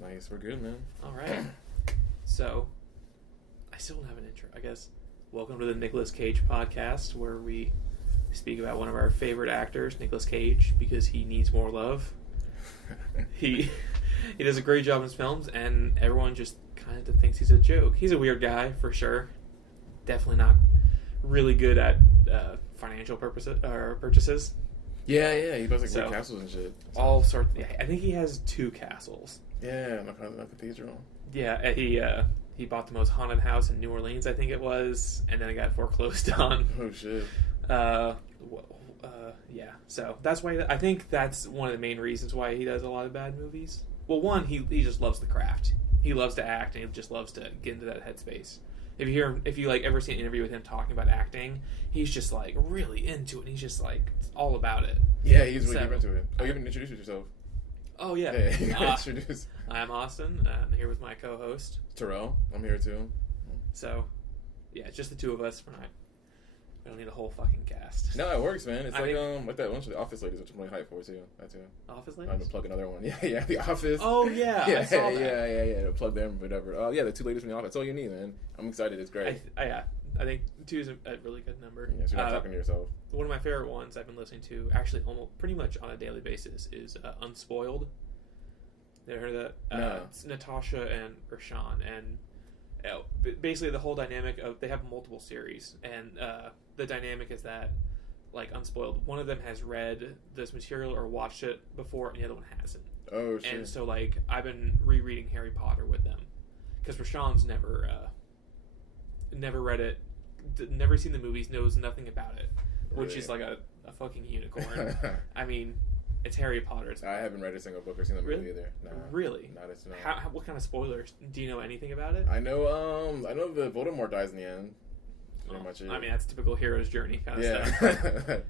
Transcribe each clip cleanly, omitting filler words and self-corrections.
Nice, we're good, man. All right. So, I still don't have an intro, I guess. Welcome to the Nicolas Cage Podcast, where we speak about one of our favorite actors, Nicolas Cage, because he needs more love. He does a great job in his films, and everyone just kind of thinks he's a joke. He's a weird guy, for sure. Definitely not really good at financial purchases. Yeah, he does like castles and shit. All sorts. Yeah, I think he has 2 castles. Yeah, like a cathedral. Yeah, he bought the most haunted house in New Orleans, I think it was, and then it got foreclosed on. Oh shit. Yeah. So that's why I think that's one of the main reasons why he does a lot of bad movies. Well, one, he just loves the craft. He loves to act, and he just loves to get into that headspace. If you ever see an interview with him talking about acting, he's just like really into it. And he's just like all about it. Yeah, he's really deep into it. Oh, you haven't introduced yourself. Oh yeah. Introduce. I'm Austin. I'm here with my co-host Tarell. I'm here too. So, yeah, it's just the two of us. We don't need a whole fucking cast. No, it works, man. It's like that lunch with the Office Ladies, which I'm really hyped for too. That too. Office Ladies? I'm gonna plug another one. Yeah, The Office. Oh yeah, I saw that. Yeah. Plug them, whatever. Oh yeah, the 2 ladies from The Office. That's all you need, man. I'm excited. It's great. I think 2 is a really good number. Yeah, so you're not talking to yourself. One of my favorite ones I've been listening to, actually almost pretty much on a daily basis, is Unspoiled. You ever heard of that? No. It's Natasha and Rashawn, and basically the whole dynamic of they have multiple series, and the dynamic is that, like Unspoiled, one of them has read this material or watched it before, and the other one hasn't. Oh shit! And so like I've been rereading Harry Potter with them because Rashawn's never read it, never seen the movies, knows nothing about it, which is like a fucking unicorn. I mean, it's Harry Potter. I haven't read a single book or seen the movie either. No. Really? Not as no. What kind of spoilers? Do you know anything about it? I know the Voldemort dies in the end. Pretty much it. I mean, that's typical hero's journey kind of stuff.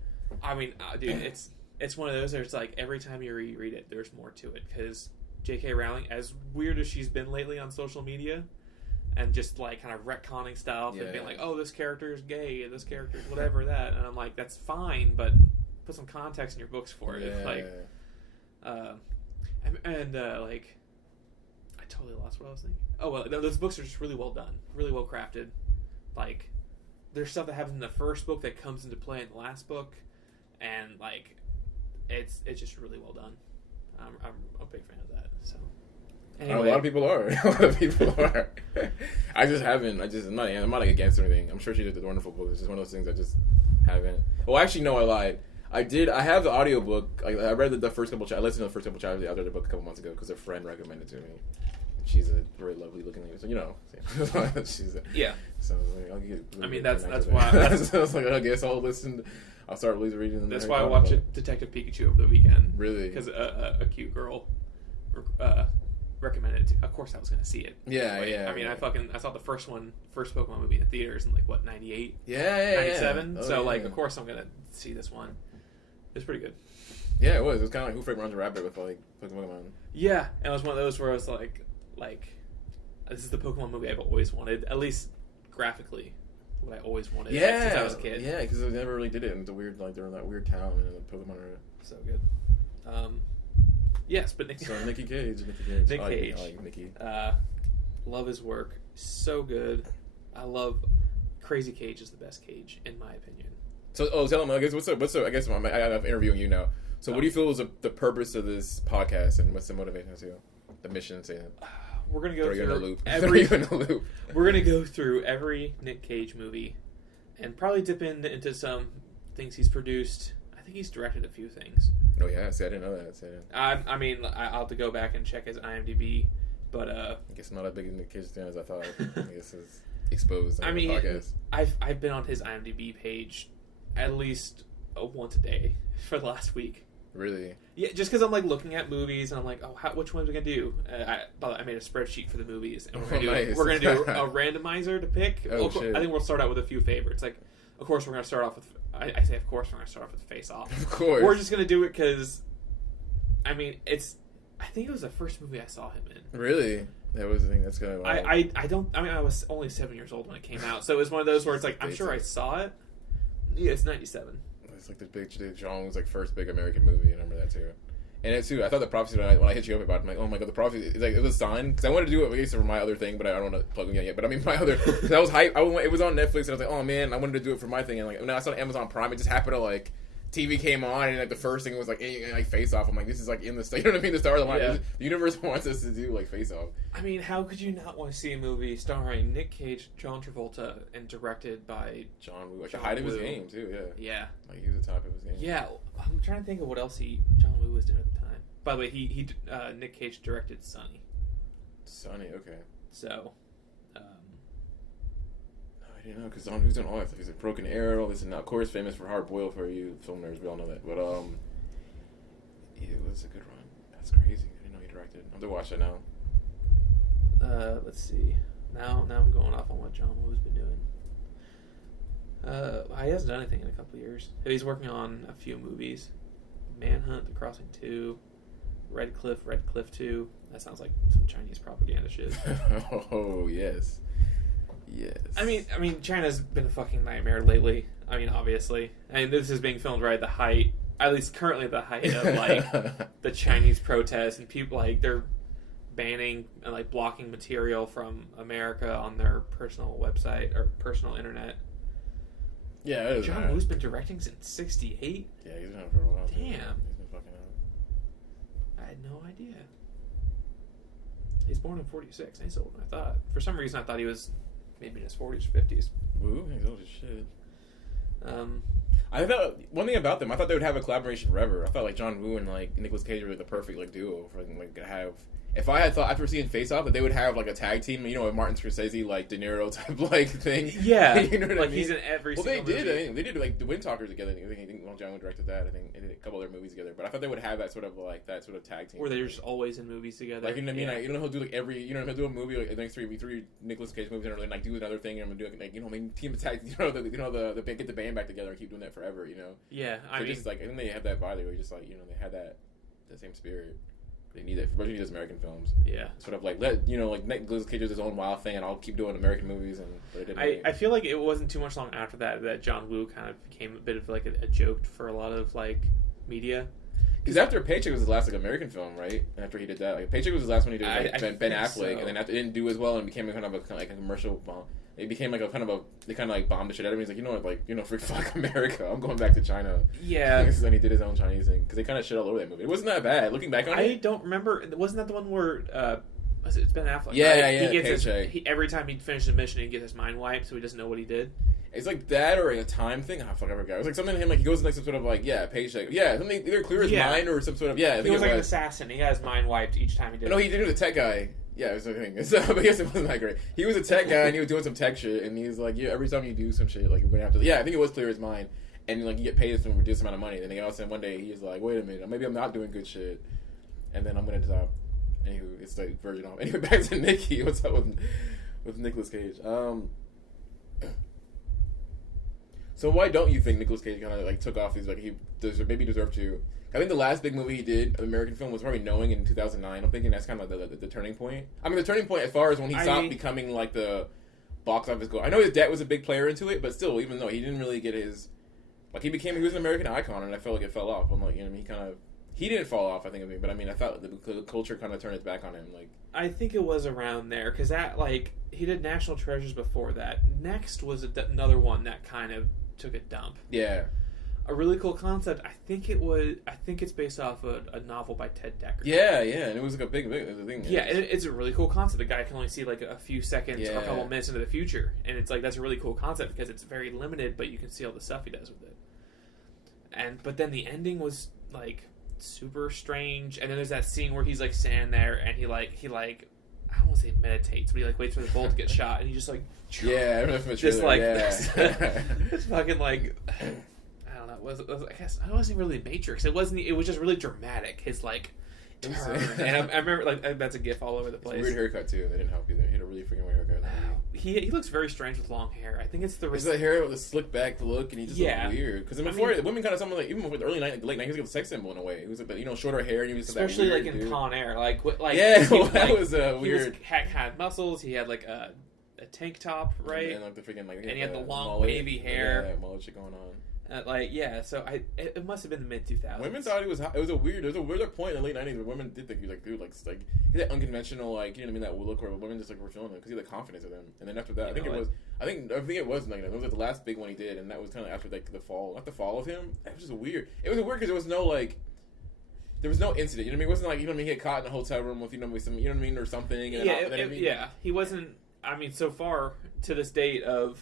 I mean, dude, it's one of those where it's like every time you reread it, there's more to it, because J.K. Rowling, as weird as she's been lately on social media, and just like kind of retconning stuff and being like, oh, this character is gay, this character is whatever that, and I'm like, that's fine, but put some context in your books for it. Like, I totally lost what I was thinking. Oh well, those books are just really well done, really well crafted. Like, there's stuff that happens in the first book that comes into play in the last book, and like, it's just really well done. I'm a big fan of that. So. Anyway. A lot of people are. I'm not like against or anything. I'm sure she did the wonderful book. It's just one of those things I just haven't. Well, actually, no, I lied. I have the audiobook. I read the first couple. I listened to the first couple chapters. I read the book a couple months ago because a friend recommended it to me. She's a very lovely looking lady, so you know. She's So I'll get. I mean, that's why. I was like, I guess I'll listen. I'll start reading them. That's why I watched Detective Pikachu over the weekend. Really? Because a cute girl recommended it. Of course, I was going to see it. Yeah. I mean, I saw the first Pokemon movie in the theaters in like what 98. 97. Oh, so like, of course, I'm going to see this one. It's pretty good. Yeah, it was. It was kind of like Who Framed Roger Rabbit with like Pokemon. Yeah, and it was one of those where I was like, this is the Pokemon movie I've always wanted, at least graphically, what I always wanted since I was a kid. Yeah, because they never really did it in the weird, like, they're in that weird town and the Pokemon are so good. Yes, but Nick Cage. Nic Cage. I like Nicky. Love his work. So good. I love Crazy Cage is the best Cage, in my opinion. So, tell him, I guess, what's up? I guess I'm interviewing you now. So, what do you feel is the purpose of this podcast, and what's the motivation to the mission? Say that. We're gonna go through We're gonna go through every Nic Cage movie, and probably dip into some things he's produced. I think he's directed a few things. Oh yeah, see, I didn't know that. I mean, I'll have to go back and check his IMDb, but I guess I'm not a big Nic Cage fan as I thought. I guess it's exposed. I mean, I've been on his IMDb page at least once a day for the last week. Really? Yeah, just because I'm like looking at movies and I'm like, which ones are we gonna do? I made a spreadsheet for the movies, and we're gonna do a randomizer to pick. Shit. I think we'll start out with a few favorites. Like, of course, we're gonna start off with. I say, of course, we're gonna start off with Face Off. Of course, we're just gonna do it because, I mean, I think it was the first movie I saw him in. Really? That was the thing. That's kind of. I was only 7 years old when it came out, so it was one of those where it's like I'm sure I saw it. Yeah, it's 97. It's like the Big John's like first big American movie. I remember that too. And it too, I thought the prophecy when I hit you up about it, I'm like, oh my god, the prophecy, it's like, it was a sign, because I wanted to do it, I guess, for my other thing, but I don't want to plug it yet, but I mean, my other, because I was hyped, it was on Netflix, and I was like, oh man, I wanted to do it for my thing, and like, when I saw it on Amazon Prime, it just happened to, like, TV came on, and like the first thing was like Face Off. I'm like, this is like in the you know what I mean? The stars of the universe wants us to do like Face Off. I mean, how could you not want to see a movie starring Nic Cage, John Travolta, and directed by John Woo? Like the height of his game too. Yeah. Like he was the top of his game. Yeah, I'm trying to think of what else John Woo was doing at the time. By the way, he Nic Cage directed Sonny. Sonny, okay. So. You know, because John Woo's doing all that stuff. He's a Broken Arrow. This is now, of course, famous for Hard Boiled for you film nerds. We all know that. But it was a good run. That's crazy. I didn't know he directed. I'm gonna watch that now. Let's see. Now I'm going off on what John Woo's been doing. He hasn't done anything in a couple of years. He's working on a few movies: Manhunt, The Crossing 2, Red Cliff 2. That sounds like some Chinese propaganda shit. Oh yes. Yes. I mean, China's been a fucking nightmare lately. I mean, obviously. And this is being filmed right at the height, at least currently the height of, like, the Chinese protests. And people, like, they're banning and, like, blocking material from America on their personal website or personal internet. Yeah, it is. John Woo's been directing since 68? Yeah, he's been out for a while. Damn. He's been fucking out. I had no idea. He's born in 46. He's older than I thought. For some reason, I thought he was... maybe in his 40s or 50s. Woo, he's old as shit. I thought one thing about them, I thought they would have a collaboration forever. I thought like John Woo and like Nicolas Cage were the perfect like duo for like to have. If I had thought after seeing Face Off that they would have like a tag team, you know, with Martin Scorsese like De Niro type like thing. Yeah, you know what like I mean? he's in every. Well, single movie. I think they did like the Wind Talkers together. I think John Woo directed that. I think they did a couple other movies together. But I thought they would have that sort of tag team. Or they're just always in movies together. Like you know what I mean? Like, you know he'll do like he'll do a movie like the next three Nicolas Cage movies and like do another thing and I'm gonna do like team attack the get the band back together and keep doing that forever. You know? Yeah, I mean, just like I think they have that vibe. They were just like they had that same spirit. They need that, especially those American films. Yeah, sort of like Nicolas Cage does his own wild thing, and I'll keep doing American movies. I feel like it wasn't too much long after that John Woo kind of became a bit of like a joke for a lot of like media. Because after Paycheck was his last like American film, right? And after he did that, like Paycheck was his last one he did with Ben Affleck, so. And then after it didn't do as well and became a kind of a commercial bomb. It became like they kind of like bombed the shit out of him. He's like, you know what, like fuck America, I'm going back to China. Yeah, and he did his own Chinese thing because they kind of shit all over that movie. It wasn't that bad. Looking back on it, I don't remember. Wasn't that the one where it's Ben Affleck? Yeah, right? yeah. He gets every time he finishes a mission, he gets his mind wiped, so he doesn't know what he did. It's like that or a time thing. I forgot. It was like something to him. Like he goes in like some sort of like paycheck. Yeah, something either clear his mind or some sort of I he was like an assassin. He got his mind wiped each time he did. No, he didn't do the tech guy. Yeah, it was something. So, but I guess it wasn't that great. He was a tech guy and he was doing some tech shit. And he's like, yeah, every time you do some shit, like you're gonna have to. Yeah, I think it was clear his mind. And like you get paid some ridiculous amount of money. Then all of a sudden one day he's like, wait a minute, maybe I'm not doing good shit. And then I'm gonna stop. Anywho, it's like version off. Anyway, back to Nicky. What's up with Nicolas Cage? So why don't you think Nicolas Cage kind of like took off these like he maybe deserved to? I think the last big movie he did, an American film, was probably Knowing in 2009. I'm thinking that's kind of like the turning point. I mean, the turning point as far as when he stopped becoming like the box office goal. I know his dad was a big player into it, but still, even though he didn't really get his like he was an American icon, and I felt like it fell off. I'm like, he didn't fall off. I think but I mean, I thought the culture kind of turned its back on him. Like I think it was around there because that like he did National Treasures before that. Next was another one that kind of took a dump. Yeah. A really cool concept. I think it's based off a novel by Ted Dekker. Yeah, and it was like a big thing. Yeah, it's a really cool concept. The guy can only see like a few seconds or a couple minutes into the future, and it's like that's a really cool concept because it's very limited, but you can see all the stuff he does with it. But then the ending was like super strange, and then there's that scene where he's like standing there and he I don't want to say meditates, but he like waits for the bolt to get shot, and he just like I remember from the just like yeah. it's fucking like. I guess it wasn't really Matrix. It wasn't. It was just really dramatic. His like turn, and I remember like that's a gif all over the place. Weird haircut too. They didn't help either. He had a really freaking weird haircut. He looks very strange with long hair. I think it's the. It's that hair with a slick back look, and he just looked weird. Because before the women kind of something like even before the late 90s, he was like a sex symbol in a way. He was like shorter hair, and he was especially that like in Con Air, like that was weird. He had muscles. He had like a tank top, right? And like the freaking like and he had the long wavy hair. Yeah, mullet shit going on. So it must have been the mid 2000s. Women thought it was a weird point in the late 90s where women did think he was like, dude, like he had that unconventional, like, you know what I mean, that look where women just like were feeling him because he had the confidence of them. And then after that, I think it was like the last big one he did, and that was kind of after like the fall of him. It was just weird. It was weird because there was no like. There was no incident, you know what I mean? It wasn't like, you know what I mean, he get caught in a hotel room with, you know what I mean, or something. And he wasn't, so far, to this date of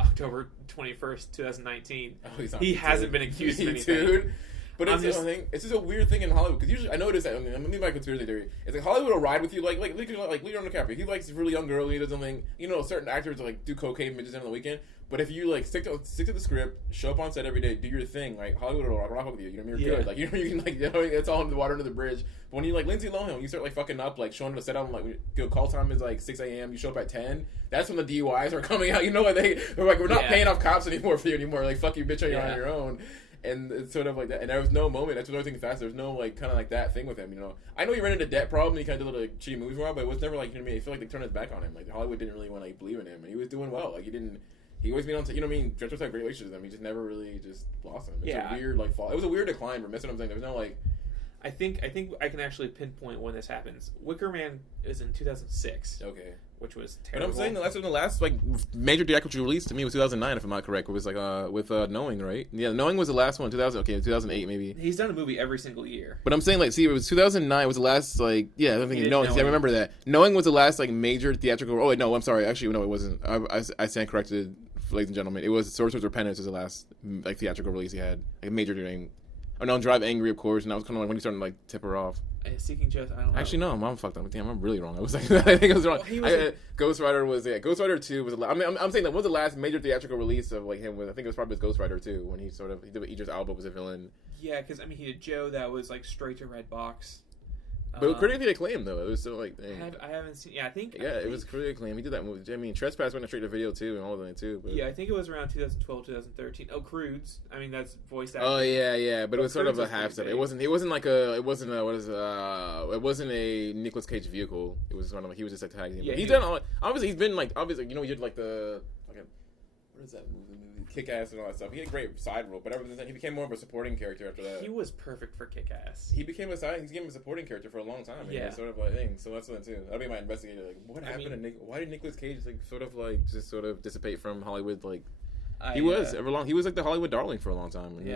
October 21st, 2019, he hasn't been accused of anything. Dude. But it's just a weird thing in Hollywood, because usually, I notice that, I'm going to leave my conspiracy theory, it's like Hollywood will ride with you, like Leonardo DiCaprio, he likes a really young girl, he does something, you know, certain actors like do cocaine midgets on the weekend, but if you like stick to the script, show up on set every day, do your thing, like Hollywood will rock with you, you know what I mean, you're good, like, you know, you can like, you know, it's all in the water under the bridge, but when you like Lindsay Lohan, you start like fucking up, like showing up to set on, like, call time is like 6 a.m., you show up at 10, that's when the DUIs are coming out, you know, like they're like, we're not paying off cops anymore for you anymore, like, fuck you, bitch, you're on your own. And it's sort of like that. And there was no moment. That's what I think fast. There's no, like, kind of like that thing with him, you know. I know he ran into debt problem. He kind of did like shitty movies for a while, but it was never like, you know what I mean? I feel like they turned his back on him. Like, Hollywood didn't really want to like, believe in him. And he was doing well. Like, he always been on, you know what I mean? Dretros had great relationships with them. He just never really just lost them. It's a weird, like, fall. It was a weird decline, but that's what I'm saying. There was no, like. I think I can actually pinpoint when this happens. Wicker Man is in 2006. Okay. Which was terrible. But I'm saying the last like major theatrical release to me was 2009, if I'm not correct. It was like with Knowing, right? Yeah, Knowing was the last one. 2008 maybe. He's done a movie every single year. But I'm saying like, see, it was 2009 was the last like I'm thinking Knowing. See, I remember that. Knowing was the last like major theatrical. Oh wait, no, I'm sorry. Actually, no, it wasn't. I stand corrected, ladies and gentlemen. It was Sorcerer's Repentance was the last like theatrical release he had, like major doing. Oh no, Drive Angry, of course, and that was kind of like when he started to like tip her off. Seeking Justice, I don't know. Actually, no, I'm fucked up. Damn, I'm really wrong. I was like, I think I was wrong. Ghost Rider was Ghost Rider 2 was. I'm saying that was the last major theatrical release of like him. I think it was probably with Ghost Rider 2 when he did with Idris Elba was a villain. Yeah, because he did Joe that was like straight to red box. But critically acclaimed though. It was so like. I haven't seen. Yeah, I think. Yeah, it was critically acclaimed. He did that movie. I mean, Trespass went straight to video too, and all of that too. But. Yeah, I think it was around 2012, 2013. Oh, Croods. I mean, that's voice acting. Oh yeah, but it was sort of a half step. It wasn't a Nicolas Cage vehicle. It was sort of like he was just a tag team. Yeah, he's done obviously he did like the what is that movie? Kick-Ass and all that stuff. He had a great side role, but ever since then he became more of a supporting character after that. He was perfect for Kick-Ass. He became a supporting character for a long time. Yeah, sort of like thing. So that's what too. That'll be my investigator. Like, what happened to Nick? Why did Nicolas Cage like sort of dissipate from Hollywood? Like he was like the Hollywood darling for a long time, and he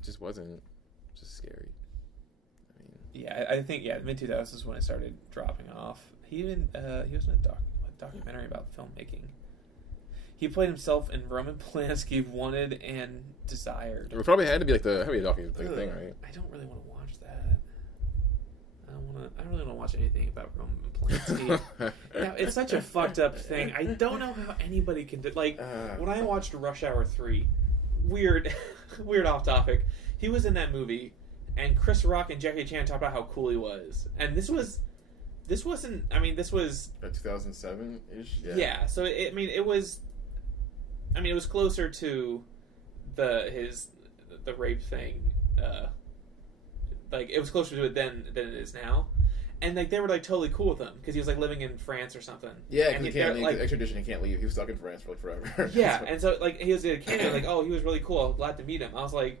just wasn't. Just scary. I think mid 2000s is when it started dropping off. He was in a documentary about filmmaking. He played himself in Roman Polanski Wanted and Desired. It probably had to be like the heavy documentary thing, right? I don't really want to watch that. I don't really want to watch anything about Roman Polanski. It's such a fucked up thing. I don't know how anybody can do. Like when I watched Rush Hour 3, weird off topic. He was in that movie, and Chris Rock and Jackie Chan talked about how cool he was, and this wasn't. I mean, this was 2007-ish. Yeah. So it was. I mean, it was closer to the rape thing. Like it was closer to it than it is now, and like they were like totally cool with him because he was like living in France or something. Yeah, and he can't leave. Extradition, he can't leave. He was stuck in France for like forever. Yeah, and so like he was in Canada. Like, oh, he was really cool. I was glad to meet him. I was like,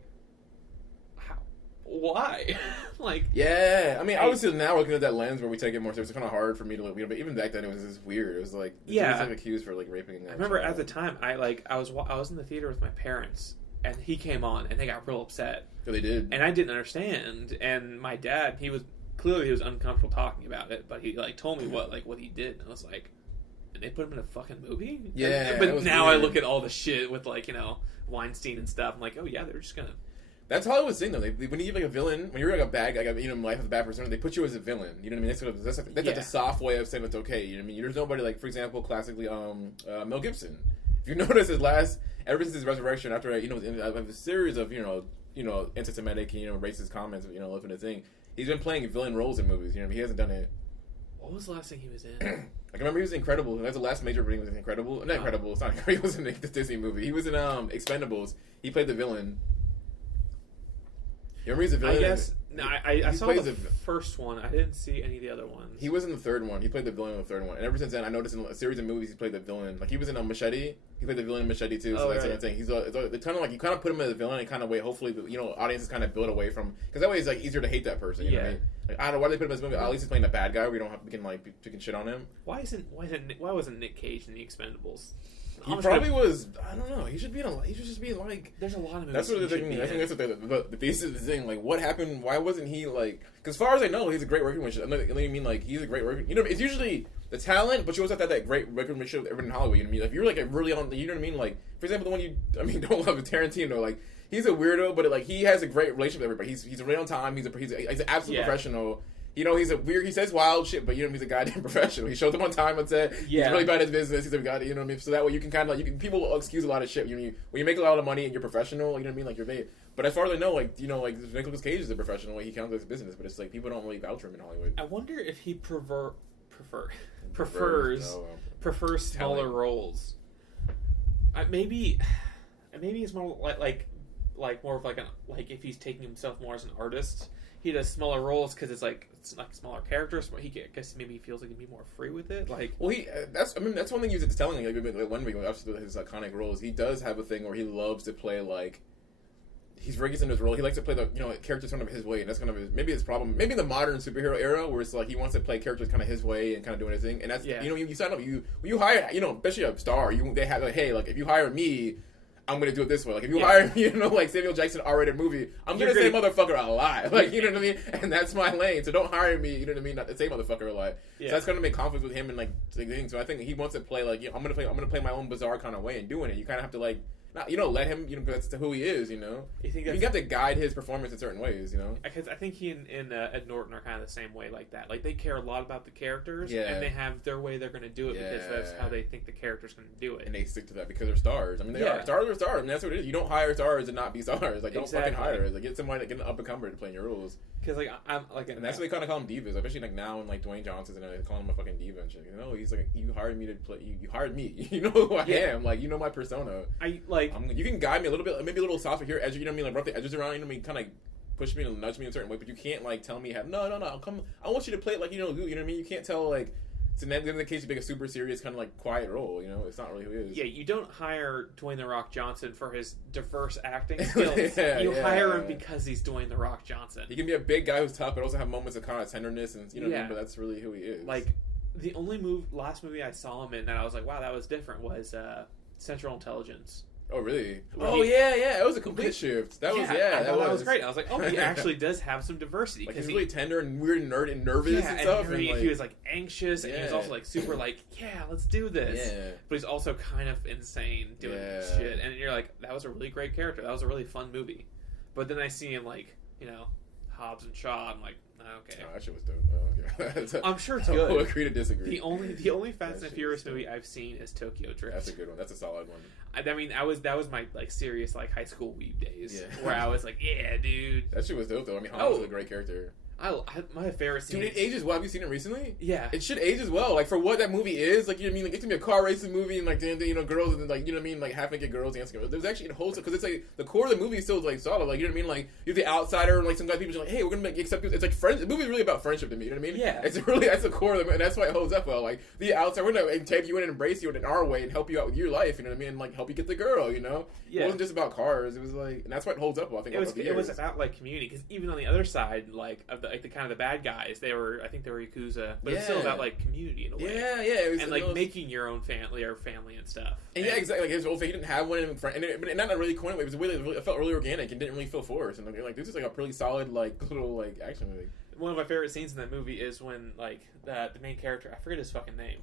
how? Why? Like, yeah. I mean, obviously now looking at that lens where we take it more seriously, it's kind of hard for me to look. But even back then, it was just weird. It was like he was like accused for like raping. I remember at the time, I was in the theater with my parents, and he came on, and they got real upset. So they did, and I didn't understand. And my dad, he was uncomfortable talking about it, but he like told me what he did, and I was like, did they put him in a fucking movie? Yeah, but now weird. I look at all the shit with like Weinstein and stuff. I'm like, oh yeah, they're just gonna. That's Hollywood's thing, though. When you give like a villain, when you're like a bad guy, life of a bad person, they put you as a villain. You know what I mean? That's like a soft way of saying it's okay. You know what I mean? There's nobody like, for example, classically, Mel Gibson. If you notice ever since his resurrection, after a series of anti-Semitic, racist comments, left in the thing, he's been playing villain roles in movies. He hasn't done it. What was the last thing he was in? I remember he was Incredible. That's the last major thing was Incredible. Not Incredible. It's not Incredible. He was in the Disney movie. He was in Expendables. He played the villain. You remember he's a villain? I guess No, I saw the first one. I didn't see any of the other ones. He was in the third one. He played the villain in the third one. And ever since then, I noticed in a series of movies he played the villain. Like, he was in a Machete. He played the villain in Machete, too. So that's what I'm saying. He's the kind of like, you kind of put him as a villain and kind of wait, hopefully, you know, audiences kind of build away from, because that way it's, like, easier to hate that person. You know what I mean? Like, I don't know, why do they put him as a movie? At least he's playing a bad guy. We can, like, picking shit on him. Why wasn't Nic Cage in The Expendables? He probably was. I don't know. He should be in. He should just be in, like. There's a lot of movies. That's what the thing. I think that's what the basis of the thing. Like, what happened? Why wasn't he like? Because as far as I know, he's a great working relationship. I mean, like, he's a great working. You know, it's usually the talent, but you also have to have that great working relationship with everyone in Hollywood. You know what I mean? Like, if you're like a really on. You know what I mean? Like, for example, the one you. I mean, don't love Tarantino. Like, he's a weirdo, but like he has a great relationship with everybody. He's really on time. He's an absolute professional. You know, he's a weird. He says wild shit, but you know, he's a goddamn professional. He shows up on time on set. He's really bad at his business. He's a guy. You know what I mean? So that way you can kind of like people will excuse a lot of shit. You know, when you make a lot of money and you're professional, you know what I mean? Like, you're made. But as far as I know, like, you know, like Nicolas Cage is a professional. Like, he counts as business, but it's like people don't really vouch for him in Hollywood. I wonder if he prefers smaller roles. Maybe it's more like more of like if he's taking himself more as an artist. He does smaller roles because it's like smaller characters. But I guess maybe he feels like he'd be more free with it. Like, well, that's one thing he was telling me. Like one week, after his iconic roles, he does have a thing where he loves to play like. He's very good in his role. He likes to play the characters kind of his way, and that's kind of his problem. Maybe the modern superhero era, where it's like he wants to play characters kind of his way and kind of doing his thing. And that's you sign up, you hire especially a star. They have like, hey, like if you hire me. I'm gonna do it this way. Like if you hire me, like Samuel Jackson R-rated movie, I'm gonna say motherfucker a lot. Like, you know what I mean? And that's my lane. So don't hire me, you know what I mean? Not to say motherfucker a lot. Yeah. So that's gonna make conflict with him and like things. So I think he wants to play like I'm gonna play my own bizarre kind of way and doing it. You kind of have to like not let him, because that's who he is, you know. You have to guide his performance in certain ways, you know. Because I think he and Ed Norton are kind of the same way like that. Like they care a lot about the characters, and they have their way they're going to do it because that's how they think the character's going to do it, and they stick to that because they're stars. I mean, they are stars. Are stars. I mean, that's what it is. You don't hire stars and not be stars. Like don't fucking hire. Like get somebody to get an up and comer to play in your roles. Because like I'm like, and that's what they kind of call them divas, especially like now and like Dwayne Johnson's and they call him a fucking diva and shit. You know, he's like, you hired me to play. You hired me. You know who I am. Like you know my persona. You can guide me a little bit, maybe a little softer here, edge. You know what I mean? Like rough the edges around. You know what I mean? Kind of push me and nudge me in a certain way, but you can't like tell me no. Come, I want you to play it like you know what I mean? You can't tell like. So then in the case you make a super serious kind of like quiet role, you know, it's not really who he is. Yeah, you don't hire Dwayne The Rock Johnson for his diverse acting skills. You hire him because he's Dwayne The Rock Johnson. He can be a big guy who's tough, but also have moments of kind of tenderness and you know what I mean. But that's really who he is. Like the only last movie I saw him in that I was like, wow, that was different was Central Intelligence. Oh really? It was a complete shift. That was great. I was like, oh, he actually does have some diversity. Like he's really tender and weird and nerd and nervous and stuff. And he was like anxious and he was also like super like, let's do this. Yeah. But he's also kind of insane doing shit. And you're like, that was a really great character. That was a really fun movie. But then I see him like, Hobbs and Shaw. I'm like, okay. Oh, that shit was dope. I'm sure it's good. I'll agree to disagree. The only Fast and Furious movie I've seen is Tokyo Drift. That's a good one. That's a solid one. I mean, that was my like serious like high school weeb days where I was like, yeah, dude. That shit was dope though. I mean, Hans was a great character. My favorite scene. Dude, it ages well. Have you seen it recently? Yeah. It should age as well. Like, for what that movie is, like, you know what I mean? Like, it's gonna be a car racing movie and, like, girls and, like, you know what I mean? Like, half-naked girls dancing. There's actually, it holds up, because it's, like, the core of the movie is still, like, solid. Like, you know what I mean? Like, you're the outsider, and, like, some guys, people are like, hey, we're gonna, like, accept you. It's, like, friends. The movie's really about friendship to me, you know what I mean? Yeah. It's really, that's the core of the movie, and that's why it holds up well. Like, the outsider, we're gonna take you in and embrace you in our way and help you out with your life, you know what I mean? And, like, help you get the girl, you know? Yeah. It wasn't just about cars. It was, like, and that's why it holds up well, I think, it was about, like, community, because even on the other side, like, of the kind of the bad guys, I think they were Yakuza, but it's still about like community in a way. Yeah. It was, and like making your own family and stuff. And exactly. Like his old he didn't have one in front, and not in a really corny way. It was it felt really organic and didn't really feel forced. And like this is like a pretty solid like little like action movie. One of my favorite scenes in that movie is when like the main character, I forget his fucking name.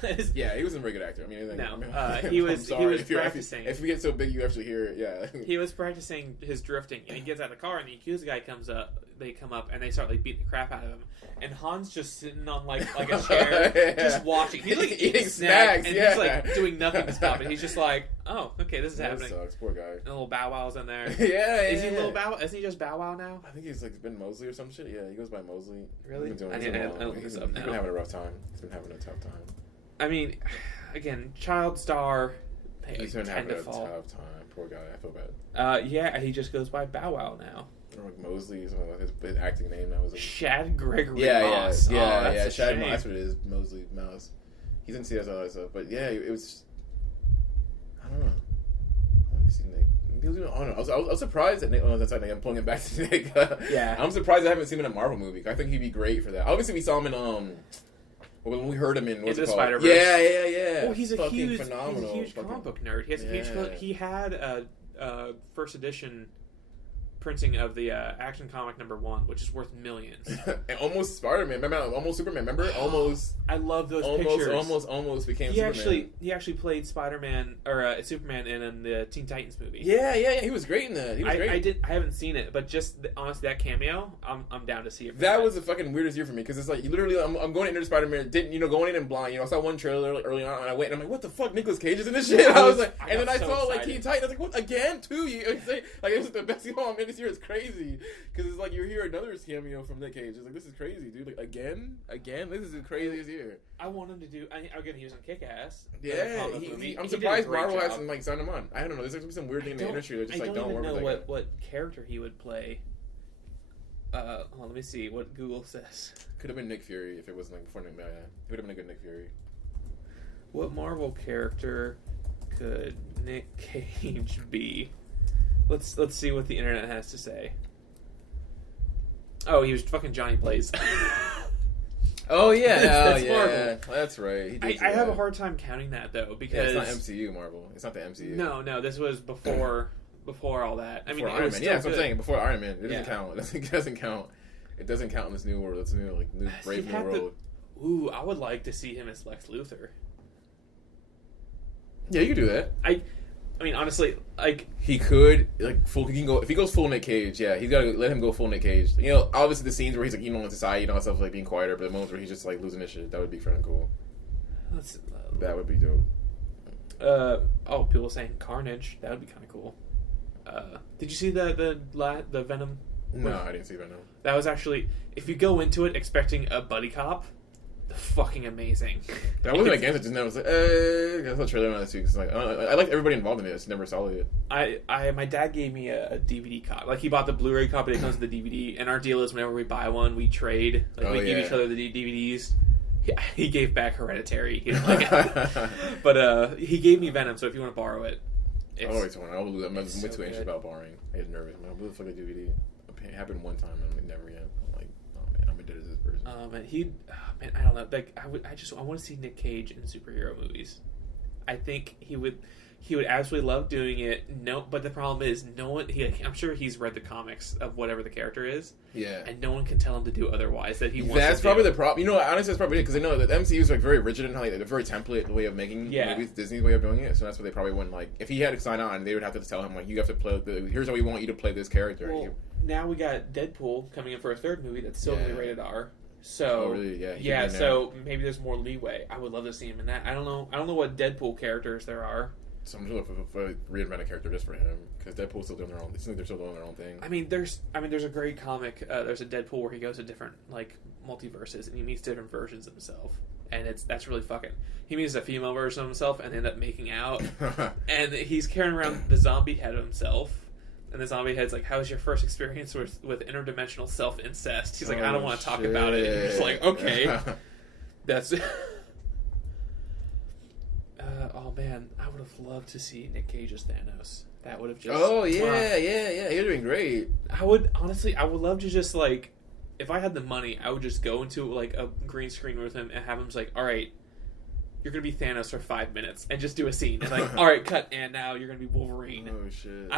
He wasn't a very good actor. I mean, he was practicing. If we get so big, you actually hear it. Yeah, he was practicing his drifting, and he gets out of the car, and the Yakuza guy comes up. They come up, and they start like beating the crap out of him. And Han's just sitting on like a chair, just watching. He's like eating snacks, and he's like doing nothing to stop it. He's just like, oh, okay, this is happening. Sucks, poor guy. And little Bow Wow's in there. Is he little Bow? Isn't he just Bow Wow now? I think he's like been Mosley or some shit. Yeah, he goes by Mosley. Really? He's been having a rough time. He's been having a tough time. I mean, again, child star. He's been having a tough time. Poor guy. I feel bad. He just goes by Bow Wow now. or like Mosley, something like his acting name. That was like, Shad Gregory yeah, Moss. yeah. Shad Moss. That's what it is. Mosley Mouse. He's in CS all that stuff, but yeah, it was. I don't know. I want to see Nick. I was surprised that Nick. Oh, that's like I'm pulling it back to Nick. Yeah, I'm surprised I haven't seen him in a Marvel movie. I think he'd be great for that. Obviously, we saw him in when we heard him in what's it called? Spider-Verse. Yeah. Oh, he's a huge phenomenal. comic book nerd. He has a huge. He had a first edition printing of the Action Comic #1, which is worth millions. And almost Spider-Man. Remember? Almost Superman. Remember? Almost. I love those pictures. Almost became Superman. He actually played Spider-Man or Superman in the Teen Titans movie. Yeah. He was great in that. He was great. I haven't seen it, but just honestly, that cameo, I'm down to see it. That was the fucking weirdest year for me because it's like literally, I'm going into Spider-Man. Going in and blind. I saw one trailer like, early on, and I went and I'm like, what the fuck? Nicolas Cage is in this shit. I was like, and then I saw like Teen Titans. I was like, what again? 2 years? Like it was the best. I'm in this year. It's crazy. Because it's like you hear another cameo from Nic Cage. It's like, this is crazy, dude. Like, again? This is the craziest year. I want him to do... Again, he was on Kick-Ass. Yeah, I'm surprised Marvel hasn't, like, signed him on. I don't know. There's like some weird thing in the industry that just, like, don't work with that. I don't know what character he would play. Hold on, let me see what Google says. Could have been Nick Fury if it wasn't, like, before Nick... Yeah, he would have been a good Nick Fury. What Marvel character could Nic Cage be? Let's see what the internet has to say. Oh, he was fucking Johnny Blaze. Oh yeah, that's Marvel. That's right. I have a hard time counting that though because it's not MCU Marvel. It's not the MCU. No, this was before all that. I mean, Iron Man. Yeah, that's what I'm saying. Before Iron Man, it doesn't count. It doesn't count. It doesn't count in this new world. It's new Brave New World. Ooh, I would like to see him as Lex Luthor. Yeah, you can do that. I mean, honestly, like he could full. He can go if he goes full Nic Cage. Yeah, he's got to let him go full Nic Cage. Obviously the scenes where he's like, in society, stuff like being quieter, but the moments where he's just like losing his shit, that would be friggin' cool. That would be dope. People saying Carnage. That would be kind of cool. Did you see the Venom? No, I didn't see Venom. That was actually, if you go into it expecting a buddy cop, fucking amazing. I wasn't against it. Just now, I was like, I saw a trailer on this week. It's like, I like everybody involved in it. I just never saw it. My dad gave me a DVD copy. Like he bought the Blu-ray copy that comes with the DVD. And our deal is whenever we buy one, we trade. Like we give each other the DVDs. He gave back Hereditary. He didn't like it. But he gave me Venom. So if you want to borrow it, I always want. I'm way too anxious about borrowing. I get nervous. I'm like, what the fuck a DVD? It happened one time and I'm like, never yet. I'm like, oh man, I'm addicted to this person. Man, I don't know. Like, I want to see Nic Cage in superhero movies. I think he would absolutely love doing it. No, but the problem is, no one. I'm sure he's read the comics of whatever the character is. Yeah, and no one can tell him to do otherwise. That he wants. That's probably the problem. Honestly, that's probably it because they know that the MCU is like very rigid and a very template way of making movies. Disney's way of doing it. So that's what they probably wouldn't like. If he had to sign on, they would have to tell him like, you have to play. Here's how we want you to play this character. Well, now we got Deadpool coming in for a third movie that's still going to be rated R. So really? Yeah. So maybe there's more leeway. I would love to see him in that. I don't know what Deadpool characters there are. So I'm just looking for reinvent a character just for him because Deadpool's still doing their own. It seems like they're still doing their own thing. I mean, there's a great comic. There's a Deadpool where he goes to different like multiverses and he meets different versions of himself, and that's really fucking. He meets a female version of himself and they end up making out, and he's carrying around the zombie head of himself. And the zombie head's like, how was your first experience with interdimensional self-incest? He's like, I don't want to talk about it. And you're just like, okay. That's... oh, man. I would have loved to see Nic Cage as Thanos. That would have just... Oh, yeah. You're doing great. I would love to just, like... If I had the money, I would just go into, like, a green screen with him and have him just like, all right, you're going to be Thanos for 5 minutes. And just do a scene. And like, all right, cut. And now you're going to be Wolverine. Oh, shit.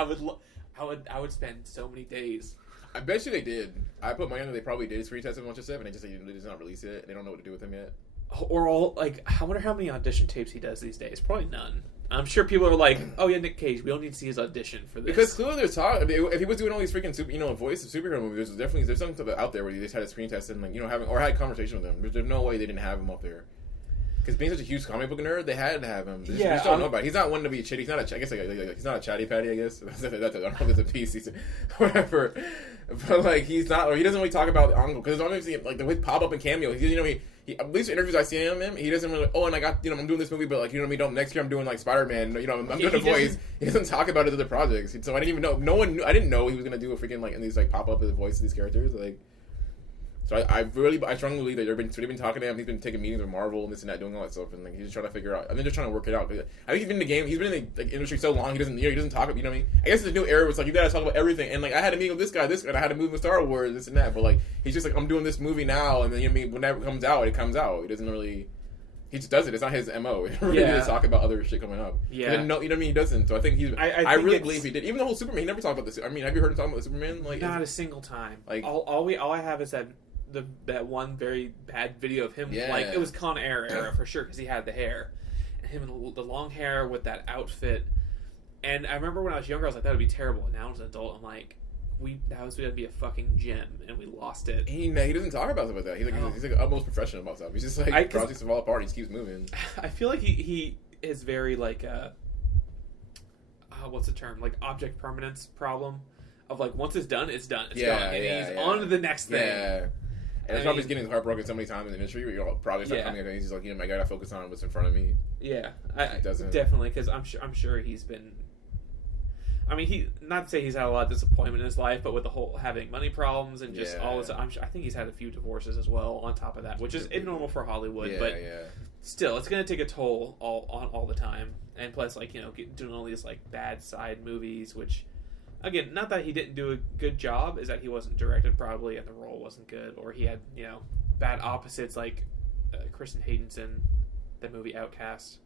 I would spend so many days. I bet you they did. I put money on that they probably did screen test a bunch of stuff, and they just did not release it. They don't know what to do with him yet. Or I wonder how many audition tapes he does these days. Probably none. I'm sure people are like, oh yeah, Nic Cage, we don't need to see his audition for this. Because clearly there's talk. I mean, if he was doing all these freaking voice of superhero movies, there's something out there where he just had a screen test and had a conversation with them. There's no way they didn't have him up there. Because being such a huge comic book nerd, they had to have him. They Yeah, just don't know about it. He's not one to be chitty. He's not a. I guess he's not a chatty patty. I guess I don't know if it's a piece. He's whatever. But like he's not. Or he doesn't really talk about the uncle because obviously like the pop up and cameo. He at least interviews I see him. He doesn't really. Oh, and I got I'm doing this movie, but like next year I'm doing like Spider-Man. I'm doing a voice. He doesn't talk about his other projects. So I didn't even know. No one knew. I didn't know he was gonna do a freaking like in these like pop up as a voice of these characters like. So I strongly believe that they've been talking to him. He's been taking meetings with Marvel and this and that, doing all that stuff, and like he's just trying to figure out. I think they're trying to work it out. I think he's been in the game. He's been in the industry so long. He doesn't talk. You know what I mean? I guess it's a new era. Where it's like you gotta talk about everything. And like I had a meeting with this guy, and I had a movie with Star Wars, this and that. But like he's just like I'm doing this movie now, and then whenever it comes out, it comes out. He doesn't really. He just does it. It's not his MO. He really does talk about other shit coming up. Yeah. You know what I mean? He doesn't. So I think he's. I really believe he did. Even the whole Superman. He never talked about this. I mean, have you heard him talking about the Superman? Like not a single time. Like all I have is that. That one very bad video of him, like it was Con Air era for sure because he had the hair, and him in the long hair with that outfit. And I remember when I was younger, I was like, that would be terrible. And now as an adult, I'm like, that was going to be a fucking gem, and we lost it. He doesn't talk about stuff like that. He's like utmost professional about stuff. He's just like projects fall apart. He just keeps moving. I feel like he is very like what's the term? Like object permanence problem of like once it's done, it's done. It's gone, and he's on to the next thing. Yeah. And it's probably just getting heartbroken so many times in the industry where you'll probably start coming up and he's just like, I gotta focus on what's in front of me. Yeah, definitely, because I'm sure he's been. I mean, he not to say he's had a lot of disappointment in his life, but with the whole having money problems and just all this, I think he's had a few divorces as well on top of that, which is normal for Hollywood. But still, it's gonna take a toll all the time, and plus, like doing all these like bad side movies, which. Again, not that he didn't do a good job, is that he wasn't directed probably and the role wasn't good, or he had, bad opposites like Kristen Haydenson, the movie Outcast.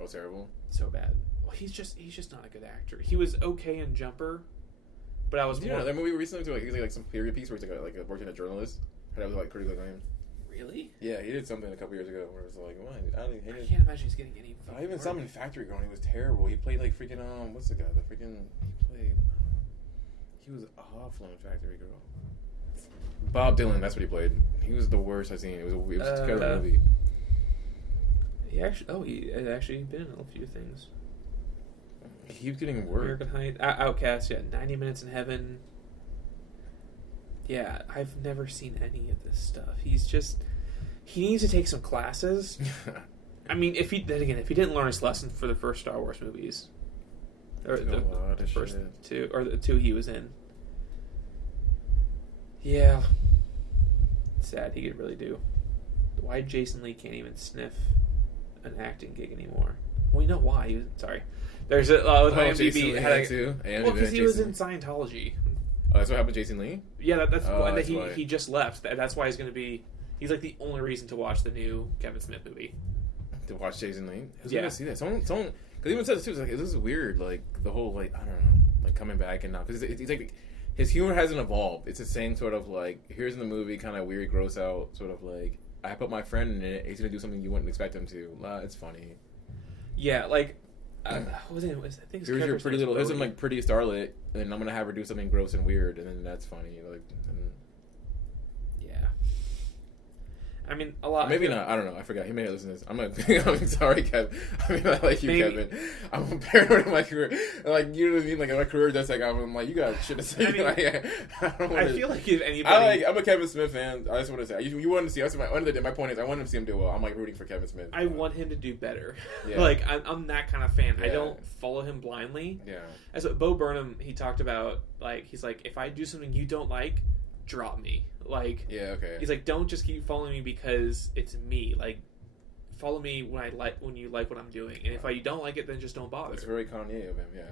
Oh, terrible. So bad. Well, he's just not a good actor. He was okay in Jumper, but I was more... that movie recently too, he's like some period piece where he's like working a journalist. That was like critically acclaimed. Really? Yeah, he did something a couple years ago where it was like, what? I can't imagine he's getting any... I even saw him in Factory Girl and he was terrible. He played like freaking, what's the guy? He was awful in Factory Girl. Bob Dylan, that's what he played. He was the worst I've seen. It was a terrible movie. He had actually been in a few things. He keeps getting worse. American Heights, Outcast, 90 Minutes in Heaven. Yeah, I've never seen any of this stuff. He needs to take some classes. I mean, if he didn't learn his lesson for the first Star Wars movies. Or the first two, or the two he was in. Yeah. Sad, he could really do. Why Jason Lee can't even sniff an acting gig anymore? Well, you know why. Sorry. There's IMDb had too. Because he was in Scientology. Oh, that's what happened to Jason Lee? Yeah, that's why he just left. That's why he's like the only reason to watch the new Kevin Smith movie. To watch Jason Lee? Who's gonna see that? Someone because even said this too. It's like, this is weird. Like the whole like I don't know, like coming back and now because it's like his humor hasn't evolved. It's the same sort of like here's in the movie, kind of weird, gross out, sort of like I put my friend in it. He's gonna do something you wouldn't expect him to. It's funny. Yeah, like what was it? I think here's your pretty little. Here's some like pretty starlet, and I'm gonna have her do something gross and weird, and then that's funny. Like. I mean, a lot. Maybe not. I don't know. I forgot. He may not listen to this. I'm sorry, Kevin. I mean, I like you, Kevin. I'm paranoid in my career. Like, you know what I mean? Like, my career does take off. I'm like, you got shit to say. I mean, I feel like if anybody... I'm a Kevin Smith fan. I just want to say. You want to see... My point is, I want him to see him do well. I'm, like, rooting for Kevin Smith. I want him to do better. Yeah. Like, I'm that kind of fan. Yeah. I don't follow him blindly. Yeah. As Bo Burnham, he talked about, like, he's like, if I do something you don't like, drop me. Like, yeah, okay. He's like, don't just keep following me because it's me. Like, follow me when you like what I'm doing, and if you don't like it, then just don't bother. It's very Kanye of him, yeah.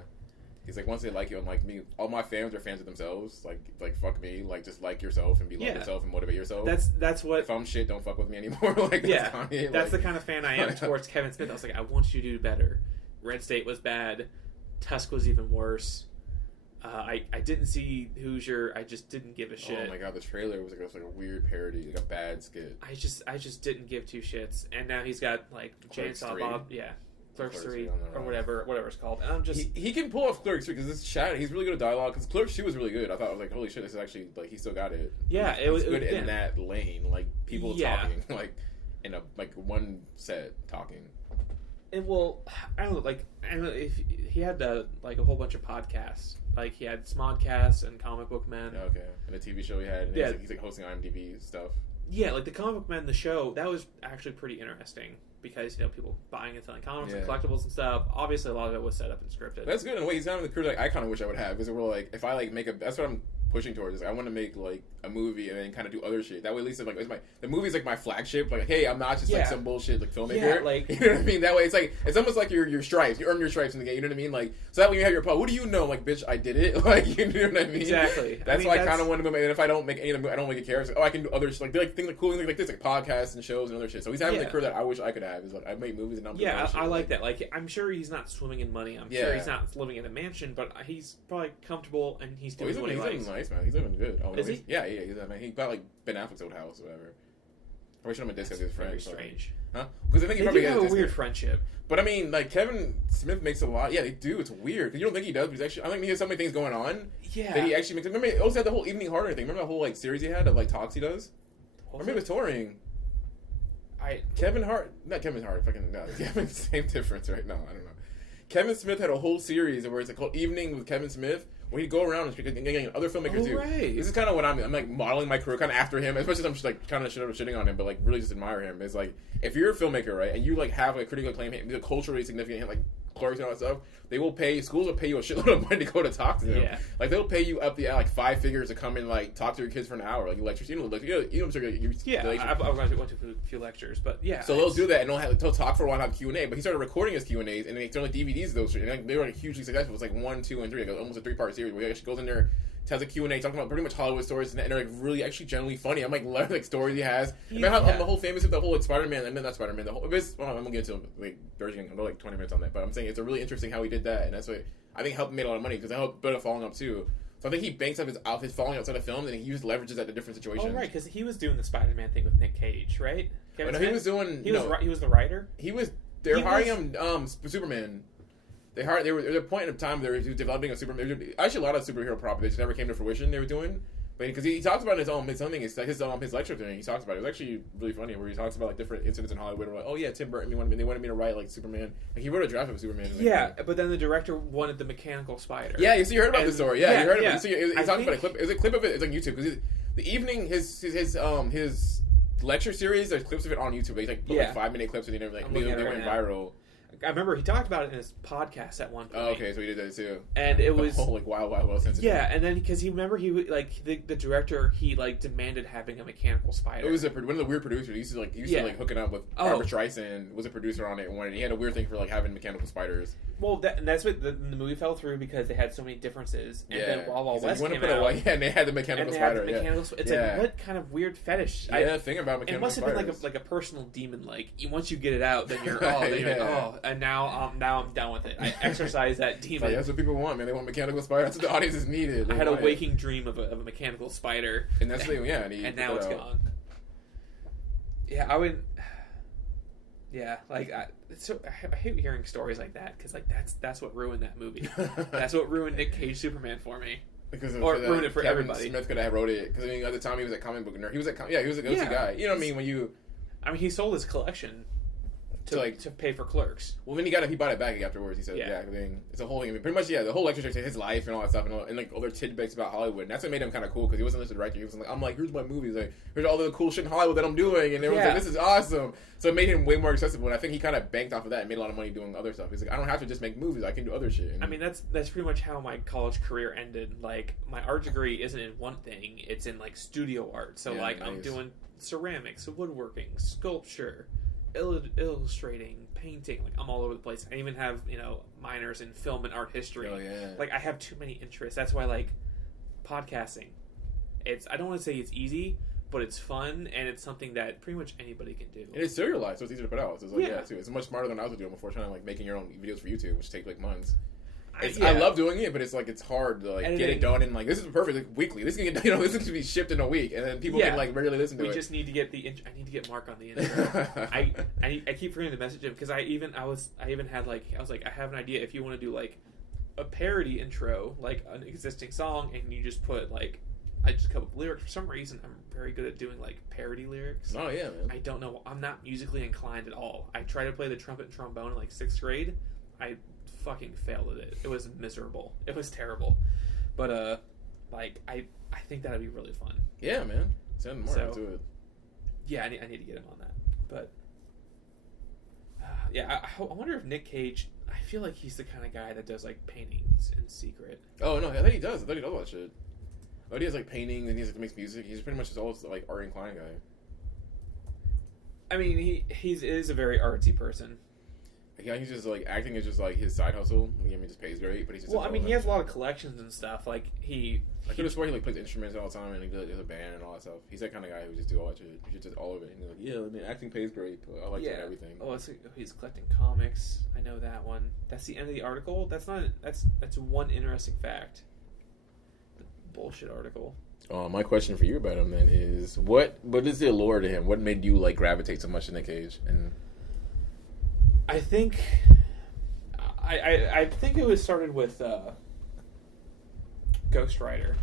He's like, once they like you, unlike me, all my fans are fans of themselves. Like fuck me. Like, just like yourself and be love yourself and motivate yourself. That's what. If I'm shit, don't fuck with me anymore. Like, that's Kanye. That's the kind of fan I am towards Kevin Smith. I was like, I want you to do better. Red State was bad. Tusk was even worse. I didn't see Hoosier. I just didn't give a shit. Oh my god, the trailer was like a weird parody, like a bad skit. I just didn't give two shits. And now he's got like Chainsaw Bob, Clerks 3 or whatever it's called. And I'm just he can pull off Clerks 3 because this chat he's really good at dialogue. Because Clerks 2 was really good. I thought I was like, holy shit, this is actually like he still got it. Yeah, it was good in that lane, like people talking, like in a like one set talking. And well, I don't know if he had like a whole bunch of podcasts. Like he had Smodcast and Comic Book Men. Okay, and a TV show he had. And Yeah, he's like hosting IMDb stuff. Yeah, like the Comic Book Men, the show that was actually pretty interesting because people buying and selling comics and collectibles and stuff. Obviously, a lot of it was set up and scripted. That's good in a way. He's kind of the career like I kind of wish I would have. Because we're like, if I like make a, that's what I'm pushing towards. Is I want to make like a movie and then kind of do other shit. That way, at least it's like the movie's like my flagship. Like, hey, I'm not just like some bullshit like filmmaker. Yeah, like you know what I mean. That way, it's almost like your stripes. You earn your stripes in the game. You know what I mean? Like, so that when you have your what do you know? Like, bitch, I did it. Like, you know what I mean? Exactly. That's why I kind of want to make. And if I don't make any of them, I don't really care. Like, I can do other like things like cool things like this, like podcasts and shows and other shit. So he's having the career that I wish I could have. Is like I make movies and I'm doing shit. I like that. Like, I'm sure he's not swimming in money. I'm sure he's not living in a mansion, but he's probably comfortable and he's doing what he likes. He's living nice, man. He's living good. Oh, is he? Yeah. He got like Ben Affleck's old house or whatever. I wish him a disc as his friend. Very strange. Huh? Because I think he probably have a weird friendship. But I mean, like Kevin Smith makes a lot. Yeah, they do. It's weird because you don't think he does, but he's actually. I think he has so many things going on. Yeah. That he actually makes. Remember, he also had the whole Evening Harder thing. Remember that whole like series he had of like talks he does. Remember he was touring. Kevin Hart, not Kevin Hart. Fucking no, Kevin. Same difference, right? No, I don't know. Kevin Smith had a whole series where it's like called Evening with Kevin Smith, where he'd go around and getting other filmmakers too. Right. This is kind of what I'm like modeling my career kind of after him, especially since I'm like kind of shitting on him, but like really just admire him. It's like if you're a filmmaker, right, and you like have a critical acclaim, be a culturally significant hit, like Clerks and all that stuff, schools will pay you a shitload of money to go to talk to them. Yeah. Like they'll pay you up the like 5 figures to come and like talk to your kids for an hour, like lectures. You know, like I'm sure I've went to a few lectures, but yeah. So they'll do that and they'll talk for a while and have Q&A. But he started recording his Q&As and they turned like DVDs of those. And like, they were like hugely successful. It was like 1, 2, and 3. Like, almost a 3-part series where he actually goes in there, tells a Q&A, talking about pretty much Hollywood stories, and they're like really actually genuinely funny. I'm like learning like stories he has. The whole famous of the whole like Spider-Man. I mean not Spider-Man. The whole I'm gonna get into like I'm like 20 minutes on that, but I'm saying it's a really interesting how he did that, and that's what I think helped made a lot of money because it helped build a following up too. So I think he banks up his following outside of film, and he used leverages at the different situations. Oh right, because he was doing the Spider-Man thing with Nic Cage, right? He was doing. He was the writer. They were hiring him Superman. There was a point in time there he was developing a Superman. Actually, a lot of superhero properties just never came to fruition. They were doing, but because he talks about his thing, it's like his lecture thing. He talks about it. It was actually really funny where he talks about like different incidents in Hollywood. Where like, oh yeah, Tim Burton they wanted me to write like Superman. Like he wrote a draft of Superman. But then the director wanted the mechanical spider. Yeah, so you heard about this story. Yeah, you heard about it. So he talked about a clip. It was a clip of it. It's on YouTube because the evening his lecture series. There's clips of it on YouTube. They like put like 5-minute clips and everything. They went viral. I remember he talked about it in his podcast at one point. Oh, okay, so he did that too. And it was whole, like Wild West. Yeah, and then because he like the director, he like demanded having a mechanical spider. It was one of the weird producers. He used to hooking up with Barbara Streisand was a producer on it, and he had a weird thing for like having mechanical spiders. Well, that's what the movie fell through because they had so many differences. And then Wild West came out. And they had the mechanical spider. It's like what kind of weird fetish? Thing about mechanical spiders. It must have been like a personal demon. Like once you get it out, then you're and now I'm done with it. I exercise that demon. That's what people want, man. They want mechanical spider. That's what the audience is needed. I had a waking dream of a mechanical spider, and that's and now it's gone. Yeah, I would. Yeah, like I hate hearing stories like that because like that's what ruined that movie. That's what ruined Nic Cage Superman for me. Ruined it for Kevin everybody. Smith could have wrote it because at the time he was a comic book nerd. He was a go-to guy. You know what I mean? He sold his collection to pay for Clerks. Well, then he bought it back afterwards. He said, I mean, it's a whole thing. Pretty much, the whole lecture to his life and all that stuff, and like other tidbits about Hollywood. And that's what made him kind of cool because he wasn't just a director. He was like, I'm like, here's my movies. Like, here's all the cool shit in Hollywood that I'm doing, and everyone's like, this is awesome. So it made him way more accessible. And I think he kind of banked off of that and made a lot of money doing other stuff. He's like, I don't have to just make movies. I can do other shit. And I mean, that's pretty much how my college career ended. Like, my art degree isn't in one thing; it's in like studio art. So nice. I'm doing ceramics, woodworking, sculpture, illustrating, painting. Like I'm all over the place. I even have minors in film and art history. Oh yeah. Like I have too many interests. That's why like podcasting. I don't want to say it's easy, but it's fun and it's something that pretty much anybody can do. And it's serialized, so it's easier to put out. So it's like too. It's much smarter than I was doing before trying to like making your own videos for YouTube, which take like months. I love doing it, but it's like it's hard to like get it done and like this is perfect like, weekly. This can get this can be shipped in a week, and then people can like regularly listen to it. We just need to get I need to get Mark on the intro. I keep forgetting to message him because I even had like I was like I have an idea if you want to do like a parody intro like an existing song and you just put like I just come up with lyrics. For some reason, I'm very good at doing like parody lyrics. Oh yeah, man. I don't know. I'm not musically inclined at all. I tried to play the trumpet and trombone in like 6th grade. I fucking failed at it. It was miserable. It was terrible. But like I think that'd be really fun. Yeah, man. Send more into it. Yeah, I need to get him on that. But yeah, I wonder if Nic Cage. I feel like he's the kind of guy that does like paintings in secret. Oh no, I think he does. I think he does all that shit. Oh, he has like paintings and he makes music. He's pretty much just always like art inclined guy. I mean, he is a very artsy person. Yeah, he's just like acting is just like his side hustle. I mean, he just pays great, but he's just. Well, I mean, he has a lot of collections and stuff. Like I could have sworn he like plays instruments all the time and he does a band and all that stuff. He's that kind of guy who just do all that shit. He just does all of it. And he's like, yeah, I mean, acting pays great, but I like doing everything. Oh, he's collecting comics. I know that one. That's the end of the article. That's one interesting fact. The bullshit article. My question for you about him then is what is the allure to him? What made you like gravitate so much to Nic Cage? And I think it was started with Ghost Rider.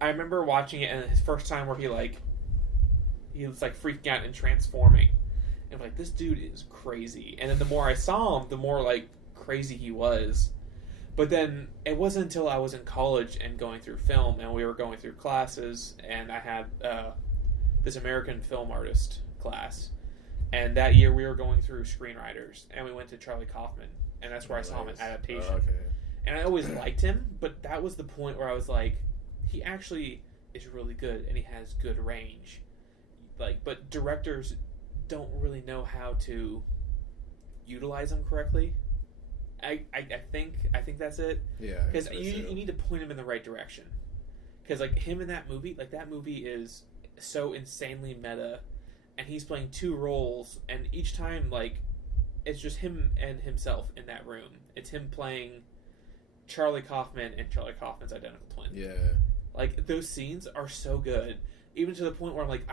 I remember watching it and his first time where he was like freaking out and transforming, and like this dude is crazy. And then the more I saw him, the more like crazy he was. But then it wasn't until I was in college and going through film, and we were going through classes, and I had this American film artist class. And that year we were going through screenwriters, and we went to Charlie Kaufman, and that's where I saw him in Adaptation. Okay. And I always liked him, but that was the point where I was like, he actually is really good, and he has good range. Like, but directors don't really know how to utilize him correctly. I think that's it. Yeah. Because you need to point him in the right direction. Because like him in that movie is so insanely meta. And he's playing 2 roles, and each time, like, it's just him and himself in that room. It's him playing Charlie Kaufman and Charlie Kaufman's identical twin. Yeah. Like, those scenes are so good, even to the point where I'm like,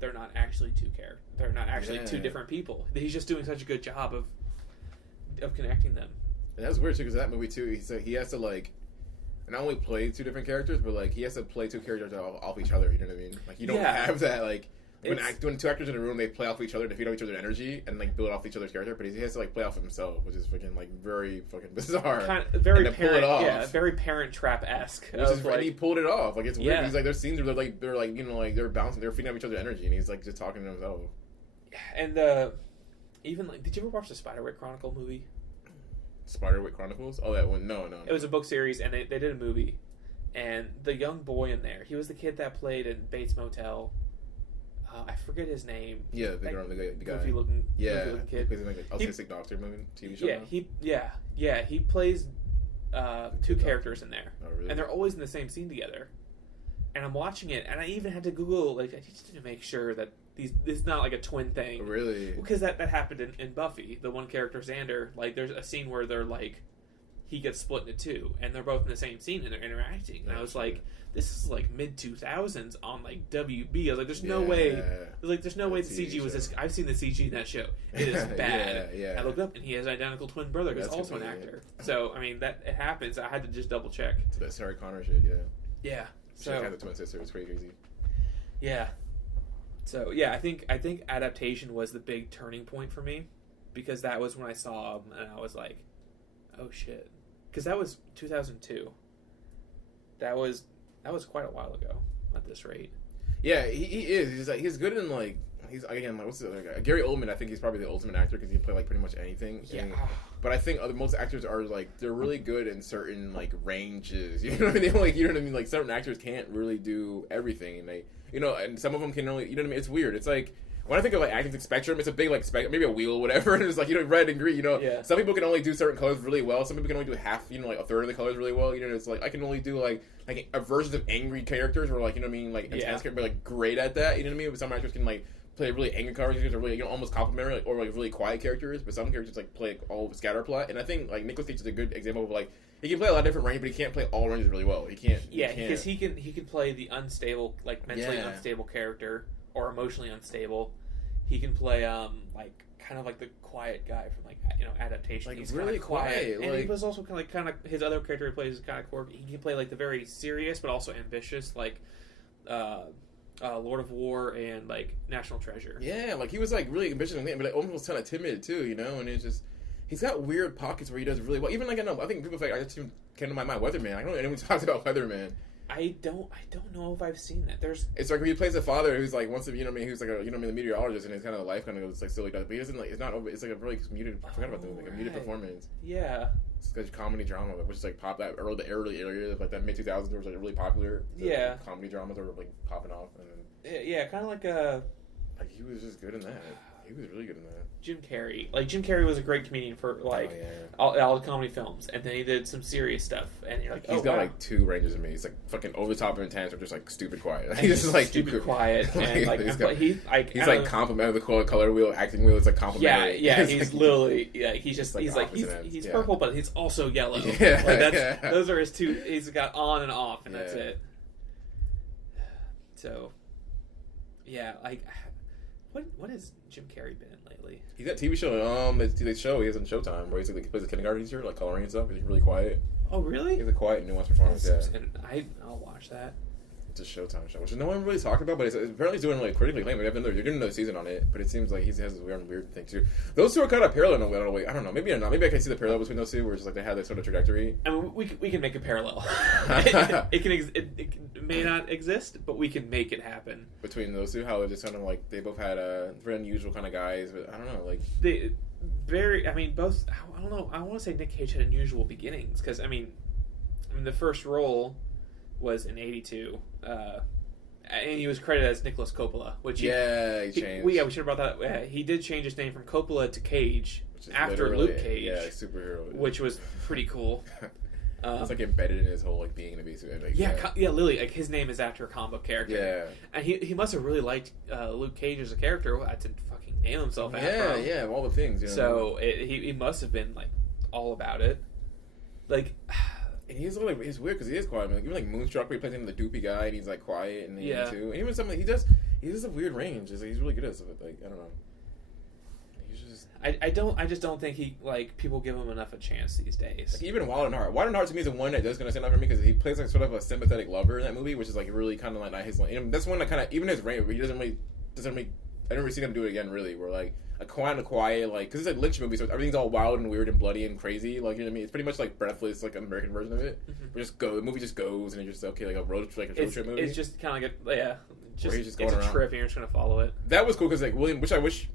they're not actually 2 characters. They're not actually 2 different people. He's just doing such a good job of connecting them. And that's weird, too, because that movie, too, he has to, like, not only play 2 different characters, but, like, he has to play 2 characters off each other, you know what I mean? Like, you don't have that, like... When 2 actors in a room, they play off each other to feed off each other's energy and like build off each other's character, but he has to like play off himself, which is fucking like very fucking bizarre. Very Parent, yeah, very Parent Trap-esque. And he pulled it off. Like it's weird. Yeah. He's like, there's scenes where they're like you know like they're bouncing, they're feeding off each other's energy, and he's like just talking to himself. And even like, did you ever watch the Spiderwick Chronicle movie? Spiderwick Chronicles? Oh, that one. No. It was a book series, and they did a movie, and the young boy in there, he was the kid that played in Bates Motel. I forget his name. Yeah, the guy. Goofy looking kid. He plays in like an autistic doctor movie, TV show. Yeah, he plays 2 characters in there. Oh, really? And they're always in the same scene together. And I'm watching it, and I even had to Google, like, I just to make sure that this is not like a twin thing. Oh, really? Because that happened in Buffy. The one character, Xander, like, there's a scene where they're like, he gets split into 2, and they're both in the same scene, and they're interacting. And I was like, this is like mid-2000s on like WB. I was like, there's no way. I was like, there's no way the CG was this. I've seen the CG in that show. It is bad. Yeah. I looked up, and he has an identical twin brother who's also an actor. So I mean, it happens. I had to just double check. It's that Sarah Connor shit. Yeah. Yeah. So I had the twin sister. It's pretty crazy. Yeah. So yeah, I think Adaptation was the big turning point for me, because that was when I saw him, and I was like, oh shit, because that was 2002. That was quite a while ago at this rate. Yeah, he is. He's good in like what's the other guy? Gary Oldman. I think he's probably the ultimate actor because he can play like pretty much anything. Yeah. But I think most actors are like they're really good in certain like ranges. You know what I mean? Like you know what I mean? Like certain actors can't really do everything, and they and some of them can only what I mean? It's weird. It's like. When I think of like acting spectrum, it's a big like maybe a wheel, whatever. And it's like red and green. Yeah. Some people can only do certain colors really well. Some people can only do half, like a third of the colors really well. It's like I can only do like a versions of angry characters, or like like intense characters, but like great at that. You know what I mean? But some actors can like play really angry characters, or really almost complimentary, or like really quiet characters. But some characters like play all scatter plot. And I think like Nicolas Cage is a good example of like he can play a lot of different ranges, but he can't play all ranges really well. He can't. Yeah, because he can play the unstable, like mentally unstable character or emotionally unstable. he can play like kind of like the quiet guy from like adaptation. Like, he's really quiet, and like... he was also kind of his other character he plays is kind of quirky. He can play like the very serious but also ambitious, like Lord of War and like National Treasure. Yeah, like he was like really ambitious, but like, almost kind of timid too, and it's just he's got weird pockets where he does really well. Even like I think people think I just came to my Weatherman. I don't know anyone talks about Weatherman. I don't know if I've seen that. It's like when he plays a father who's like who's like a the meteorologist, and his kind of life kind of goes like silly, but he doesn't like it's not over. It's like a really muted. I forgot about the movie, like a muted performance. Yeah, it's like comedy drama, which is like pop that the early area of like that mid 2000s was like really popular. Yeah, comedy dramas were like popping off, and then yeah, kind of like he was just good in that. He was really good in that. Jim Carrey. Like, Jim Carrey was a great comedian for, like, all the comedy films. And then he did some serious stuff. And you're like, he's got, like, two ranges of me. He's, like, fucking over the top and intense, or just, like, stupid quiet. He's just, like, stupid quiet. And, like, he's complimenting the color wheel, acting wheel. It's, like, complimentary. Yeah, he's literally, he's just, he's purple, but he's also yellow. Yeah, like, those are his two, he's got on and off, and that's it. So, yeah, like... What has Jim Carrey been in lately? He's got a TV show. The show he has on Showtime where he plays a kindergarten teacher, like coloring and stuff. He's really quiet. Oh, really? He has a quiet, nuanced performance. I'll watch that. It's a Showtime show, which no one really talked about, but apparently he's doing really critically acclaimed. They're doing another season on it, but it seems like he has this weird thing too. Those two are kind of parallel in a little way. I don't know. Maybe not. Maybe I can see the parallel between those two, where it's like they have this sort of trajectory. I mean, we can make a parallel. It may not exist, but we can make it happen Between those two, how they're just kind of like they both had very unusual kind of guys, but I don't know, like both. I don't know. I want to say Nic Cage had unusual beginnings because I mean, the first role was in '82, and he was credited as Nicolas Coppola, which he changed. We should have brought that. He did change his name from Coppola to Cage after Luke Cage, superhero, which was pretty cool. It's like embedded in his whole like being to be. Like, Lily. Like his name is after a comic book character. Yeah, and he must have really liked Luke Cage as a character. Well, to fucking nail himself after. Yeah, all the things. So he must have been like all about it. Like. And he's weird because he is quiet. I mean, even like Moonstruck, where he plays him the doopy guy, and he's like quiet, and too. And even something he does a weird range. He's really good at stuff. Like I don't know. He's just I just don't think he like people give him enough a chance these days. Like, even Wild and Heart to me is the one that does gonna stand out for me because he plays like sort of a sympathetic lover in that movie, which is like really kind of like not his line. That's one that kind of even his range. He doesn't really. I don't really see him do it again. Really, where like. A quiet, like, because it's a Lynch movie, so everything's all wild and weird and bloody and crazy. Like, you know what I mean? It's pretty much like Breathless, like an American version of it. Mm-hmm. The movie just goes, and it's just okay, like a road trip movie. It's just kind of like just going it's around. A trip, and you're just gonna follow it. That was cool because like William, which I wish.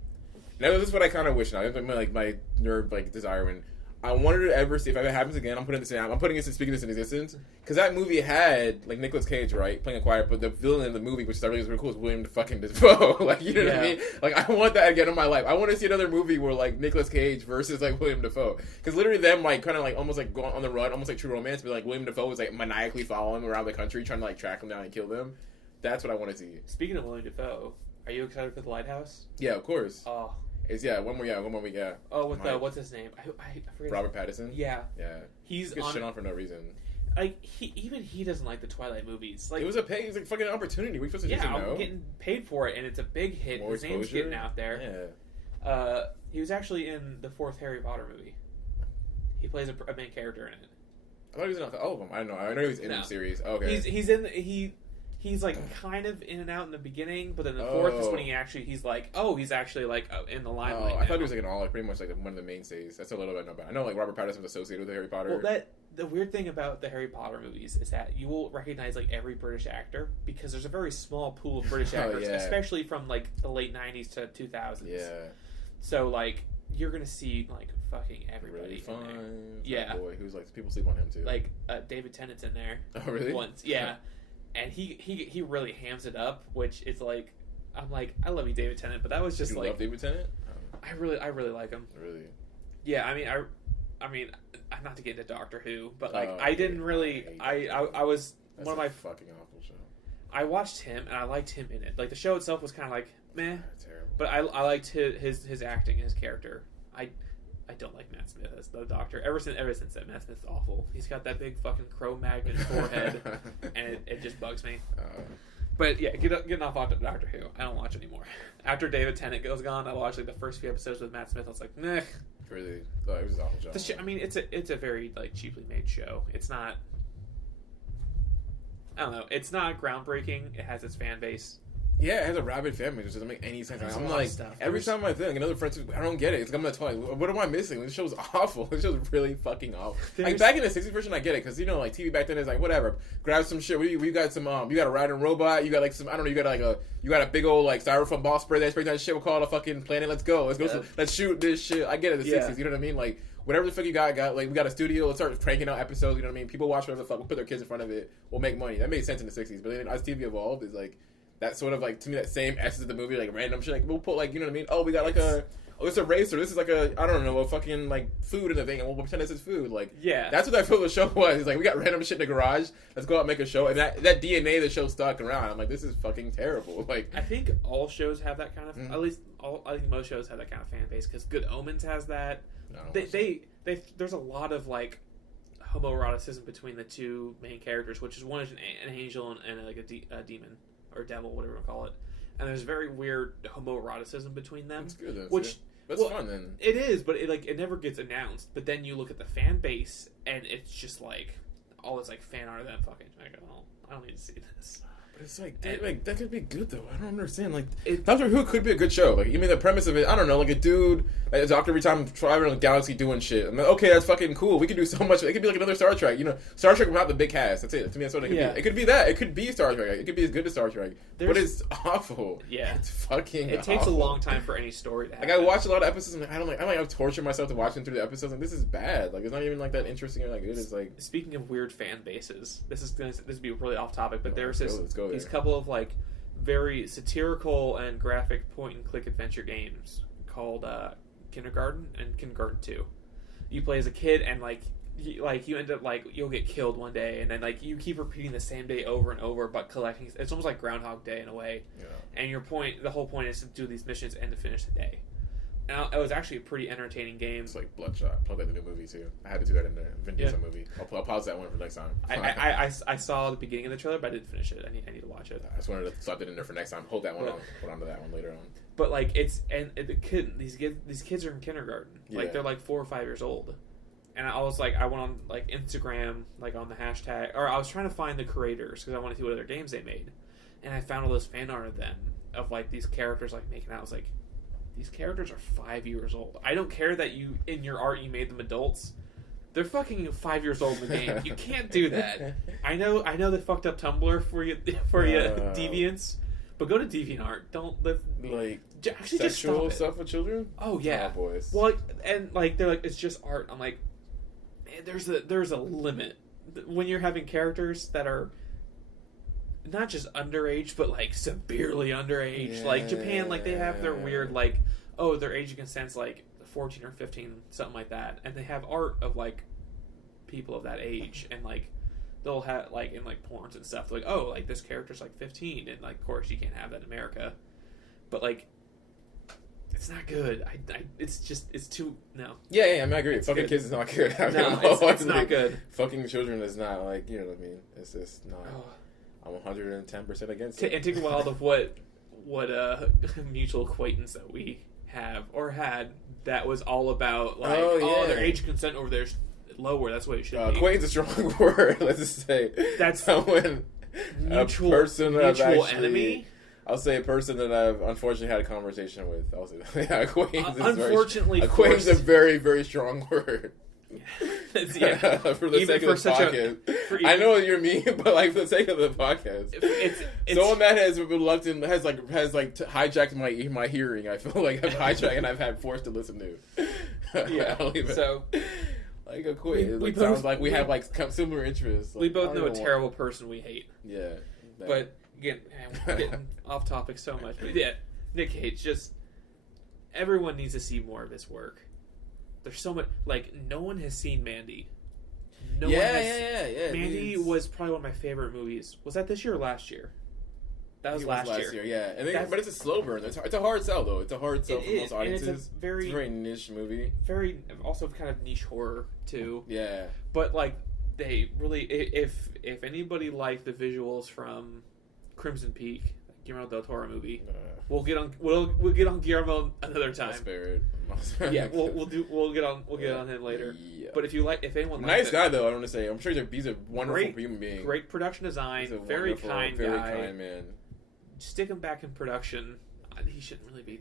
Now this is what I kind of wish now. It's like my nerd like desire when. I wanted to ever see if it happens again. I'm putting this in speaking this in existence because that movie had like Nicolas Cage playing a quiet, but the villain in the movie, which I really was really cool, is William fucking Dafoe. Like you know what I mean? Like I want that again in my life. I want to see another movie where like Nicolas Cage versus like William Dafoe because literally them like kind of like almost like going on the run, almost like True Romance, but like William Dafoe was like maniacally following them around the country trying to like track them down and kill them. That's what I want to see. Speaking of William Dafoe, are you excited for The Lighthouse? Yeah, of course. Oh. It's one more week. Oh, with what's his name? I forget. Robert Pattinson. Yeah. He's gets shit on for no reason. Like he doesn't like the Twilight movies. Like it was a fucking opportunity. We supposed to I'm getting paid for it, and it's a big hit. His name's getting out there. Yeah. He was actually in the 4th Harry Potter movie. He plays a main character in it. I thought he was in all of them. I don't know. I know he was in the series. Okay. He's like kind of in and out in the beginning, but then the 4th is when he's actually like in the limelight. I thought he was like pretty much like one of the mainstays. That's a little bit I know about. I know like Robert Pattinson was associated with Harry Potter. Well, the weird thing about the Harry Potter movies is that you will recognize like every British actor because there's a very small pool of British actors, especially from like the late 90s to 2000s. Yeah. So like you're gonna see like fucking everybody. Really fun. In there. Yeah. Boy, who's like people sleep on him too. Like David Tennant's in there. Oh really? Once, yeah. And he really hams it up, which is like, I'm like, I love you, David Tennant, but that was just you like, love David Tennant? I really like him. Really? Yeah, I mean, I'm not to get into Doctor Who, but like, I didn't really, I was That's one of my fucking awful show. I watched him and I liked him in it. Like the show itself was kind of like meh, terrible. But I liked his acting, his character. I don't like Matt Smith as the Doctor. Ever since that, Matt Smith's awful. He's got that big fucking Cro-Magnon forehead, and it just bugs me. But yeah, getting off Doctor Who, I don't watch anymore. After David Tennant goes gone, I watched like the first few episodes with Matt Smith. I was like, nah. Really? Oh, it was an awful job. I mean, it's a very like cheaply made show. It's not. I don't know. It's not groundbreaking. It has its fan base. Yeah, it has a rabid family, which doesn't make any sense. I'm like, every time I think another friend, I don't get it. It's like, I'm not talking. What am I missing? This show's awful. This show's really fucking awful. Like back in the '60s version, I get it because like TV back then is like whatever. Grab some shit. We got some. You got a riding robot. You got like some. I don't know. You got a big old like styrofoam ball spray that sprays that shit. We'll call it a fucking planet. Let's go. Let's go. Yeah. Let's shoot this shit. I get it. The '60s. You know what I mean? Like whatever the fuck you got like we got a studio. Let's start cranking out episodes. You know what I mean? People watch whatever the fuck. We'll put their kids in front of it. We'll make money. That made sense in the '60s. But then as TV evolved, is like. That sort of like to me that same essence of the movie, like random shit. Like we'll put like you know what I mean. Oh, we got like it's a racer. This is like I don't know, a fucking like food in the thing, and we'll pretend this is food. Like that's what I feel the show was. It's like we got random shit in the garage. Let's go out and make a show, and that DNA of the show stuck around. I'm like, this is fucking terrible. Like I think all shows have that kind of at least I think most shows have that kind of fan base because Good Omens has that. There's a lot of like homoeroticism between the two main characters, which is one is an angel and like a demon. Or devil, whatever you call it, and there's very weird homoeroticism between them. That's good. That's fun then. It is, but it never gets announced. But then you look at the fan base, and it's just like all this like fan art of them fucking. I go, oh, I don't need to see this. But it's like that could be good though. I don't understand. Like Doctor Who could be a good show. Like you mean the premise of it? I don't know. Like a dude, like a doctor every time traveling around the galaxy doing shit. I'm like, okay, that's fucking cool. We could do so much. It could be like another Star Trek. You know, Star Trek without the big cast. That's it. To me, that's what it could be. It could be that. It could be Star Trek. It could be as good as Star Trek. But it's awful. Yeah, it's fucking. It takes awful. a long time for any story to happen. Like I watch a lot of episodes. And I don't like. I've tortured myself to watching through the episodes. Like this is bad. Like it's not even like that interesting or like good. It's like. Speaking of weird fan bases, this would be really off topic, but there's these there. couple of like. Very satirical and graphic point-and-click adventure games called Kindergarten and Kindergarten 2. You play as a kid and you end up like you'll get killed one day and then like you keep repeating the same day over and over but collecting. It's almost like Groundhog Day in a way. Yeah. And the whole point is to do these missions and to finish the day. And it was actually a pretty entertaining game. It's like Bloodshot. Plug that in the new movie too. I had to do that in the Vin Diesel movie. I'll pause that one for next time. I saw the beginning of the trailer, but I didn't finish it. I need to watch it. I just wanted to slap it in there for next time. Hold that one on. Hold on to that one later on. But like these kids are in kindergarten. Like they're like 4 or 5 years old. And I was like, I went on like Instagram, like on the hashtag, or I was trying to find the creators because I wanted to see what other games they made. And I found all this fan art of them of like these characters like making out. I was like. These characters are 5 years old. I don't care that you, in your art, you made them adults. They're fucking 5 years old in the game. You can't do that. I know they fucked up Tumblr for you deviants, but go to DeviantArt. Don't live like actually sexual just stuff with children. Oh yeah, boys. Well, and like they're like it's just art. I'm like, man, there's a limit when you're having characters that are. Not just underage, but like severely underage. Yeah. Like Japan, like they have their weird like, oh, their age of consent's like 14 or 15, something like that, and they have art of like people of that age, and like they'll have like in like porns and stuff. Like, oh, like this character's like 15, and like of course you can't have that in America, but like it's not good. It's too no. Yeah, I mean I agree. Fucking kids is not good. I mean, no, it's not good. Fucking children is not like you know what I mean. It's just not. Oh. I'm 110% against it. And take a while of what mutual acquaintance that we have or had that was all about like their age consent over there's lower. That's what it should be. Acquaintance is a strong word. Let's just say that's someone mutual enemy. I'll say a person that I've unfortunately had a conversation with. I'll say that. Acquaintance. Unfortunately, acquaintance is a very very strong word. Yeah. For the sake of the podcast. I know you're mean, but like for the sake of the podcast, it's someone that has reluctant has hijacked my hearing. I feel like I've hijacked and I've had forced to listen to. Yeah. So like a quiz. It sounds like we have like similar interests. Like, we both know a terrible person we hate. Yeah. But again, we're getting off topic so much. But yeah, Nic Cage. Just everyone needs to see more of his work. There's so much, like, no one has seen Mandy. Yeah. Mandy was probably one of my favorite movies. Was that this year or last year? That was last year. Yeah. But it's a slow burn. It's a hard sell, though. It's a hard sell for most audiences. It's a very niche movie. Very, also kind of niche horror, too. Yeah. But, like, they really, if anybody liked the visuals from Crimson Peak, Guillermo del Toro movie. We'll get on Guillermo another time. Spirit. Yeah, we'll get on him later. Yeah. But if anyone likes nice guy though, I want to say, I'm sure he's a wonderful human being. Great production design, very kind man. Stick him back in production. He shouldn't really be.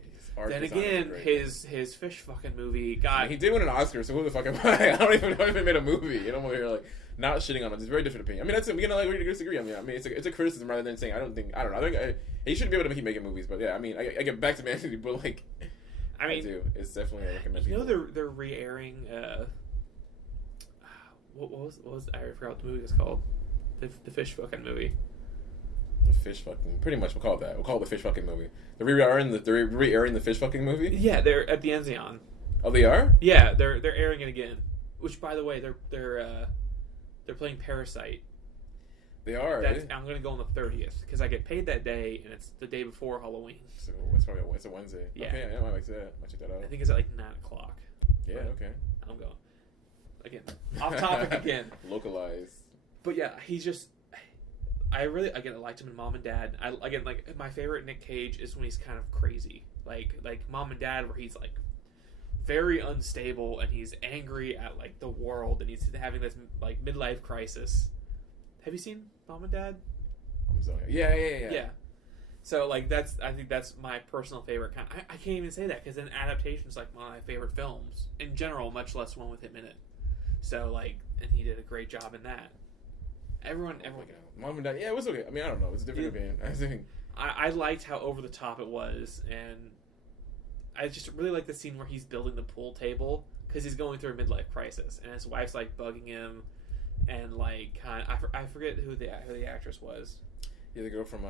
Then again, his fish fucking movie. God, he did win an Oscar, so who the fuck am I? I don't even know if he made a movie. You know, I'm over here like not shitting on him. It's a very different opinion. I mean, that's it. We can like disagree. I mean, it's a criticism rather than saying I don't know. I think he should be able to keep making movies, but yeah, I mean, I get back to Mandy, but like, I do. It's definitely I recommend. You know, they're re-airing. What was I forgot what the movie was called? The fish fucking movie. The fish fucking. Pretty much, we'll call it that. We'll call it the fish fucking movie. They're re-airing the fish fucking movie. Yeah, they're at the Enzion. Oh, they are. Yeah, they're airing it again. Which, by the way, they're playing Parasite. They are. I'm gonna go on the 30th because I get paid that day, and it's the day before Halloween. So it's a Wednesday. Yeah. Okay, I might like that. Might check that out. I think it's at like 9:00. Yeah. Okay. I'm going again. Off topic again. Localized. But yeah, he's just. I liked him in Mom and Dad. My favorite Nic Cage is when he's kind of crazy, like Mom and Dad, where he's like very unstable and he's angry at like the world and he's having this like midlife crisis. Have you seen Mom and Dad? I'm sorry. Yeah. So like I think that's my personal favorite kind. I can't even say that because an adaptation's like one of my favorite films in general, much less one with him in it. So like, and he did a great job in that. Everyone. Mom and Dad. Yeah, it was okay. I mean, I don't know. It's a different opinion. I think I liked how over the top it was, and I just really like the scene where he's building the pool table because he's going through a midlife crisis, and his wife's like bugging him, and like I forget who the actress was. Yeah, the girl from I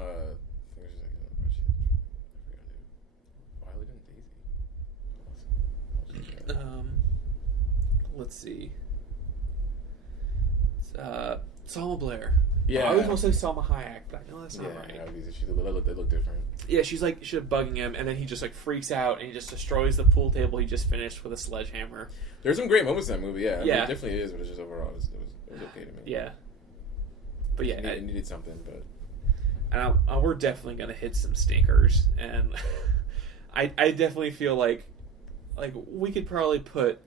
think Violet and Daisy. Let's see. Salma Blair. Yeah, I always want to say Salma Hayek, but I know that's not right. Yeah, they look different. Yeah, she's bugging him, and then he just like freaks out and he just destroys the pool table he just finished with a sledgehammer. There's some great moments in that movie. Yeah, I mean, it definitely is, but it's just overall it was okay to me. Yeah, but yeah, it needed something, but. And we're definitely gonna hit some stinkers, and I definitely feel like we could probably put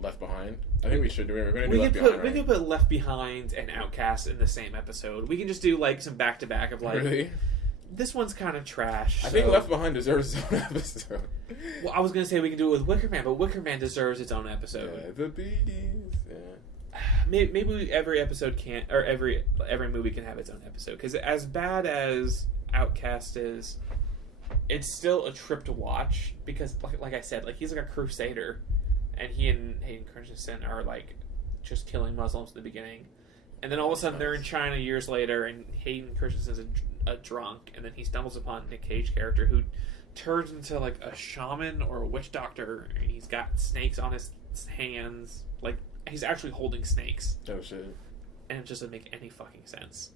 Left Behind. I think we should. We're going to do Left Behind. We could put Left Behind and Outcast in the same episode. We can just do like some back to back of like. Really? This one's kind of trash. I think Left Behind deserves its own episode. Well, I was going to say we can do it with Wicker Man, but Wicker Man deserves its own episode. Yeah, the bees. Yeah. Maybe every episode can't, or every movie can have its own episode. Because as bad as Outcast is, it's still a trip to watch. Because, like I said, like he's like a crusader. And he and Hayden Christensen are like just killing Muslims in the beginning, and then all of a sudden they're in China years later, and Hayden Christensen's a drunk, and then he stumbles upon Nic Cage character who turns into like a shaman or a witch doctor, and he's got snakes on his hands, like he's actually holding snakes. Oh shit! And it just doesn't make any fucking sense.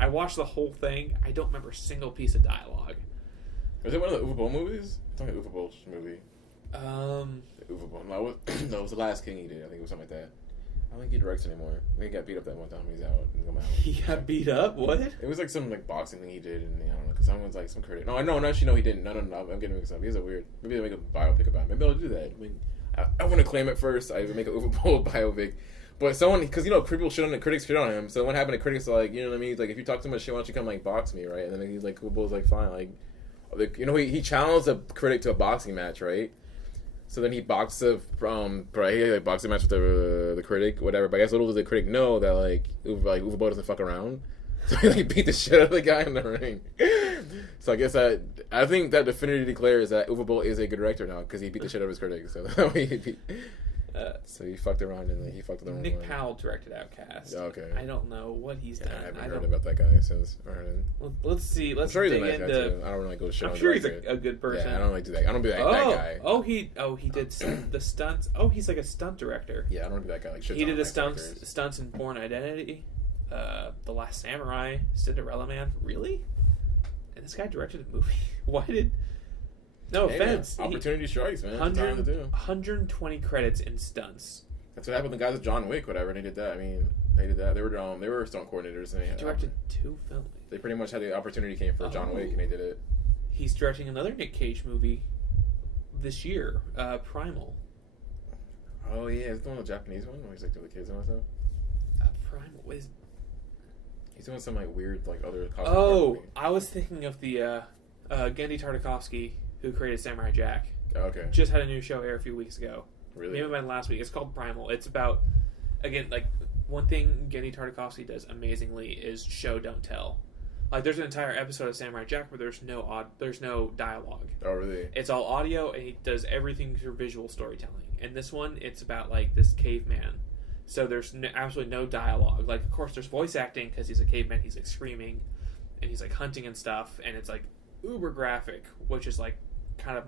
I watched the whole thing. I don't remember a single piece of dialogue. Was it one of the Uwe Boll movies? It's like an Uwe Boll movie. Uwe Boll. No, it was The Last King he did. I think it was something like that. I don't think he directs anymore. I think he got beat up that one time. He's out. He got beat up? What? It was like some like boxing thing he did, and I don't know, because someone's like some critic. No, actually, no, he didn't. No, I'm getting mixed up. He's a weird. Maybe they'll make a biopic about him. Maybe I'll do that. I mean, I want to claim it first. I would make a Uwe Boll biopic. But someone, because people shit on the critics, shit on him. So what happened to critics? Like, you know what I mean? He's like, if you talk too much shit, why don't you come like box me, right? And then he's like, Uwe Boll's like, fine, like, you know, he challenged a critic to a boxing match, right? So then he boxed a boxing match with the critic, whatever. But I guess little does the critic know that like Uwe Boll doesn't fuck around, so he like beat the shit out of the guy in the ring. So I guess I think that definitively declares that Uwe Boll is a good director now because he beat the shit out of his critic. So that way so he fucked around and he fucked the wrong Nick one. Powell directed Outcast. Okay. I don't know what he's done. I haven't heard about that guy since. Let's see. Let's I'm sure dig he's a nice into. guy too. I don't really go shit on I'm sure he's director. a good person. Yeah, I don't like do that. I don't be that guy. He did the stunts. Oh, he's like a stunt director. Yeah, I don't want to be that guy. Like shit. He did the stunts in Born Identity, The Last Samurai, Cinderella Man. Really? And this guy directed a movie. Why did? No offense. Man, opportunity strikes, man. 120 credits in stunts. That's what happened with the guys with John Wick, whatever, and he did that. I mean, They did that. They were stunt coordinators. And he directed 2 films. They pretty much had the opportunity came for John Wick, and they did it. He's directing another Nic Cage movie this year, Primal. Oh yeah, is it the one, the Japanese one, where he's like doing the kids and stuff? Primal is. He's doing some like weird like other. I was thinking of the Genndy Tartakovsky, who created Samurai Jack. Oh, okay. Just had a new show air a few weeks ago. Really? Maybe it went last week. It's called Primal. It's about, again, like one thing Genndy Tartakovsky does amazingly is show don't tell. Like there's an entire episode of Samurai Jack where there's no dialogue. Oh really? It's all audio, and he does everything through visual storytelling. And this one, it's about like this caveman. So there's absolutely no dialogue. Like of course there's voice acting because he's a caveman. He's like screaming, and he's like hunting and stuff, and it's like uber graphic, which is like kind of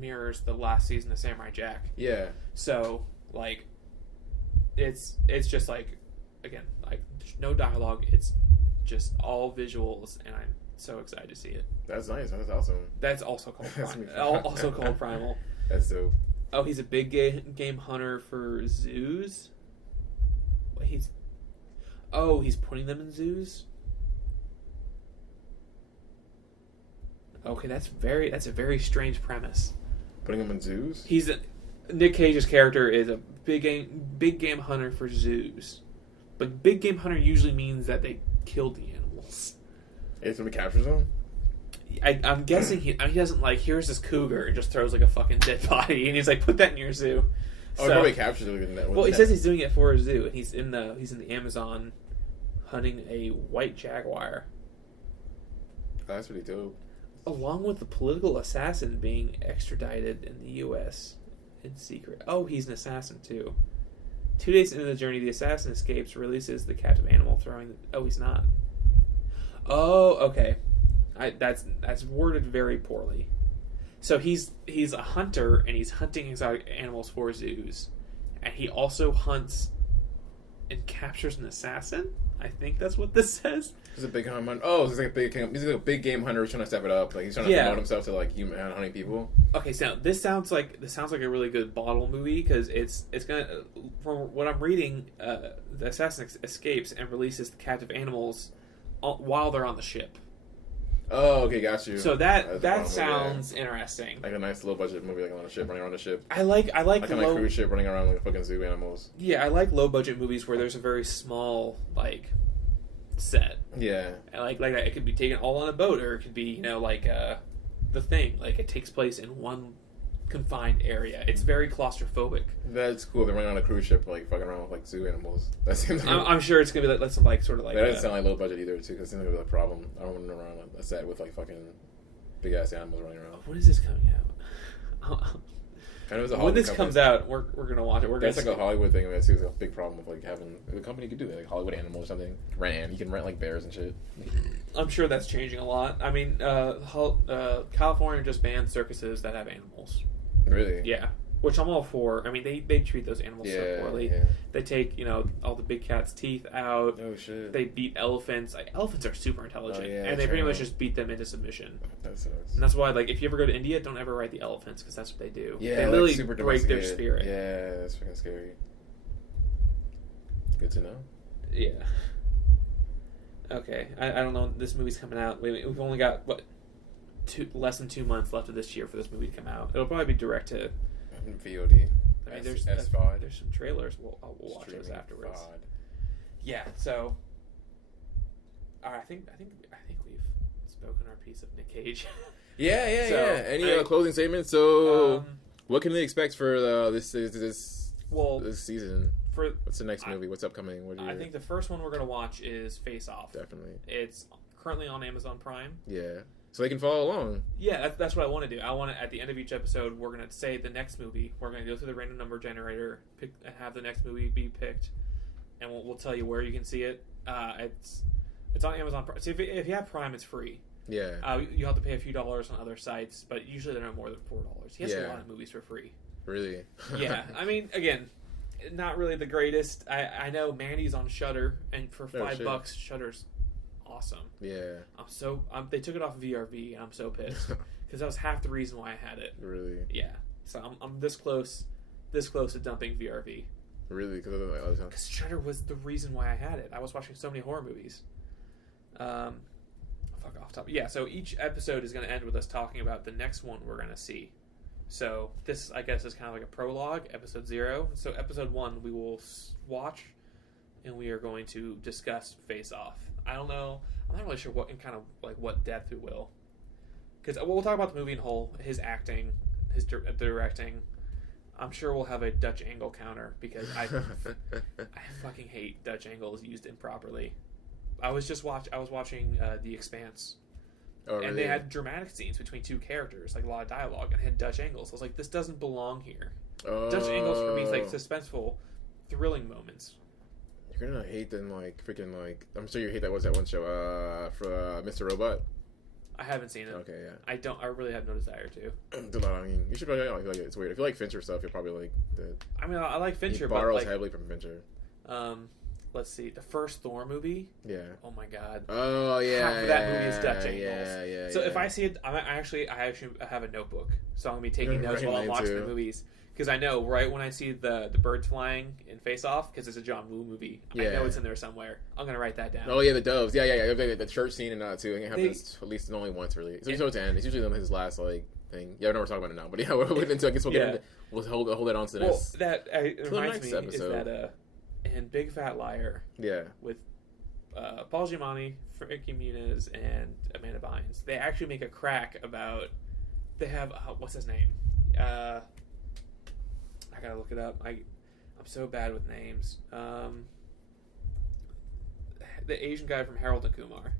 mirrors the last season of Samurai Jack. Yeah. So like, it's just like, again, like there's no dialogue. It's just all visuals, and I'm so excited to see it. That's nice. That's awesome. That's also called Primal. Also called Primal. That's dope. Oh, he's a big game hunter for zoos. He's putting them in zoos. Okay, that's a very strange premise. Putting them in zoos? Nic Cage's character is a big game hunter for zoos, but big game hunter usually means that they kill the animals. It's when he captures them. I'm guessing he doesn't like, here's this cougar and just throws like a fucking dead body, and he's like, put that in your zoo. Oh, he probably captures it with that. Well, he says he's doing it for a zoo, and he's in the Amazon hunting a white jaguar. Oh, that's pretty dope. Along with the political assassin being extradited in the U.S. in secret. Oh, he's an assassin too. 2 days into the journey, the assassin escapes, releases the captive animal, Oh, he's not. Oh, okay. That's worded very poorly. So he's a hunter, and he's hunting exotic animals for zoos, and he also hunts and captures an assassin. I think that's what this says. He's a big hunter. Oh, he's like a big game hunter who's trying to step it up. Like he's trying to promote himself to like human hunting people. Okay, so this sounds like a really good bottle movie, because it's gonna, from what I'm reading, the assassin escapes and releases the captive animals while they're on the ship. Oh, okay, got you. So that sounds interesting. Like a nice low budget movie, like on a ship, running around the ship. I like kind of cruise ship running around like fucking zoo animals. Yeah, I like low budget movies where there's a very small like set. Yeah, and like that. It could be taken all on a boat, or it could be like The Thing. Like it takes place in one confined area. It's very claustrophobic. That's cool. They're running on a cruise ship, like fucking around with like zoo animals. That seems. Like I'm sure it's gonna be like some like sort of like. That doesn't sound like low budget either, too. Because it seems like a problem. I don't want to run around a set with like fucking big ass animals running around. When is this coming out? When this comes out, we're gonna watch it. That's like a Hollywood thing. I mean, it's a big problem with like having the company could do that, like Hollywood Animals or something. You can rent like bears and shit. I'm sure that's changing a lot. I mean, California just banned circuses that have animals. Really? Yeah. Which I'm all for. I mean, they treat those animals so poorly. Yeah. They take, all the big cat's teeth out. Oh, shit. They beat elephants. Like, elephants are super intelligent. Oh, yeah, and they pretty much just beat them into submission. That sucks. And that's why, like, if you ever go to India, don't ever ride the elephants, because that's what they do. Yeah, they literally break their spirit. Yeah, that's fucking scary. Good to know. Yeah. Okay. I don't know. This movie's coming out. We've only got, less than 2 months left of this year for this movie to come out. It'll probably be direct to VOD. I mean, there's some trailers. We'll watch those afterwards. VOD. Yeah. So, all right, I think we've spoken our piece of Nic Cage. Yeah. Any closing statements? So, what can they expect for this season? What's the next movie? What's upcoming? I think the first one we're gonna watch is Face Off. Definitely. It's currently on Amazon Prime. Yeah. So they can follow along. Yeah, that's what I want to do. I want to, at the end of each episode, we're going to say the next movie. We're going to go through the random number generator, pick, and have the next movie be picked, and we'll tell you where you can see it. It's on Amazon Prime. So if you have Prime, it's free. Yeah. You have to pay a few dollars on other sites, but usually they're no more than $4. He has a lot of movies for free. Really? Yeah. I mean, again, not really the greatest. I know Mandy's on Shudder, and for $5, Shudder's awesome. Yeah. They took it off of VRV, and I'm so pissed because that was half the reason why I had it. Really? Yeah. So I'm this close to dumping VRV. Really? Because of the other time? Because Shudder was the reason why I had it. I was watching so many horror movies. Fuck off top. Yeah, so each episode is going to end with us talking about the next one we're going to see. So this, I guess, is kind of like a prologue, episode 0. So episode 1 we will watch, and we are going to discuss Face Off. I don't know. I'm not really sure what in kind of like what depth we will, because we'll talk about the movie in whole, his acting, his directing. I'm sure we'll have a Dutch angle counter because I fucking hate Dutch angles used improperly. I was watching The Expanse. Oh, really? And they had dramatic scenes between two characters, like a lot of dialogue, and had Dutch angles. I was like, this doesn't belong here. Oh. Dutch angles for me is like suspenseful, thrilling moments. You're gonna hate them like freaking like. I'm sure you hate that. What's that one show? For Mr. Robot. I haven't seen it. Okay, yeah. I really have no desire to. I mean, you should probably like it. It's weird. If you like Fincher stuff, you'll probably like the. I mean, I like Fincher, he borrows but like, heavily from Fincher. Let's see, the first Thor movie. Yeah. Oh my god. Oh yeah. Half of that movie is Dutch angles. Yeah. So if I see it, I actually have a notebook, so I'm gonna be taking notes while I'm watching the movies. Because I know right when I see the birds flying in Face Off, because it's a John Woo movie, I know it's in there somewhere. I'm gonna write that down. Oh yeah, the doves. Yeah. The church scene and that too. I think it happens at least only once really. So it's end. It's usually his last like thing. Yeah, I know we're talking about it now, but yeah, we'll get into. I guess we'll get into. We'll hold it on to the next. Well, that reminds me episode. Is that in Big Fat Liar. Yeah. With Paul Giamatti, Frankie Muniz, and Amanda Bynes, they actually make a crack about. They have what's his name? I gotta look it up. I'm so bad with names. The Asian guy from Harold and Kumar.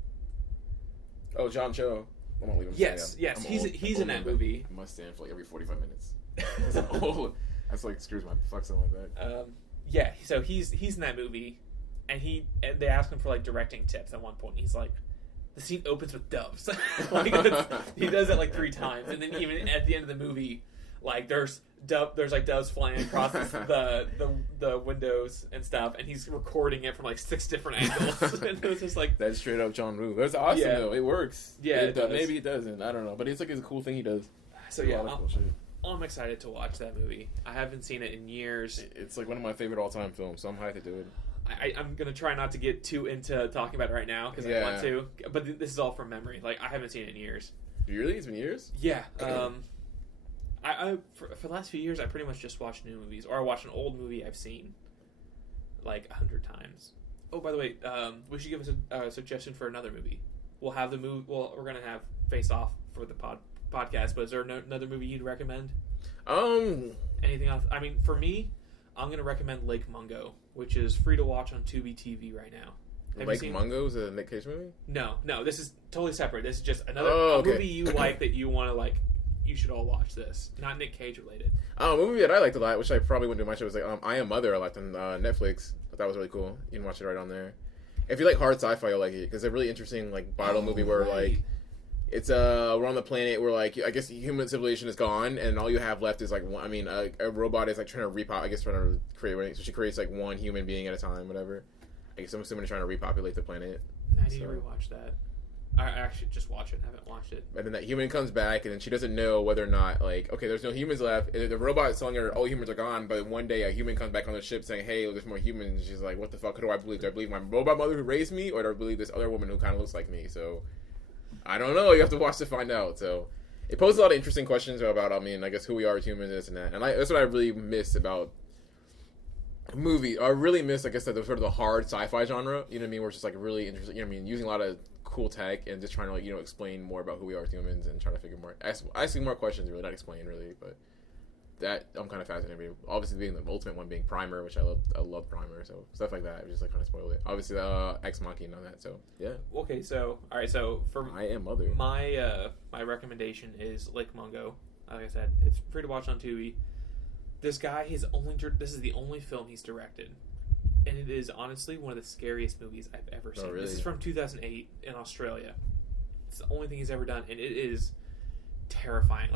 Oh, John Cho. I won't leave him. Yes. He's in that movie. I must stand for like every 45 minutes. That's like screws my fuck something like that. Yeah. So he's in that movie, and they ask him for like directing tips at one point. He's like, the scene opens with doves. Like he does it like 3 times, and then even at the end of the movie, like there's like doves flying across the windows and stuff, and he's recording it from like 6 different angles. And it was just like that's straight up John Woo. That's awesome though. It works. Yeah, maybe it doesn't. I don't know, but it's like a cool thing he does. So I'm excited to watch that movie. I haven't seen it in years. It's like one of my favorite all-time films, so I'm hyped to do it. I'm gonna try not to get too into talking about it right now because I want to, but this is all from memory. Like I haven't seen it in years. Really, it's been years. Yeah. I for the last few years, I pretty much just watch new movies, or I watch an old movie I've seen like 100 times. Oh, by the way, we should give us a suggestion for another movie. We'll have the movie. Well, we're gonna have Face Off for the podcast, but is there another movie you'd recommend? Anything else? I mean, for me, I'm gonna recommend Lake Mungo, which is free to watch on Tubi TV right now. Lake Mungo is a Nic Cage movie? No, this is totally separate. This is just another movie you like that you want to like. You should all watch this. Not Nic Cage related. A movie that I liked a lot, which I probably wouldn't do much of, was like I Am Mother. I liked on Netflix. But that was really cool. You can watch it right on there. If you like hard sci-fi, you'll like it because it's a really interesting like bottle movie where like it's we're on the planet where like I guess human civilization is gone and all you have left is like a robot is like trying to create. So she creates like one human being at a time, whatever. I guess I'm assuming they're trying to repopulate the planet. I need to rewatch that. I actually just watched it. I haven't watched it. And then that human comes back, and then she doesn't know whether or not, like, okay, there's no humans left. And the robot is telling her all humans are gone, but one day a human comes back on the ship saying, hey, there's more humans. And she's like, what the fuck? Who do I believe? Do I believe my robot mother who raised me, or do I believe this other woman who kind of looks like me? So, I don't know. You have to watch to find out. So, it poses a lot of interesting questions about, I guess who we are as humans, this and that. And that's what I really miss about movies. I really miss, like I said, the sort of the hard sci-fi genre. You know what I mean? Where it's just like really interesting. You know what I mean? Using a lot of cool tech and just trying to like explain more about who we are as humans and trying to figure more asking more questions, really, not explain really, but that I'm kind of fascinated with. Obviously being the ultimate one being Primer, which I love Primer, so stuff like that just like kind of spoiled it. Obviously Ex Machina and all that, so yeah. Okay, so all right, so for I Am Mother, my recommendation is Lake Mungo. Like I said, it's free to watch on Tubi. This guy, this is the only film he's directed. And it is honestly one of the scariest movies I've ever seen. Oh, really? This is from 2008 in Australia. It's the only thing he's ever done, and it is terrifying.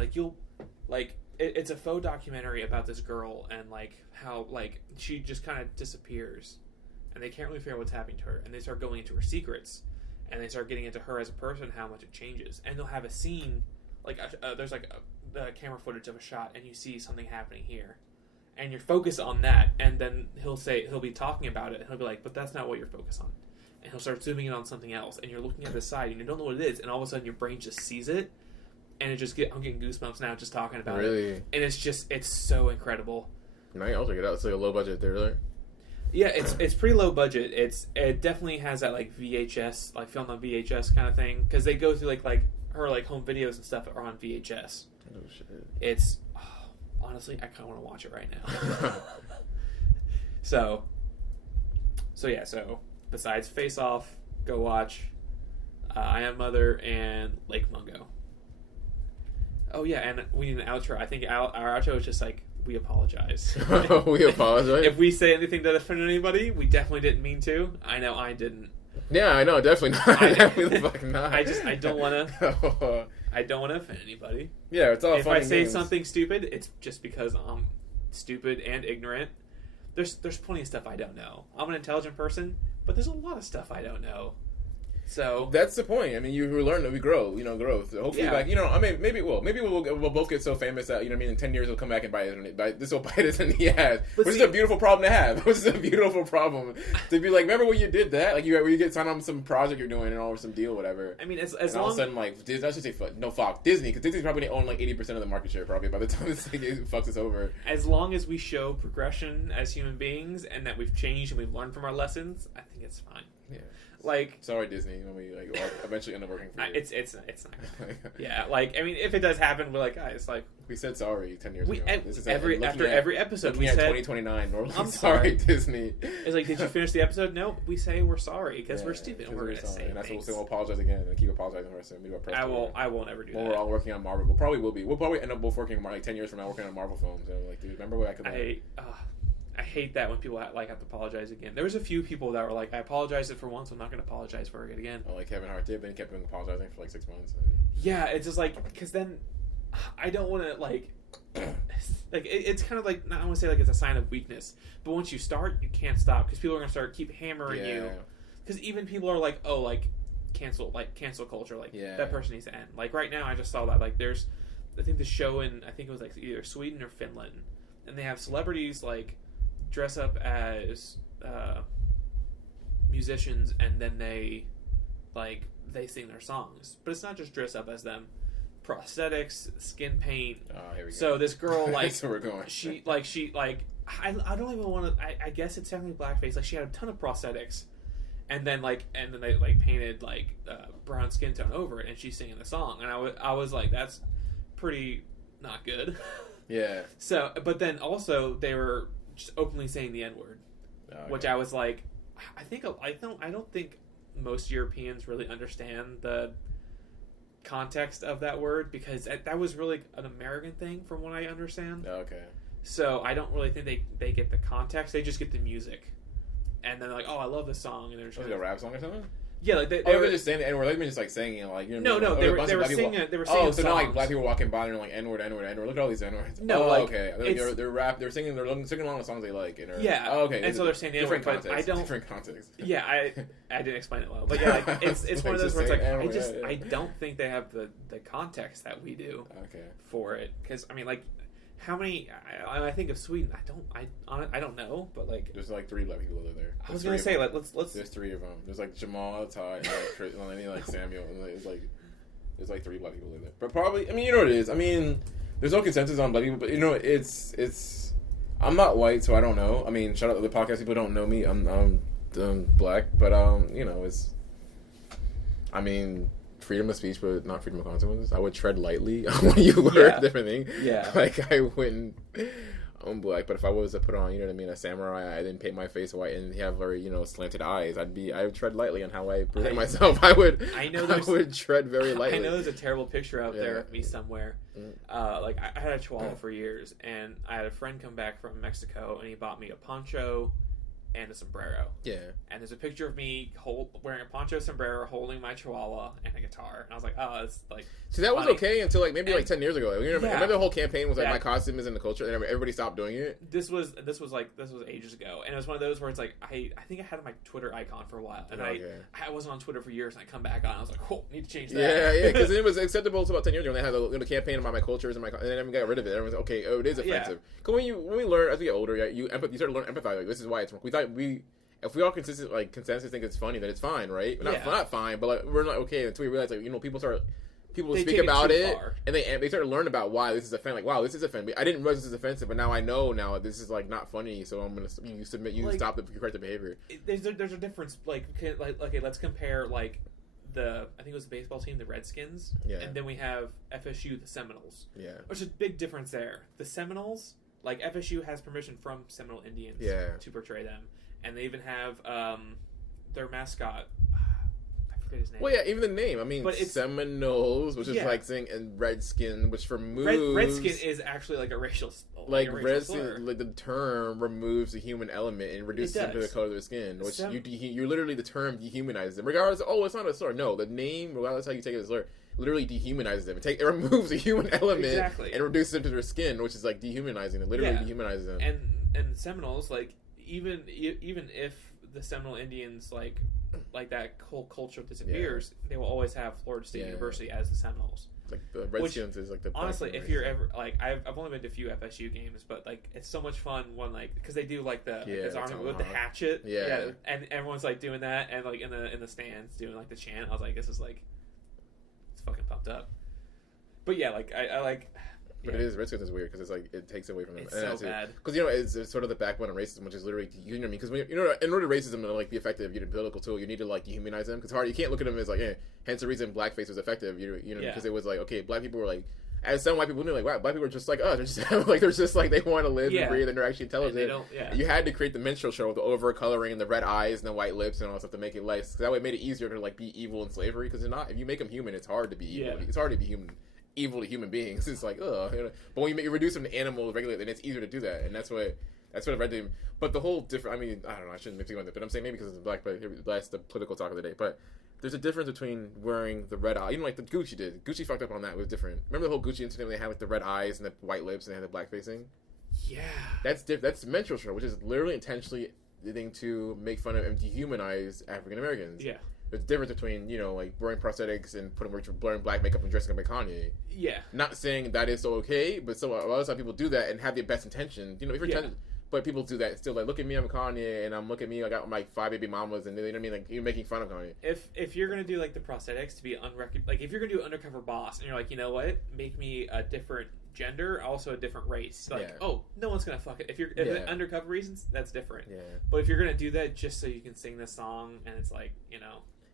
It's a faux documentary about this girl and like how like she just kind of disappears, and they can't really figure out what's happening to her. And they start going into her secrets, and they start getting into her as a person, how much it changes. And they'll have a scene there's like camera footage of a shot, and you see something happening here. and you're focused on that, and then he'll be talking about it, and he'll be like, but that's not what you're focused on. And he'll start zooming in on something else, and you're looking at the side, and you don't know what it is, and all of a sudden your brain just sees it, and I'm getting goosebumps now just talking about it. And it's so incredible. No, I'll check it out. It's like a low budget thriller. Yeah, it's pretty low budget. It definitely has that like VHS, like film on VHS kind of thing, because they go through like her like home videos and stuff are on VHS. Oh shit! It's honestly, I kind of want to watch it right now. So besides Face Off, go watch I Am Mother and Lake Mungo. Oh yeah, and we need an outro. I think our outro is just like, we apologize. We apologize. If we say anything that offended anybody, we definitely didn't mean to. I know I didn't. Yeah, I know, definitely not. Definitely the fuck not. I don't want to. I don't want to offend anybody. Yeah, it's all. If I say something stupid, it's just because I'm stupid and ignorant. There's plenty of stuff I don't know. I'm an intelligent person, but there's a lot of stuff I don't know. So that's the point. I mean, you learn that we grow. Growth. So hopefully, I mean, maybe we'll both get so famous that in 10 years we'll come back and this will bite us in the ass. Which is a beautiful problem to have. Which is a beautiful problem to be like, remember when you did that? Like where you get signed on some project you're doing and all some deal, whatever. I mean, as long all of a sudden I should say Fox, Disney, because Disney's probably own like 80% of the market share probably by the time this thing fucks us over. As long as we show progression as human beings and that we've changed and we've learned from our lessons, I think it's fine. Yeah. Like, sorry, Disney, when we eventually end up working for you. It's not. Yeah, like, I mean, if it does happen, we're like, guys, like, we said sorry 10 years ago. After every episode, we said 2029. I'm sorry, Disney. It's like, did you finish the episode? No, we say we're sorry because we're stupid and we're gonna say. And that's what we'll say. We'll apologize again and keep apologizing for us. I won't ever do that. We're all working on Marvel. We'll probably end up both working like 10 years from now working on Marvel films. And like, dude, remember what I could. I hate that when people have to apologize again. There was a few people that were like, I apologized for once, I'm not going to apologize for it again. Oh, like Kevin Hart did, but he kept apologizing for like 6 months. Yeah, it's just like, because then I don't want to like it's kind of like, not I want to say like it's a sign of weakness, but once you start, you can't stop because people are going to keep hammering you. Because even people are like, oh, like cancel culture, like that person needs to end. Like right now, I just saw that like there's, I think the show in, I think it was like either Sweden or Finland, and they have celebrities like dress up as musicians and then they sing their songs, but it's not just dress up as them. Prosthetics, skin paint. Oh, here we go. So this girl like so we're going. she I don't even want to. I guess it's technically blackface. Like she had a ton of prosthetics, and then they like painted like brown skin tone over it, and she's singing the song, and I was like, that's pretty not good. Yeah. So, but then also they were just openly saying the N-word, which I was like, I don't think most Europeans really understand the context of that word because that was really an American thing from what I understand. Okay. So I don't really think they get the context. They just get the music, and then they're like, oh, I love this song, and they're just like a rap song or something. Yeah, like they were just saying the N-word. They've been just like saying it, like no, they were singing. They were singing. Oh, so not like black people walking by and they're like N-word. Look at all these N-words. No, okay. They're singing. They're singing along the songs they like. Okay. And so they're saying the N-word, but different context. Yeah, I didn't explain it well, but yeah, like, it's one of those where it's like I don't think they have the context that we do. Okay. For it, because I mean, like, how many? I think of Sweden. I don't know, but like there's like 3 black people that live there. I was gonna say like let's. There's 3 of them. There's like Jamal, Ty, and like Chris, and then like Samuel. And there's like 3 black people live there. But probably, I mean, you know what it is. I mean, there's no consensus on black people, but you know, it's. I'm not white, so I don't know. I mean, shout out to the podcast people who don't know me. I'm black, but you know, it's. I mean. Freedom of speech, but not freedom of consequences. I would tread lightly when you were a different thing. Yeah. Like, I wouldn't... I'm black, but if I was to put on, you know what I mean, a samurai, I didn't paint my face white and have very, slanted eyes, I would tread lightly on how I present myself. I would tread very lightly. I know there's a terrible picture out there of me somewhere. Like, I had a chihuahua for years, and I had a friend come back from Mexico, and he bought me a poncho and a sombrero. Yeah. And there's a picture of me wearing a poncho sombrero, holding my chihuahua and a guitar. And I was like, oh, it's like. So that was funny. okay until like maybe like 10 years ago. Remember the whole campaign was like my costume is in the culture, and everybody stopped doing it. This was ages ago, and it was one of those where it's like I think I had my Twitter icon for a while, and I wasn't on Twitter for years, and I come back on, I was like, oh, need to change that. Yeah, because it was acceptable until about 10 years ago. When they had the campaign about my cultures and and then everyone got rid of it. Everyone's like, okay, it is offensive. Because when we learn as we get older, you start to learn empathize. Like, this is why it's wrong. We thought if we all consensus think it's funny, then it's fine, right? Not fine, but like we're not okay until we realize people speak about it and they start to learn about why this is offensive. Like, wow, this is offensive. I didn't realize this is offensive, but now I know this is like not funny. So I'm gonna stop the corrective behavior. There's a difference. Like okay, let's compare like I think it was the baseball team, the Redskins, and then we have FSU, the Seminoles. Yeah, which is a big difference there. The Seminoles, like FSU has permission from Seminole Indians to portray them. And they even have their mascot. I forget his name. Well, yeah, even the name. I mean, Seminoles, which is like saying, and Redskin, which removes. Redskin is actually like a racial. Redskin, like the term removes the human element and reduces them to the color of their skin, which you literally the term dehumanizes them. Regardless, it's not a slur. No, the name, regardless how you take it as a slur, literally dehumanizes them. It removes the human element and reduces them to their skin, which is like dehumanizing them. Literally dehumanizes them. And Seminoles, like. Even if the Seminole Indians like that whole culture disappears, they will always have Florida State University as the Seminoles. Like the Redskins is like the honestly, if you're ever like I've only been to a few FSU games, but like it's so much fun when like because they do like the army with the hatchet, and everyone's like doing that and like in the stands doing like the chant. I was like, this is like it's fucking pumped up. But yeah, like I like. But it is Redskins is weird because it's like it takes away from them. It's so bad because it's sort of the backbone of racism, which is literally because in order for racism to like be effective, political tool, you need to like dehumanize them because you can't look at them as like hence the reason blackface was effective. Because it was like okay, black people were like as some white people knew like wow, black people are just like they're just like they want to live and breathe and they're actually intelligent. You had to create the minstrel show with the over coloring and the red eyes and the white lips and all that stuff to make it less. Because that way it made it easier to like be evil in slavery because if you make them human, it's hard to be evil. It's hard to be human. Evil to human beings. It's like, but when you reduce them to animals regularly, then it's easier to do that, and that's what I read to him. But the whole different. I mean, I don't know. I shouldn't make on that, but I'm saying maybe because it's black. But that's the political talk of the day. But there's a difference between wearing the red eye, even like the Gucci did. Gucci fucked up on that. It was different. Remember the whole Gucci incident? Where they had like the red eyes and the white lips, and they had the black facing. Yeah, that's That's menstrual show, which is literally intentionally thing to make fun of and dehumanize African Americans. Yeah. There's a difference between, like, wearing prosthetics and wearing black makeup and dressing up like Kanye. Yeah. Not saying that is so okay, but a lot of times people do that and have the best intention. If you're but people do that still. Like, look at me, I'm Kanye, and look at me, I got my 5 baby mamas, and you know what I mean? Like, you're making fun of Kanye. If you're going to do, like, the prosthetics to be like, if you're going to do undercover boss, and you're like, you know what? Make me a different gender, also a different race. Like, no one's going to fuck it. If it's undercover reasons, that's different. Yeah. But if you're going to do that just so you can sing this song, and it's like,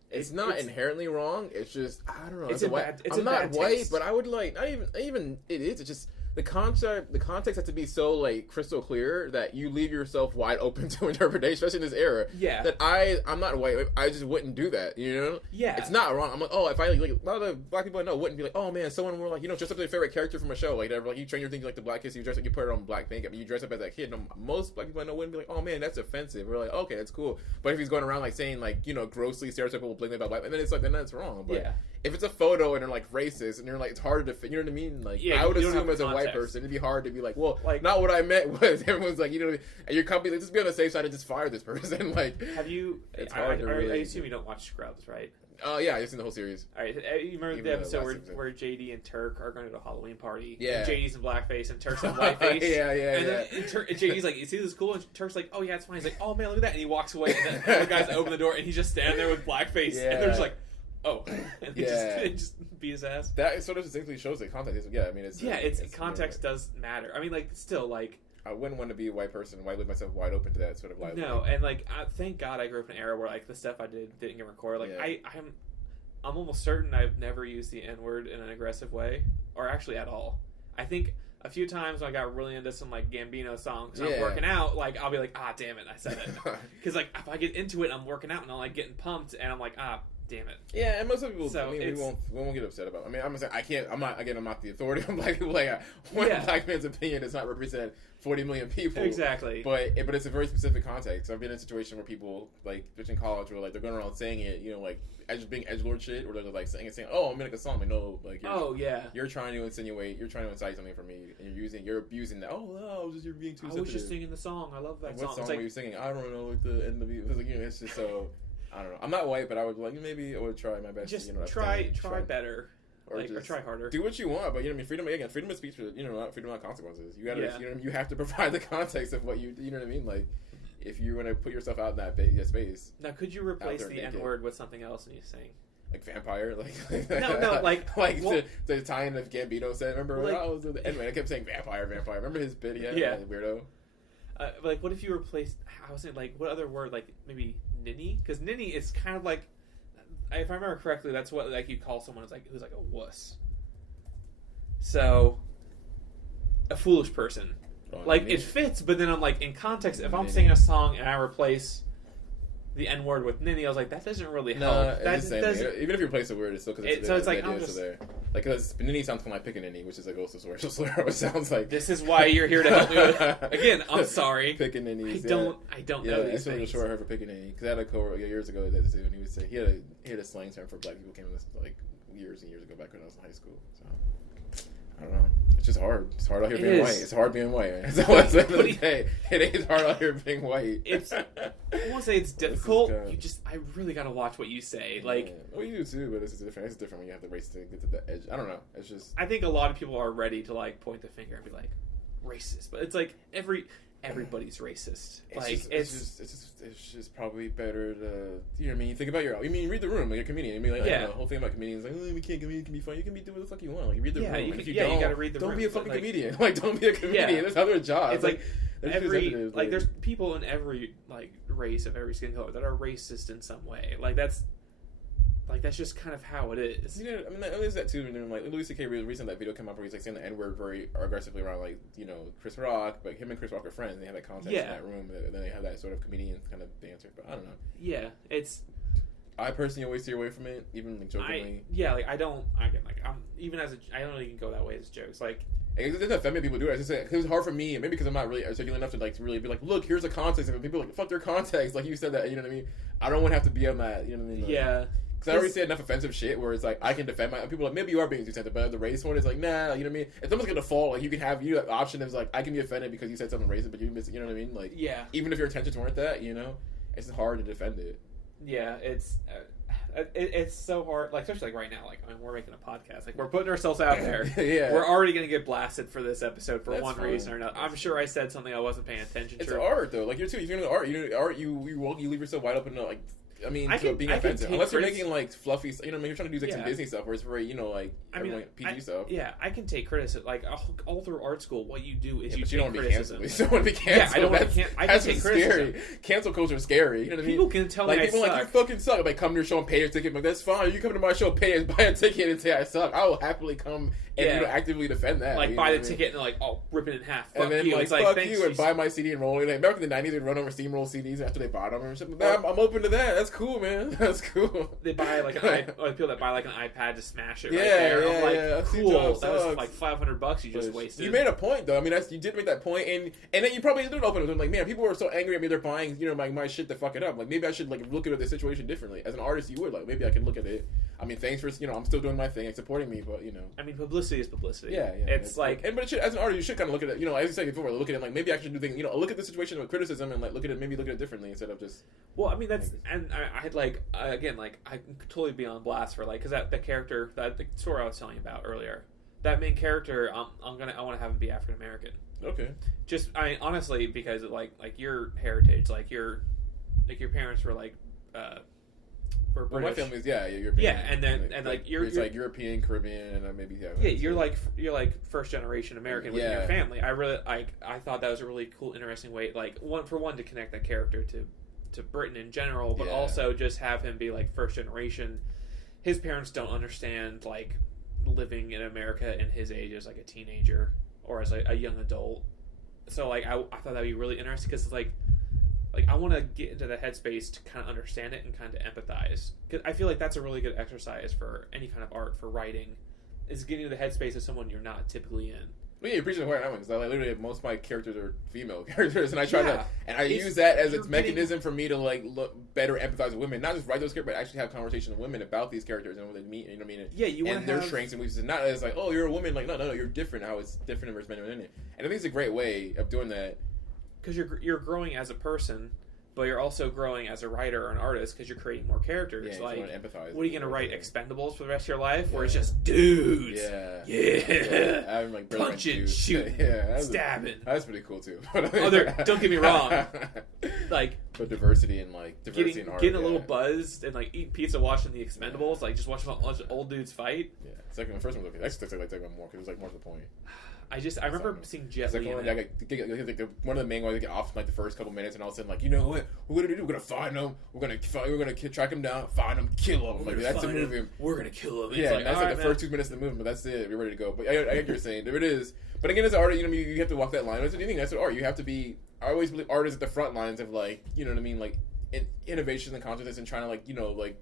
It's not inherently wrong. It's just I don't know. I'm not white, but I would like not even it is. It's just the context has to be so like crystal clear that you leave yourself wide open to interpretation, especially in this era. Yeah. That I'm not white. I just wouldn't do that. Yeah. It's not wrong. I'm like, if I like a lot of the black people I know wouldn't be like, oh man, someone were like dress up as their favorite character from a show like that. Like you train your thing like the black kids, you dress up, you put it on black makeup, you dress up as that kid. No, most black people I know wouldn't be like, oh man, that's offensive. We're like, okay, that's cool. But if he's going around like saying like grossly stereotypical blatantly about black, and then it's like then that's wrong. But if it's a photo and they're like racist and they're like it's harder to fit, you know what I mean? Like I would assume as a white person it'd be hard to be like, well, like not what I meant was everyone's like and your company like just be on the safe side and just fire this person. Like have you? It's hard to really. I assume you don't watch Scrubs, right? Yeah, I've seen the whole series. All right, you remember the episode where JD and Turk are going to a Halloween party? Yeah, and JD's in blackface and Turk's in whiteface. And JD's like, "You see this cool?" And Turk's like, "Oh yeah, it's fine." He's like, "Oh man, look at that!" And he walks away, and the guys open the door, and he's just standing there with blackface, and they're just like. Oh, and they just beat his ass. That sort of distinctly shows the context. Yeah, I mean, it's context does matter. I mean, like, still, like, I wouldn't want to be a white person. Why leave myself wide open to that sort of life? No, and like, thank God I grew up in an era where like the stuff I didn't get recorded. Like, I'm almost certain I've never used the N-word in an aggressive way, or actually at all. I think a few times when I got really into some like Gambino songs, I'm working out, like I'll be like, damn it, I said it, because like if I get into it, I'm working out and I'm like getting pumped, and I'm like, damn it. Yeah, and most of people, So we won't get upset about it. I mean, I'm gonna say, I'm not the authority on black people. Like, one black man's opinion does not represent 40 million people. Exactly. But it's a very specific context. I've been in a situation where people, like, in college, where, like, they're going around saying it, you know, like, being edgelord shit, or they're, like, saying, oh, I'm gonna make a song. Like, no, like, you're trying to incite something from me, and you're abusing that. You're being too sensitive. I was just singing the song. I love that like, song. What song were you singing? I don't know, like, the end of the, like, you know, it's just so... I don't know. I'm not white, but I would maybe I would try my best. Just to, try better, or try harder. Do what you want, but you know what I mean. Freedom of speech, not freedom of consequences. You gotta, you have to provide the context of what you know what I mean. Like, if you want to put yourself out in that space. Now, could you replace the N word with something else? And you saying like vampire, like no, like the tie-in of Gambino said. Remember when I was the N word? I kept saying vampire. Remember his bit? Yeah, weirdo. Like, what if you replaced? I was saying, like, what other word? Like, maybe ninny, because ninny is kind of like, if I remember correctly, that's what like you call someone who's like a wuss. So, a foolish person. Like, it fits, but then I'm like, in context, if I'm singing a song and I replace the N word with ninny, I was like, that doesn't really help. No, that doesn't. Even if you replace the word, it's still because it's like I'm just there. Like, because ninny sounds kind of like pickaninny, which is like also a racial slur, which sounds like. This is why you're here to help me with. Again, I'm sorry. Pickaninnies. I don't know these things. That's what I heard for pickaninny, because I had a coworker years ago that too, and he would say he had a slang term for black people came like years and years ago back when I was in high school. So I don't know. It's just hard. It's hard out here being white. It's hard being white, man. So at the end of the day, it is hard out here being white. I won't say it's difficult. I really gotta watch what you say. Like, well, you do too, but it's different. It's different when you have to race to get to the edge. I don't know. It's just. I think a lot of people are ready to like point the finger and be like racist, but it's like everybody's racist. It's just probably better to, you know what I mean? Think about read the room, like a comedian. I mean, like, the whole thing about comedians, like, comedian can be fun. You can be doing what the fuck you want. Like, read the room. If you gotta read the room. Don't be a fucking comedian. Like, don't be a comedian. Yeah. That's how their job. It's like there's people in every like race of every skin color that are racist in some way. Like, that's just kind of how it is. You know, I mean, there's that too. And like Louis C.K. recently that video came out where he's like saying the N-word very aggressively around, like, you know, Chris Rock, but him and Chris Rock are friends. And they have that context in that room, and then they have that sort of comedian kind of banter. But I don't know. Yeah, I personally always steer away from it, even like jokingly. I don't even go that way as jokes. Like, it doesn't offend me people do it. It's hard for me, maybe because I'm not really articulate enough to really be like, look, here's a context. And people are like, fuck their context. Like you said that, you know what I mean? I don't want to have to be on that, you know what I mean? Like, yeah. Because I already said enough offensive shit where it's like, I can defend my... People are like, maybe you are being too sensitive, but the race one is like, nah, you know what I mean? It's almost going to fall. Like, you have the option is like, I can be offended because you said something racist, but you miss it, you know what I mean? Like, yeah. Even if your intentions weren't that, you know? It's hard to defend it. Yeah, it's so hard, like, especially like right now, like, I mean, we're making a podcast, like, we're putting ourselves out there. Yeah. We're already going to get blasted for this episode for one reason or another. I'm sure I said something I wasn't paying attention to. It's art, though. Like, you're too, if you're into art, you leave yourself wide open to, like, I mean, being offensive. Unless you're making, like, fluffy, you know, you're trying to do, like, some Disney stuff where it's very, you know, like, PG stuff. Yeah, I can take criticism. Like, all through art school, what you do is you take don't criticism. You don't want to be canceled. Yeah, I don't want to I can take criticism. Scary. Cancel culture is scary. You know what I mean? People can tell me I suck. Like, you fucking suck. Like, come to your show and pay your ticket. Like, that's fine. You come to my show, buy a ticket and say I suck. I will happily come and actively defend that. Like, buy the ticket and, like, rip it in half. And then, like, fuck you, and buy my CD and roll it. Like, back in the 90s, they'd run over steamroll CDs after they bought them or something. I'm open to that. That's cool, man. That's cool. They buy, like, people that buy, like, an iPad to smash it right there. Yeah, I'm like, cool. That was, like, $500 you just wasted. You made a point, though. I mean, you did make that point, and then you probably did open it. Like, man, people are so angry at me, they're buying, you know, my shit to fuck it up. Like, maybe I should, like, look at the situation differently. As an artist, you would. Like, maybe I can look at it. I mean, thanks for, you know, I'm still doing my thing and supporting me, but, you know. I mean, publicity is publicity. Yeah. It's like... But as an artist, you should kind of look at it, you know, as you said before, look at it like, maybe I should do things, you know, look at the situation with criticism and, like, look at it differently instead of just... Well, I mean, that's... And I had, like, again, like, I can totally be on blast for, like, because the character, the story I was telling you about earlier, that main character, I want to have him be African American. Okay. Just, I mean, honestly, because, like your heritage, like, your parents were, like, were British. Well, my family's European. Yeah, and then you're like European, Caribbean, and maybe you're like first generation American within your family. I really I thought that was a really cool, interesting way, like one to connect that character to Britain in general, but also just have him be like first generation. His parents don't understand like living in America in his age as like a teenager or as like a young adult. So like I thought that'd be really interesting because like like I want to get into the headspace to kind of understand it and kind of empathize. Because I feel like that's a really good exercise for any kind of art, for writing, is getting into the headspace of someone you're not typically in. Well, yeah, you appreciate the point that one because like, literally most of my characters are female characters, and I try to use that as a mechanism for me to like look better empathize with women, not just write those characters, but actually have conversations with women about these characters and what they meet. You know what I mean? Yeah, you want and their strengths and weaknesses, not as like, oh, you're a woman. Like, no, you're different. How it's different versus men and women. And I think it's a great way of doing that because you're growing as a person. But you're also growing as a writer or an artist because you're creating more characters. Yeah, like, you want to empathize. What are you going to write? Expendables for the rest of your life, where it's just dudes, I'm like punching, shooting, stabbing. That's pretty cool too. Don't get me wrong. Like, but diversity in art, getting a little buzzed and like eating pizza, watching the Expendables, like just watching a bunch of old dudes fight. Yeah, second the first one was okay. That's like second one more because it was like more to the point. I remember seeing Jet Li. One of the main ones get off like the first couple minutes, and all of a sudden, like, you know what we're gonna do? We're gonna find him. We're gonna track him down, find him, kill him. Like that's the movie. We're gonna kill him. Yeah, like, that's like the first 2 minutes of the movie, but that's it. We're ready to go. But I get what you're saying. There it is. But again, as an artist, you have to walk that line. That's what you think. That's what art. You have to be. I always believe art is at the front lines of like, you know what I mean, like innovation and consciousness and trying to like, you know, like.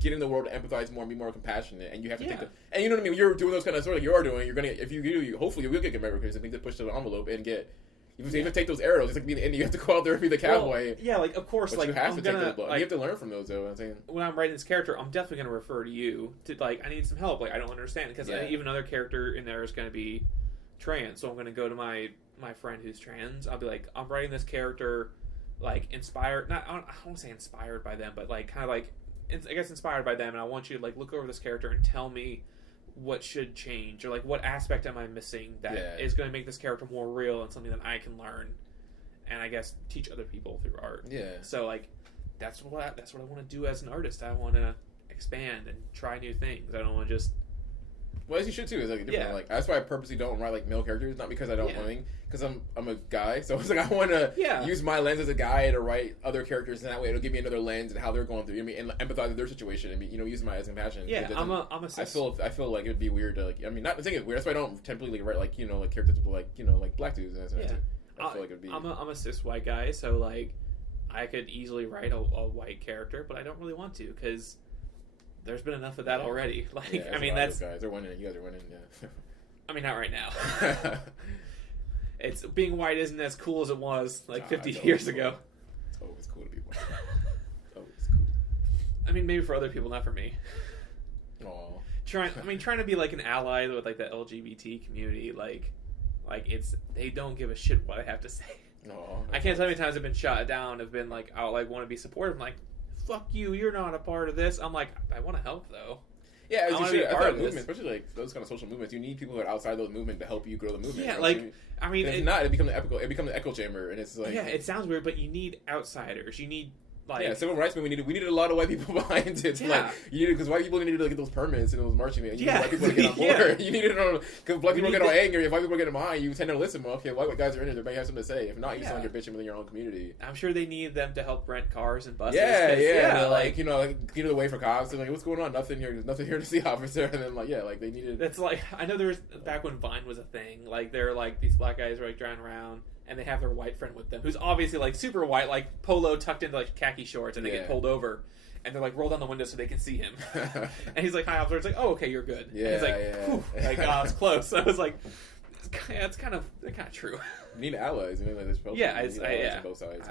Getting the world to empathize more and be more compassionate, and you have to think. And you know what I mean. When you're doing those kind of stories, like you are doing. You're gonna, if you do, hopefully you will get better because I think to push the envelope and get. You have to take those arrows. It's like being the Indian. You have to go out there and be the cowboy. Well, like of course, but like you have to take those. Like, you have to learn from those, though. I'm saying when I'm writing this character, I'm definitely gonna refer to you to like I need some help. Like I don't understand because even another character in there is gonna be trans, so I'm gonna go to my friend who's trans. I'll be like, I'm writing this character, like inspired. I don't want to say inspired by them, but like kind of like. I guess inspired by them, and I want you to like look over this character and tell me what should change or like what aspect am I missing that is going to make this character more real and something that I can learn, and I guess teach other people through art. Yeah. So like that's what I want to do as an artist. I want to expand and try new things. I don't want to just. Well, as you should too. It's like different. Like that's why I purposely don't write like male characters, not because I don't want to, because I'm a guy. So it's like I want to use my lens as a guy to write other characters, and that way it'll give me another lens and how they're going through. You know what I mean, and empathize with their situation, and use my as compassion. Yeah, I'm a. I feel like it'd be weird to like. I mean, not the thing is weird. That's why I don't typically write like like characters like black dudes. And that I feel like it'd be. I'm a cis white guy, so like I could easily write a white character, but I don't really want to because. There's been enough of that already. Like, I mean, that's guys. They're winning. You guys are winning. Yeah. I mean, not right now. It's being white isn't as cool as it was like 50 years ago. It's always cool to be white. It's always cool. I mean, maybe for other people, not for me. Aww. Trying to be like an ally with like the LGBT community. Like it's they don't give a shit what I have to say. I can't tell how many times I've been shot down. Have been like, I like want to be supportive. I'm like. Fuck you! You're not a part of this. I'm like, I want to help though. Yeah, as you should. I thought movements, especially like those kind of social movements, you need people who are outside those movements to help you grow the movement. Yeah, I mean, if not, it becomes the echo chamber, and it's like it sounds weird, but you need outsiders. You need. Civil rights movement. We needed a lot of white people behind it. Yeah. Because white people needed to get those permits and those marching men. You needed white people to get on board. You needed because black people get all angry. If white people get behind, you tend to listen. Well, okay, white guys are in it. They may have something to say. If not, you sound like you're bitching within your own community. I'm sure they need them to help rent cars and buses. Yeah. Like the way for cops. And like, what's going on? Nothing here. There's nothing here to see, officer. And then they needed. That's like I know there was back when Vine was a thing. Like they're like these black guys were like driving around. And they have their white friend with them, who's obviously like super white, like polo tucked into like khaki shorts, and they get pulled over, and they're like roll down the window so they can see him. And he's like, "Hi, officer." It's like, "Oh, okay, you're good." Yeah, and he's like, like, "Oh, it's close." So I was like, "It's kind of true." You need allies, there's both. On both sides.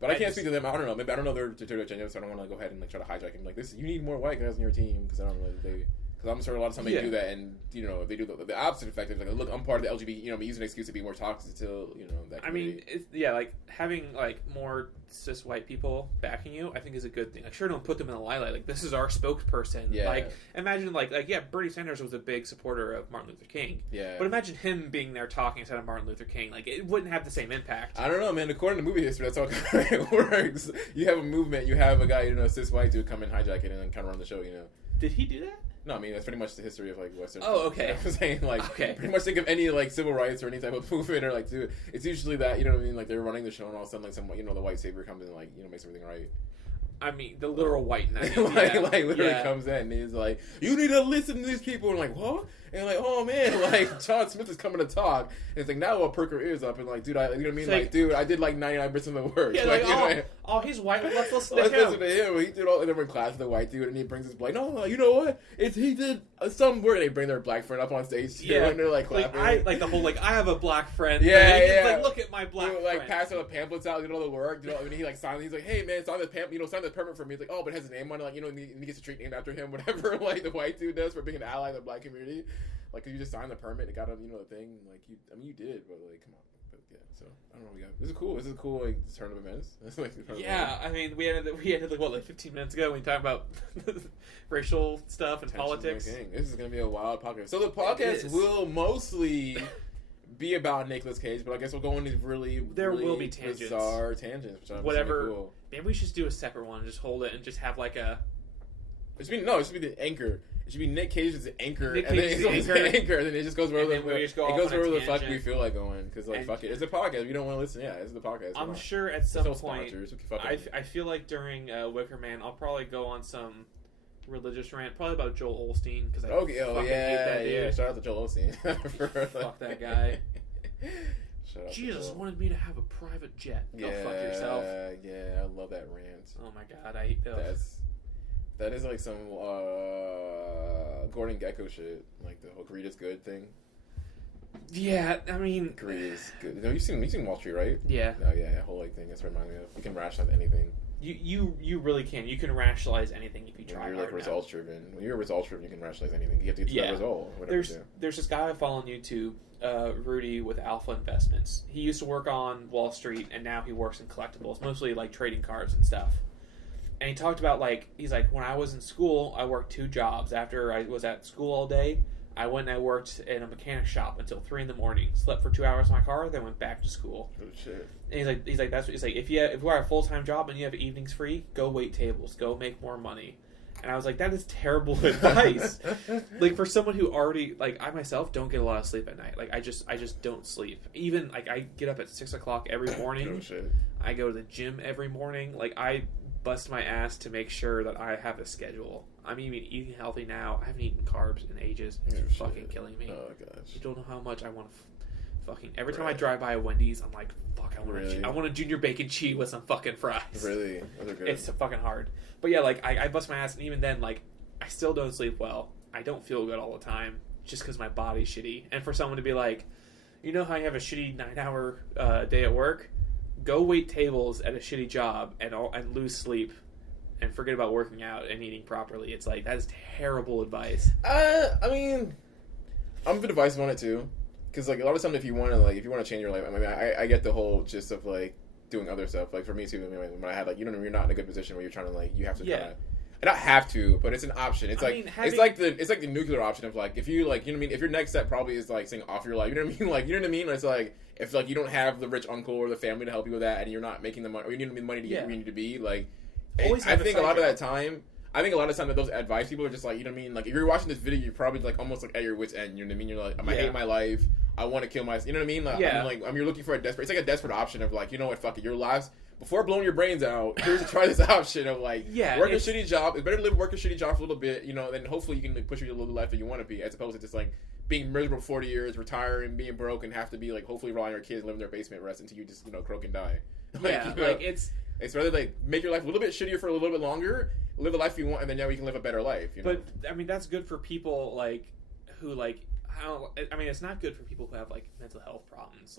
But I can't speak to them. I don't know. Maybe I don't know their agenda, so I don't want to go ahead and like try to hijack him. Like this, you need more white guys on your team because I don't know because I'm sure a lot of times they do that, and if they do the opposite effect, it's like, look, I'm part of the LGBT, use an excuse to be more toxic to that. I mean, like having like more cis white people backing you, I think is a good thing. Like, sure, don't put them in the limelight. Like, this is our spokesperson. Yeah. Like, imagine Bernie Sanders was a big supporter of Martin Luther King. Yeah. But imagine him being there talking instead of Martin Luther King. Like, it wouldn't have the same impact. I don't know, man. According to movie history, that's how it works. You have a movement. You have a guy, cis white dude come and hijack it and then kind of run the show. Did he do that? No, I mean that's pretty much the history of like Western. Oh, okay. I'm saying pretty much think of any like civil rights or any type of movement or like it's usually that what I mean, like they're running the show and all of a sudden like some the white savior comes in and makes everything right. I mean the literal white knight literally comes in and is like, you need to listen to these people and like what? And you're like, oh man, like John Smith is coming to talk. And it's like, now I'll perk her ears up and like, dude, you know what I mean? Like, dude, I did like 99% of the work. Yeah, like, he's white. Let's listen to him. He did all in every class with the white dude, and he brings his black. No, you know what? He did some work. And they bring their black friend up on stage too, and they're like clapping. The whole I have a black friend. Yeah. Like, look at my black friend. Like pass all the pamphlets out, did all the work. And he like signed. He's like, hey man, sign this sign this permit for me. He's like, oh, but it has his name on it. Like, and he gets a treat named after him, whatever. Like the white dude does for being an ally in the black community. Like, you just signed the permit, it got on, the thing. Like, you did, but like, come on. But yeah, so I don't know. This is cool. This is a cool like turn of events. I mean, we ended like 15 minutes ago when we talked about racial stuff and politics. This is gonna be a wild podcast. So the podcast will mostly be about Nicolas Cage, but I guess we'll go into really will be tangents, bizarre tangents, which whatever. Cool. Maybe we should just do a separate one, just hold it and just have like a. It should be the anchor. It should be Nic Cage as the anchor, and then it just goes wherever the fuck we feel like going. Because like, fuck it, it's a podcast. We don't want to listen. Yeah, it's the podcast. I'm sure at some point. I feel like during Wicker Man, I'll probably go on some religious rant, probably about Joel Osteen, because I fucking hate that dude. Yeah. Shout out to Joel Osteen. Fuck that guy. Jesus wanted me to have a private jet. Go fuck yourself. Yeah, I love that rant. Oh my god, That is like some Gordon Gekko shit, like the whole greed is good thing. Yeah, I mean, greed is good. No, you've seen Wall Street, right? Yeah. Oh yeah, that whole like thing. That's what reminded me of. You can rationalize anything. You really can. You can rationalize anything if you try. You're like results driven. When you're results driven, you can rationalize anything. You have to get to that result. There's this guy I follow on YouTube, Rudy with Alpha Investments. He used to work on Wall Street, and now he works in collectibles, mostly like trading cards and stuff. And he talked about, he's like, when I was in school, I worked 2 jobs. After I was at school all day, I went and I worked in a mechanic shop until 3 in the morning. Slept for 2 hours in my car, then went back to school. Oh, shit. And he's like, if you are a full-time job and you have evenings free, go wait tables. Go make more money. And I was like, that is terrible advice. Like, for someone who already, I myself don't get a lot of sleep at night. Like, I just don't sleep. Even, I get up at 6 o'clock every morning. Oh, shit. I go to the gym every morning. I bust my ass to make sure that I have a schedule. I'm even eating healthy now. I haven't eaten carbs in ages. It's fucking killing me. Oh gosh! You don't know how much I want to fucking. Every time I drive by a Wendy's, I'm like, fuck, I want a junior bacon cheese with some fucking fries. Really? Those are good. It's fucking hard. But yeah, I bust my ass, and even then, I still don't sleep well. I don't feel good all the time, just because my body's shitty. And for someone to be like, you know how you have a shitty 9-hour day at work? Go wait tables at a shitty job and lose sleep and forget about working out and eating properly. It's like, that is terrible advice. I mean, I'm a bit divisive on it too, because a lot of times if you want to change your life, I mean, I get the whole gist of doing other stuff. For me too, when I had you're not in a good position where you're trying to you have to kind of. I don't have to, but it's an option. It's it's like the nuclear option of if you you know what I mean. If your next step probably is saying off your life, you know what I mean. You know what I mean. It's if you don't have the rich uncle or the family to help you with that, and you're not making the money, or you need the money to get where you need to be. I think a lot of time that those advice people are just you know what I mean. If you're watching this video, you're probably almost at your wits end. You know what I mean. You're I hate my life. I want to kill myself. You know what I mean. You're looking for a desperate. It's a desperate option of you know what, fuck it. Your lives. Before blowing your brains out, here's to try this option of work a shitty job. It's better to work a shitty job for a little bit, then hopefully you can push you to live the life that you want to be, as opposed to just being miserable for 40 years, retiring, being broke, and have to be hopefully rely on your kids, live in their basement, rest until you just croak and die. It's rather make your life a little bit shittier for a little bit longer, live the life you want, and then you can live a better life. But I mean that's good for people who it's not good for people who have mental health problems.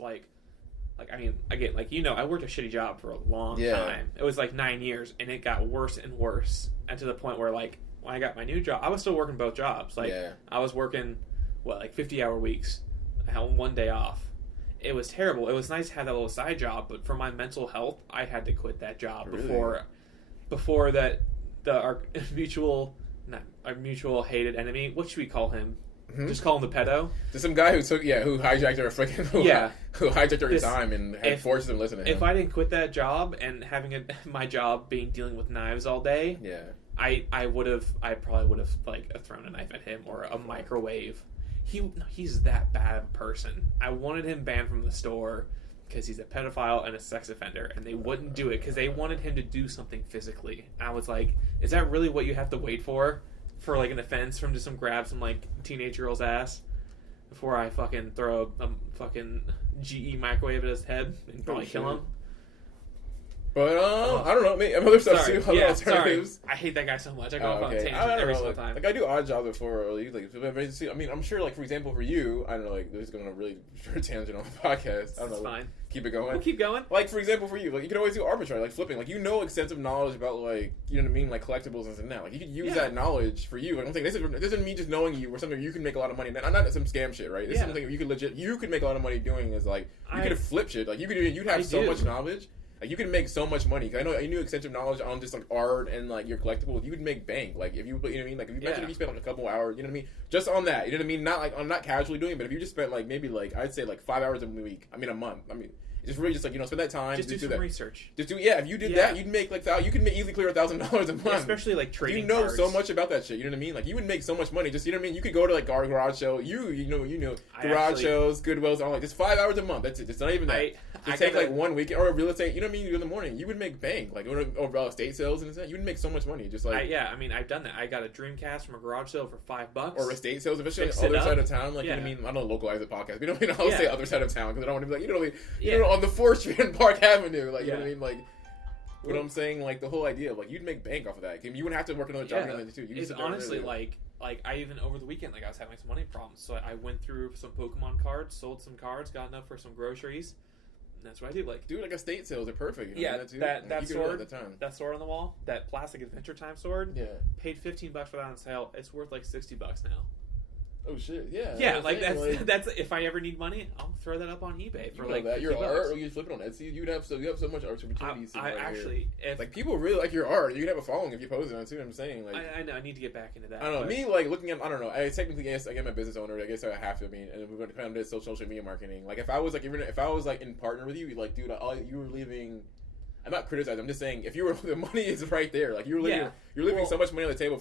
I mean, again, I worked a shitty job for a long time. It was 9 years, and it got worse and worse. And to the point where, when I got my new job, I was still working both jobs. I was working, 50-hour weeks. I had 1 day off. It was terrible. It was nice to have that little side job, but for my mental health, I had to quit that job before that. Our mutual hated enemy. What should we call him? Mm-hmm. Just call him the pedo. There's some guy who hijacked our freaking who hijacked our time and forced them to listen to him. If I didn't quit that job and having my job being dealing with knives all day, I probably would have thrown a knife at him or a microwave. He's that bad of a person. I wanted him banned from the store because he's a pedophile and a sex offender, and they wouldn't do it because they wanted him to do something physically. I was like, is that really what you have to wait for? for like an offense from just some grab some like teenage girl's ass before I fucking throw a fucking GE microwave at his head and probably kill him. But I don't know. Maybe other stuff too. Other alternatives. Sorry. I hate that guy so much. I go off on a tangent every single time. Like I do odd jobs before. I mean, I'm sure. Like for example, for you, I don't know. Like this is going on a really short tangent on the podcast. I don't know. It's fine. Keep it going. We'll keep going. Like for example, for you, like you can always do arbitrage, like flipping. Like extensive knowledge about like you know what I mean, like collectibles and stuff. Now, like you could use that knowledge for you. Like I'm saying, this isn't me just knowing you or something you can make a lot of money. I'm not some scam shit, right? This is something you could make a lot of money doing. Is like you could flip shit. Like you'd have so much knowledge. Like you can make so much money. Cause I know you knew extensive knowledge on just like art and like your collectibles. You would make bank. Like if you know what I mean. Like if you mentioned if you spent like a couple hours, you know what I mean, just on that. You know what I mean. Not like I'm not casually doing it, but if you just spent like maybe like I'd say like 5 hours a week. I mean a month. I mean. Just really just like spend that time. Just do some research. If you did that, you'd make like you could easily clear $1,000 a month. Especially like trading. You know cards. so much about that shit. You know what I mean? Like you would make so much money. Just you know what I mean? You could go to like garage show. You know garage shows, Goodwills, all like just 5 hours a month. That's it. It's not even that. Just take like 1 weekend or real estate. You know what I mean? You do in the morning. You would make bank like or estate sales and stuff. You would make so much money. Just like I mean I've done that. I got a Dreamcast from a garage sale for $5. Or estate sales, especially on the other side of town. Like you know what I mean? I don't localize the podcast. You know what I mean? I'll say other side of town because I don't want to be like you know on the 4th Street and Park Avenue. Like you know what I mean? Like what I'm saying, like the whole idea of like you'd make bank off of that. You wouldn't have to work another job too. It's honestly like I even over the weekend I was having some money problems, so I went through some Pokemon cards, sold some cards, got enough for some groceries. And that's what I do. Like dude, like estate sales are perfect. You know, that sword, that sword on the wall, that plastic Adventure Time sword. Yeah, paid $15 for that on sale. It's worth like $60 now. Oh shit! Yeah. Yeah, like that's if I ever need money, I'll throw that up on eBay for like that. Your art, or you flip it on Etsy. You have so much opportunities. I actually, like people really like your art. You'd have a following if you post it on too. I'm saying like I know I need to get back into that. I don't know. Me like looking at I don't know. I technically guess I'm a business owner. I guess I have to. I mean, and we're going to kind of social media marketing. Like if I was like in partner with you, like dude, you were leaving. I'm not criticizing. I'm just saying if you were the money is right there. Like you're leaving so much money on the table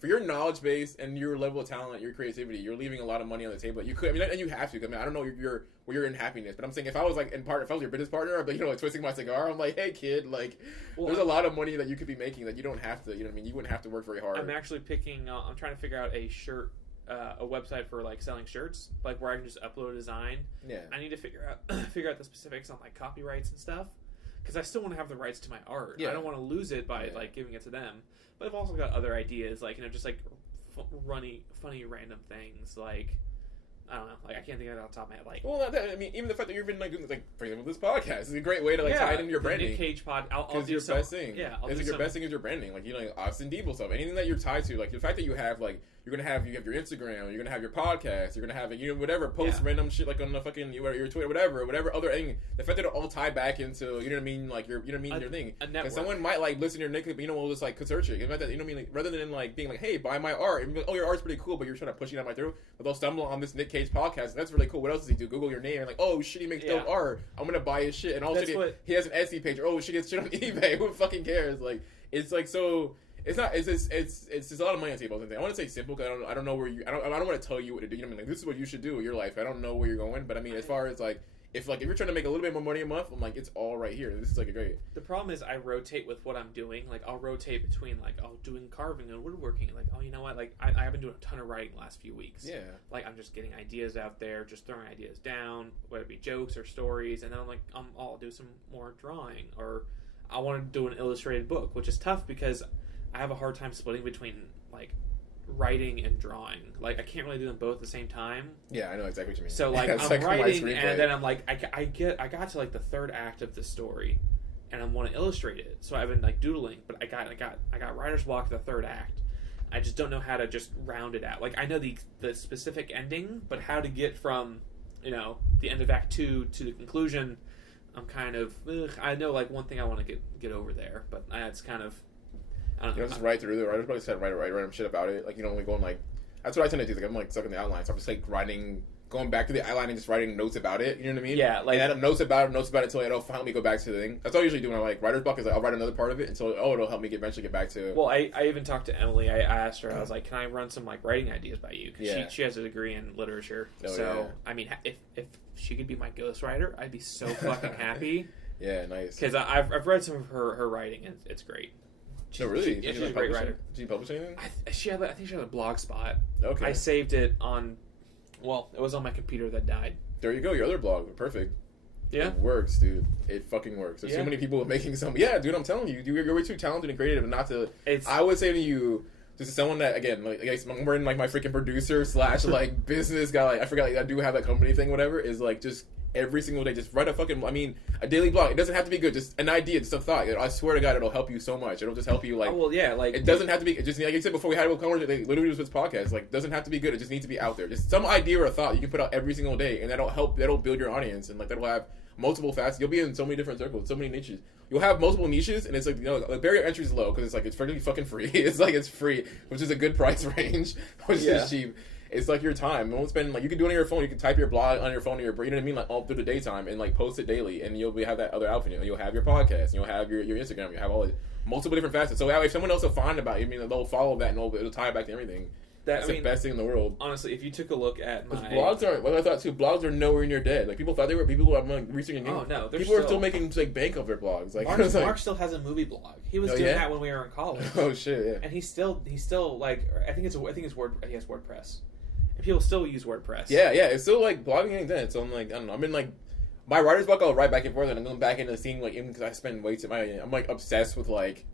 for your knowledge base and your level of talent, your creativity, you're leaving a lot of money on the table. You could, and you have to. I mean, I don't know where you're in happiness, but I'm saying if I was your business partner, I'd be like twisting my cigar. I'm like, hey kid, like, there's a lot of money that you could be making that you don't have to. You know what I mean? You wouldn't have to work very hard. I'm actually picking. I'm trying to figure out a shirt, a website for like selling shirts, like where I can just upload a design. Yeah. I need to figure out the specifics on like copyrights and stuff, because I still want to have the rights to my art. Yeah. I don't want to lose it by like giving it to them. But I've also got other ideas, like, just like funny random things, like, I don't know, like, I can't think of it off the top of my head, like... Well, I mean, even the fact that you've been, like, doing, like, for example, this podcast is a great way to, like, tie it into your branding. Nic Cage Pod, I'll do your some... best thing. Yeah, I'll do your best thing is your branding. Like, like, Austin Diebel stuff. Anything that you're tied to, like, the fact that you have, like, you have your Instagram, you're gonna have your podcast, you're gonna have, whatever, post random shit, like, on the fucking, your Twitter, whatever other thing. The fact that it all tie back into, you know what I mean, like, your thing. Because someone might, like, listen to your Nick, but, we'll just, like, search it. You know what I mean? Like, rather than, like, being like, hey, buy my art. And be like, oh, your art's pretty cool, but you're trying to push it down my throat. But they'll stumble on this Nic Cage podcast, and that's really cool. What else does he do? Google your name, and like, oh, shit, he makes dope art. I'm gonna buy his shit. And also, he has an Etsy page. Or, oh, shit, he has shit on eBay. Who fucking cares? Like, it's like so... It's just a lot of money on the table. I want to say simple because I don't know where you. I don't want to tell you what to do. You know what I mean? Like, this is what you should do with your life. I don't know where you're going, but I mean, as far as like if you're trying to make a little bit more money a month, I'm like, it's all right here. This is like a great. The problem is I rotate with what I'm doing. Like I'll rotate between like doing carving and woodworking. Like you know what? Like I've been doing a ton of writing the last few weeks. Yeah. Like I'm just getting ideas out there, just throwing ideas down, whether it be jokes or stories, and then I'll do some more drawing, or I want to do an illustrated book, which is tough because I have a hard time splitting between like writing and drawing. Like I can't really do them both at the same time. Yeah, I know exactly what you mean. So like I'm like writing, and then I'm like I got to like the third act of the story, and I want to illustrate it. So I've been like doodling, but I got writer's block at the third act. I just don't know how to just round it out. Like I know the specific ending, but how to get from the end of Act 2 to the conclusion, I'm kind of I know like one thing I want to get over there, but it's kind of. I don't know. Just write through the writer's probably said write random shit about it. Like only going like that's what I tend to do. Like I'm like stuck in the outline, so I'm just like going back to the outline and just writing notes about it. You know what I mean? Yeah. Like I have notes about it until it'll finally go back to the thing. That's all I usually do when I like writer's block is like I'll write another part of it until it'll help me eventually get back to. Well, I even talked to Emily. I asked her. I was like, can I run some like writing ideas by you? Because she has a degree in literature. Oh, so yeah. I mean, if she could be my ghostwriter, I'd be so fucking happy. Yeah, nice. Because I've read some of her writing and it's great. No, really? She's a great writer. Did you publish anything? I think she had a blog spot. Okay. I saved it on. Well, it was on my computer that died. There you go. Your other blog. Perfect. Yeah. It works, dude. It fucking works. There's so many people making some. Yeah, dude. I'm telling you, you're way too talented and creative, and not to. I would say to you. Just someone that, again, like I'm wearing like my freaking producer / like business guy, like I forgot, like, I do have that company thing, whatever, is like just every single day, just write a daily blog. It doesn't have to be good, just an idea, just a thought. I swear to God, it'll help you so much. It'll just help you, like, it doesn't have to be, just like you said before, we had a conversation, literally was this podcast, like, doesn't have to be good, it just needs to be out there. Just some idea or a thought you can put out every single day, and that'll build your audience, and like that'll have multiple facets. You'll be in so many different circles, so many niches. You'll have multiple niches, and it's like, the barrier entry is low because it's like it's fairly fucking free. It's like it's free, which is a good price range, which is cheap. It's like your time. Don't spend like you can do it on your phone. You can type your blog on your phone or you know what I mean, like all through the daytime, and like post it daily, and you'll have that other outfit. You'll have your podcast, and you'll have your Instagram. You'll have all multiple different facets. So if someone else will find about you, I mean, they'll follow that, and it'll tie it back to everything. That's the best thing in the world. Honestly, if you took a look at my blogs aren't. What I thought too, blogs are nowhere near dead. Like people thought they were. People I'm like researching. Oh no, people are still making like bank of their blogs. Like Mark still has a movie blog. He was doing that when we were in college. Oh shit, yeah. And he's still like I think it's Word. He has WordPress, and people still use WordPress. Yeah, it's still like blogging ain't dead. So I'm like I don't know. I'm in like my writer's block. I'll write back and forth, and I'm going back into seeing like even because I spend way too much. I'm like obsessed with like.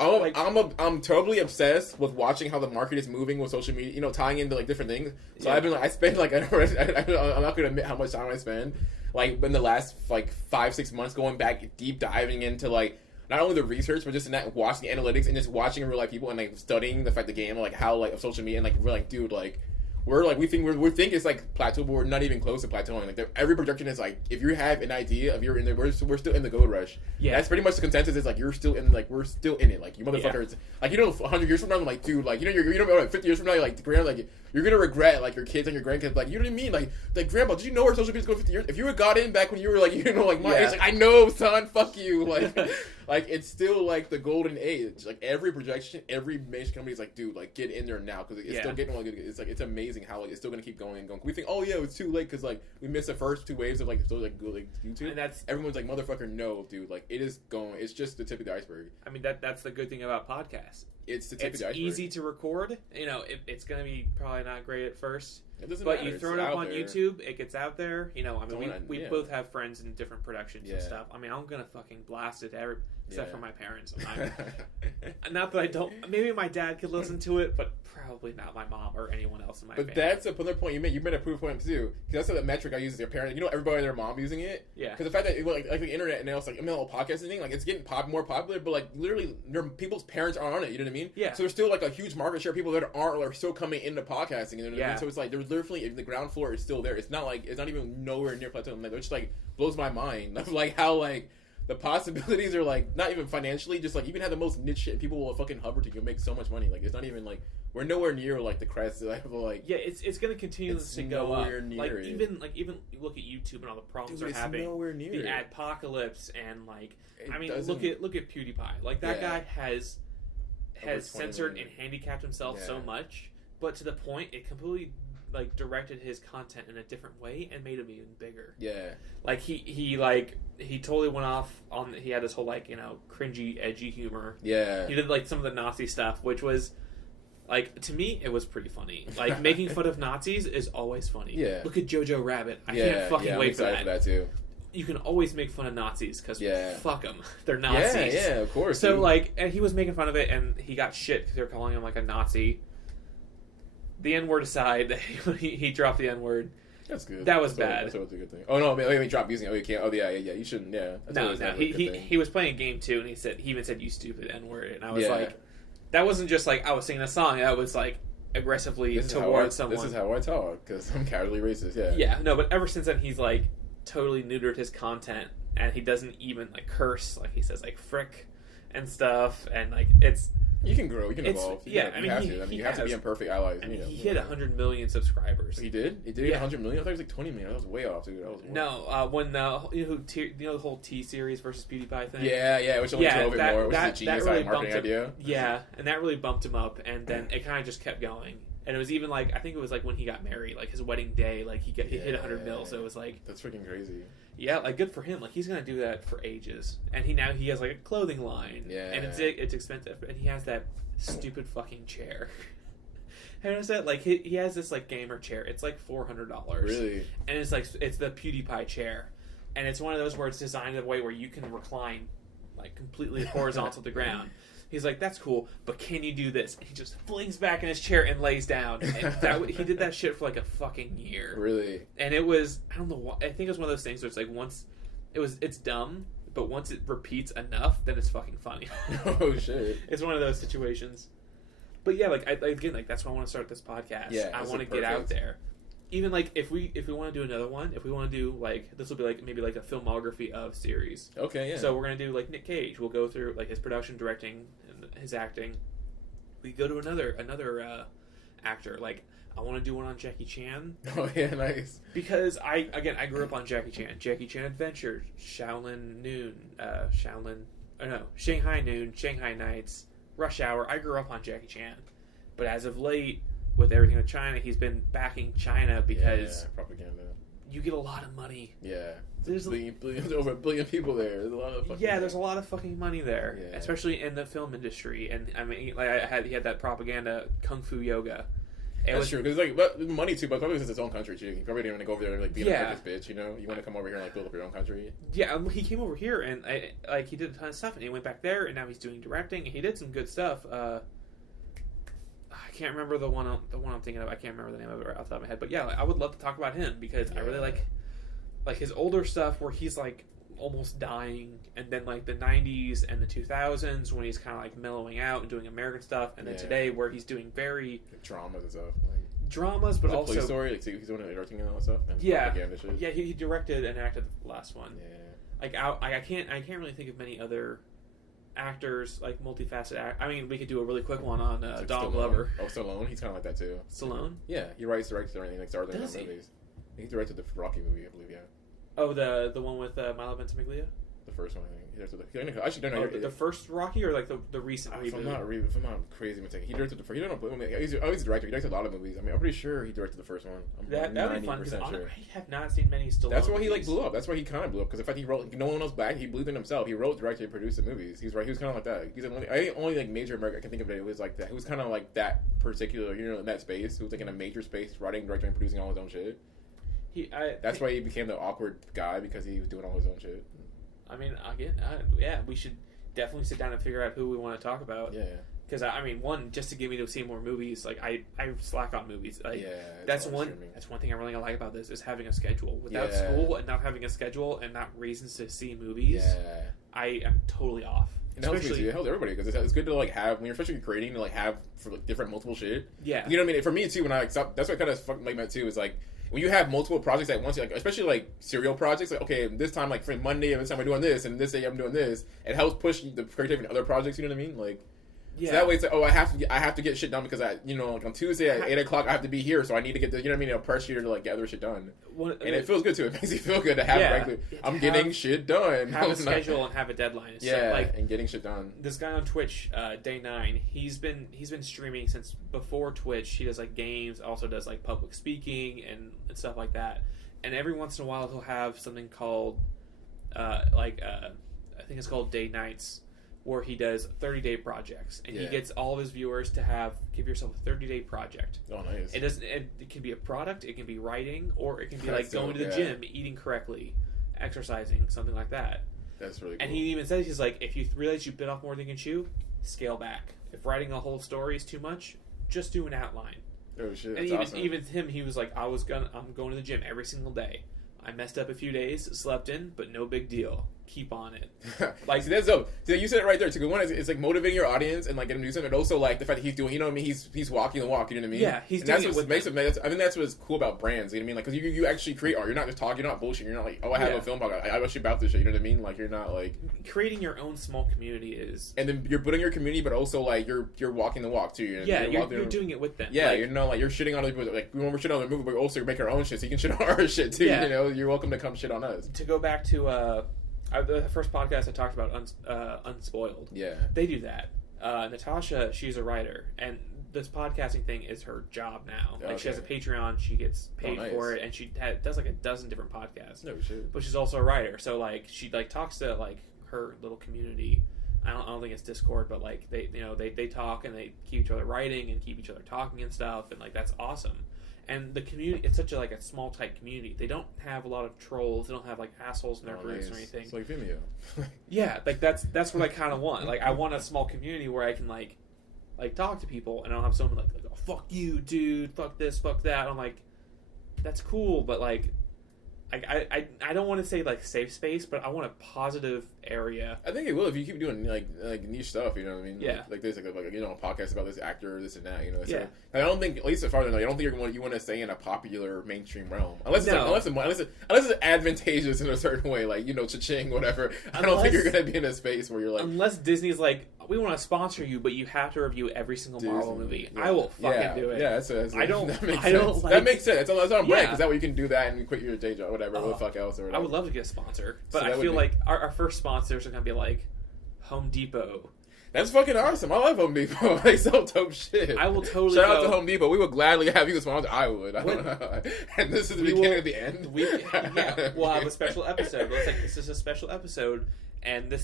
I'm totally obsessed with watching how the market is moving with social media, tying into like different things. So I've been like, I spend like, I'm not gonna admit how much time I spend, like in the last like 5-6 months going back deep diving into like not only the research but just in that watching the analytics and just watching real life people and like studying the fact the game like how like of social media and like we're like dude like. We think it's like plateau, but we're not even close to plateauing. Like every projection is like, if you have an idea of you're in there, we're still in the gold rush. Yeah, that's pretty much the consensus. Is like we're still in it. Like you motherfuckers, like 100 years from now, I'm like dude, like you're 50 years from now, you're like you're gonna regret like your kids and your grandkids. Like you know what I mean? Like grandpa, did you know where social media is going 50 years? If you had got in back when you were like like my age, like I know, son, fuck you, like. Like, it's still, like, the golden age. Like, every projection, every major company is like, dude, like, get in there now. Because it's still getting, like, it's amazing how, like, it's still going to keep going and going. We think, oh, yeah, it's too late because, like, we missed the first 2 waves of, like, still, like, good, like, YouTube. And everyone's like, motherfucker, no, dude. Like, it is going. It's just the tip of the iceberg. I mean, that's the good thing about podcasts. It's the tip of the iceberg. It's easy to record. It's going to be probably not great at first. It doesn't but matter. you throw it up on YouTube, it gets out there. We both have friends in different productions and stuff. I mean, I'm going to fucking blast it to everybody. Except for my parents. Not that I don't. Maybe my dad could listen to it, but probably not my mom or anyone else in my family. But that's another point you made. You made a proof point too, because that's the metric I use as their parent. Everybody and their mom using it. Yeah. Because the fact that like the internet and now it's like podcasting thing, like it's getting more popular, but like literally, people's parents are on it. You know what I mean? Yeah. So there's still like a huge market share of people that are still coming into podcasting. You know what I mean? So it's like there's literally the ground floor is still there. It's not even nowhere near plateau. Like, it just like blows my mind of like how like. The possibilities are like not even financially, just like even have the most niche shit people will fucking hover to. You make so much money. Like it's not even like we're nowhere near like the crest. Like it's going to continue to go up. Near even you look at YouTube and all the problems they're having. Nowhere near the adpocalypse and like look at PewDiePie. Like that guy has censored and handicapped himself so much, but to the point it completely like directed his content in a different way and made him even bigger. Yeah. Like he totally went off on. He had this whole like cringy, edgy humor. Yeah. He did like some of the Nazi stuff, which was like to me it was pretty funny. Like making fun of Nazis is always funny. Yeah. Look at Jojo Rabbit. I can't fucking wait for that. For that too. You can always make fun of Nazis because fuck them. They're Nazis. Yeah, of course. So like, and he was making fun of it, and he got shit because they were calling him like a Nazi. The N-word aside, he dropped the N-word. That's good. That was bad. That's always a good thing. Oh no, I mean drop using it. Oh, you can't. Oh yeah. You shouldn't. Yeah. No. He was playing a game too, and he even said "you stupid N-word," and I was like, that wasn't just like I was singing a song. That was like aggressively towards someone. This is how I talk because I'm casually racist. Yeah. Yeah. No, but ever since then he's like totally neutered his content, and he doesn't even like curse. Like he says like frick and stuff, and like it's. You can grow. You can evolve. You have to be imperfect allies. He hit 100 million subscribers. He did. He did 100 million. I thought it was like 20 million. That was way off, dude. When the whole T series versus PewDiePie thing. Yeah, which only drove it more. Which is a genius marketing idea. Yeah, and that really bumped him up, and then it kind of just kept going. And it was even like I think it was like when he got married, like his wedding day, like he hit 100 mil. So it was like that's freaking crazy. Yeah, like good for him. Like he's gonna do that for ages, and he has like a clothing line. Yeah, and it's expensive, and he has that stupid fucking chair. And is that like he has this like gamer chair? It's like $400. Really? And it's like it's the PewDiePie chair, and it's one of those where it's designed in a way where you can recline like completely horizontal to the ground. He's like, that's cool, but can you do this? And he just flings back in his chair and lays down. And he did that shit for like a fucking year. Really? And it was, I don't know why, I think it was one of those things where it's like it's dumb, but once it repeats enough, then it's fucking funny. Oh shit! It's one of those situations. But yeah, like again, like that's why I want to start this podcast. Yeah, I want to get out there. Even like if we want to do another one, if we want to do like this will be like maybe like a filmography of series. Okay, yeah. So we're gonna do like Nic Cage. We'll go through like his production, directing, and his acting. We go to another actor. Like I want to do one on Jackie Chan. Oh yeah, nice. Because I grew up on Jackie Chan. Jackie Chan Adventure, Shanghai Noon, Shanghai Nights, Rush Hour. I grew up on Jackie Chan, but as of late, with everything with China, he's been backing China because propaganda. You get a lot of money. Yeah, there's over a billion people there. There's a lot of there's a lot of fucking money there, especially in the film industry. And I mean, like he had that propaganda kung fu yoga. That's true, because like money too, but probably because it's his own country too. He probably didn't want to go over there and like be like this bitch, you know. You want to come over here and like build up your own country. Yeah, he came over here and he did a ton of stuff, and he went back there, and now he's doing directing, and he did some good stuff. I can't remember the one I'm thinking of. I can't remember the name of it right off the top of my head. But yeah, I would love to talk about him because I really like his older stuff where he's like almost dying, and then like the 90s and the 2000s when he's kind of like mellowing out and doing American stuff, and then today where he's doing very dramas and stuff. Dramas, but also police story. Like, he's doing directing and all that stuff. And propaganda shit. Yeah, he directed and acted the last one. Yeah, like I can't really think of many other actors like multifaceted. I mean, we could do a really quick one on like Donald Glover. Oh, Stallone. He's kind of like that too. Stallone. Yeah, he writes, directs, and everything. Like starred in movies. He directed the Rocky movie, I believe. Yeah. Oh, the one with Milo Ventimiglia. The first one, I think. He directed I actually don't know. The first Rocky or like the recent reboot? If I'm not crazy mistaken, he directed the first. He don't know. He's always a director. He directed a lot of movies. I mean, I'm pretty sure he directed the first one. That'd be fun because I have not seen many Stallone. That's why he like blew up. That's why he kind of blew up because in fact he wrote. No one else back. He believed in himself. He wrote, directed, and produced the movies. He's right. He was kind of like that. He's the only like major American I can think of it was like that. He was kind of like that particular, in that space. He was like in a major space, writing, directing, and producing all his own shit. That's why he became the awkward guy because he was doing all his own shit. I mean, again, we should definitely sit down and figure out who we want to talk about. Yeah. Because I mean, one, just to get me to see more movies. Like I slack on movies. Like, that's one thing I really like about this is having a schedule. Without school and not having a schedule and not reasons to see movies, I am totally off. And it helps everybody because it's good to like have when you're especially creating to like have for like different multiple shit. Yeah. You know what I mean? For me too, when I that's what kind of like meant too is like. When you have multiple projects at once, like especially like serial projects, like okay, this time like for Monday, this time we're doing this, and this day I'm doing this, it helps push the creativity in other projects. You know what I mean? Like, so that way it's like, oh, I have to get shit done because like on Tuesday at 8:00 I have to be here, so I need to get the, you know what I mean? It'll pressure you to like get other shit done, and it feels good too. It makes you feel good to have regular. I'm getting shit done. Have a schedule and have a deadline. And getting shit done. This guy on Twitch, Day 9, he's been streaming since before Twitch. He does like games, also does like public speaking and stuff like that. And every once in a while he'll have something called I think it's called Day Nights, where he does 30-day projects, and he gets all of his viewers to give yourself a 30-day project. Oh, nice! It can be a product, it can be writing, or it can be like going to the gym, eating correctly, exercising, something like that. That's really cool. And he even says, he's like, if you realize you bit off more than you can chew, scale back. If writing a whole story is too much, just do an outline. Oh shit! And even him, he was like, I'm going to the gym every single day. I messed up a few days, slept in, but no big deal. Keep on it. Like, see, that's dope. See, you said it right there. Too. One is it's like motivating your audience and like getting them to do something, and also like the fact that he's doing, you know what I mean? He's walking the walk. You know what I mean? Yeah, he's doing it. I think that's what's cool about brands. You know what I mean? Like, because you actually create art. You're not just talking. You're not bullshit. You're not like, oh, I have a film podcast. I'm actually about this shit. You know what I mean? Like, you're not like creating your own small community is. And then you're building your community, but also like you're walking the walk too. You're doing it with them. Yeah, like, you're shitting on other people. Like when we're shitting on the movie, but also you're making our own shit, so you can shit on our shit too. Yeah. You know, you're welcome to come shit on us. To go back to the first podcast I talked about, Unspoiled. Yeah, they do that. Natasha, she's a writer, and this podcasting thing is her job now. Like, she has a Okay. Patreon, she gets paid nice. for it, and she does like a dozen different podcasts. No shit. But she's also a writer, so like she like talks to like her little community. I don't think it's Discord, but like they talk and they keep each other writing and keep each other talking and stuff, and like that's awesome. And the community, it's such a small tight community. They don't have a lot of trolls. They don't have like assholes in their groups or anything. It's like Vimeo. Yeah, like that's what I kind of want. Like I want a small community where I can like talk to people, and I don't have someone like oh, fuck you, dude, fuck this, fuck that. I'm like, that's cool, but like I don't want to say like safe space, but I want a positive area. I think it will if you keep doing like niche stuff. You know what I mean? Yeah. Like this, like a podcast about this actor, this and that. You know. So, Yeah. I don't think, at least as far as I know, I don't think you want to stay in a popular mainstream realm unless No. it's advantageous in a certain way, like cha-ching, whatever. I don't think you're gonna be in a space where you're like, unless Disney's like, we want to sponsor you, but you have to review every single Marvel movie. Yeah. I will fucking do it. Yeah, that's I don't. That makes I sense. don't like, that makes sense. That's on brand Yeah. because that way you can do that and quit your day job, whatever. What the fuck else or whatever. I would love to get a sponsor, but So I that feel would be- like our first sponsors are gonna be like Home Depot. That's fucking awesome. I love Home Depot. They sell dope shit. I will totally shout out go- to Home Depot. We would gladly have you as sponsor. I would. I don't know. And this is the beginning of the end. Yeah, we'll have a special episode. But it's like this is a special episode, and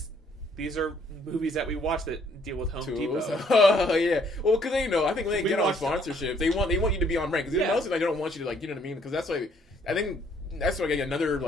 these are movies that we watch that deal with Home Tools. Depot. Oh yeah. Well, because I think when they We get on watched- sponsorship, they want you to be on brand. Because Yeah. mostly they don't want you to you know what I mean. Because that's like I think. That's like another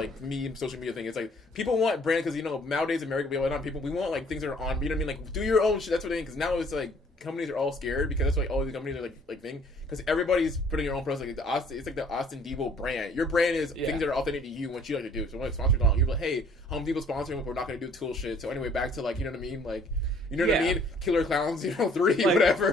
social media thing. It's like people want brand because nowadays in America we want like things that are on. You know what I mean? Like do your own shit. That's what I mean. Because now it's like companies are all scared because that's why all these companies are like thing because everybody's putting your own products. Like it's like the Austin Depot brand. Your brand is things that are authentic to you and what you like to do. So when sponsors on, you're like, hey, Home Depot sponsoring, but we're not going to do tool shit. So anyway, back to you know what I mean, like. You know what I mean? Killer Clowns, 3, whatever.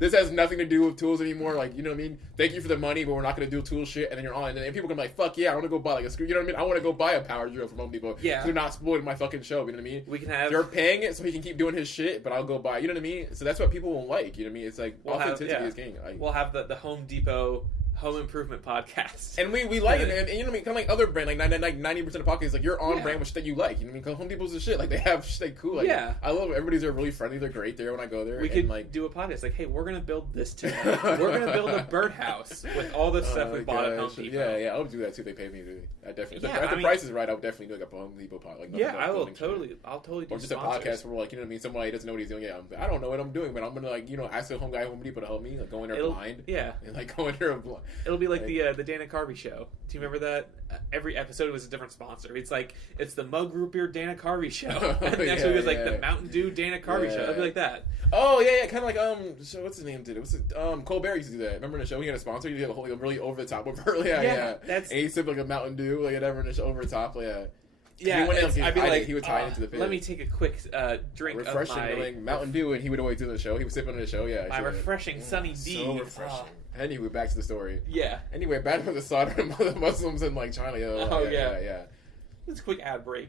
This has nothing to do with tools anymore. Like, you know what I mean? Thank you for the money, but we're not going to do tool shit. And then you're on, and then people are going to be like, fuck yeah, I want to go buy a screw. You know what I mean? I want to go buy a power drill from Home Depot. Yeah. They're not spoiling my fucking show. You know what I mean? We can have. They're paying it so he can keep doing his shit, but I'll go buy. You know what I mean? So that's what people will like. You know what I mean? It's like authenticity is king. We'll have the Home Depot Home Improvement podcast. And we like it, and you know what I mean? Kind of like other brand, like 90% of podcasts, like you're on brand with shit that you like. You know what I mean? Because Home Depot's the shit. Like they have shit like cool. Like, I love it. Everybody's there really friendly. They're great there when I go there. We could do a podcast like, hey, we're gonna build this too. We're gonna build a birdhouse with all the stuff we bought at Home Depot. Yeah, I'll do that too. They pay me to. I definitely. Yeah, if the price is right, I'll definitely do like a Home Depot pod. I will totally. I'll totally do. Or just a podcast where you know what I mean? Somebody doesn't know what he's doing. Yeah, I don't know what I'm doing, but I'm gonna ask the home guy at Home Depot to help me. Like go in there blind. Yeah. And go in there blind. It'll be like the Dana Carvey show. Do you remember that? Every episode was a different sponsor. It's like it's the Mug Root Beer Dana Carvey show. And next week was like the Mountain Dew Dana Carvey show. It'll be like that. Oh yeah, kind of like so what's his name did it? Was Colbert used to do that? Remember in the show he had a sponsor? He had a whole really over the top with her. Yeah. That's and he sipped like a Mountain Dew, like whatever in the show over the top. Yeah. Yeah, I'd be like, he would tie into the pit. Let me take a quick drink refreshing, of my Mountain Dew, and he would always do the show. He was sipping on the show, yeah. My refreshing Sunny D. So refreshing. Anyway, back to the story. Yeah. Anyway, back to the slaughter of the Muslims in China. Yeah. Let's quick ad break.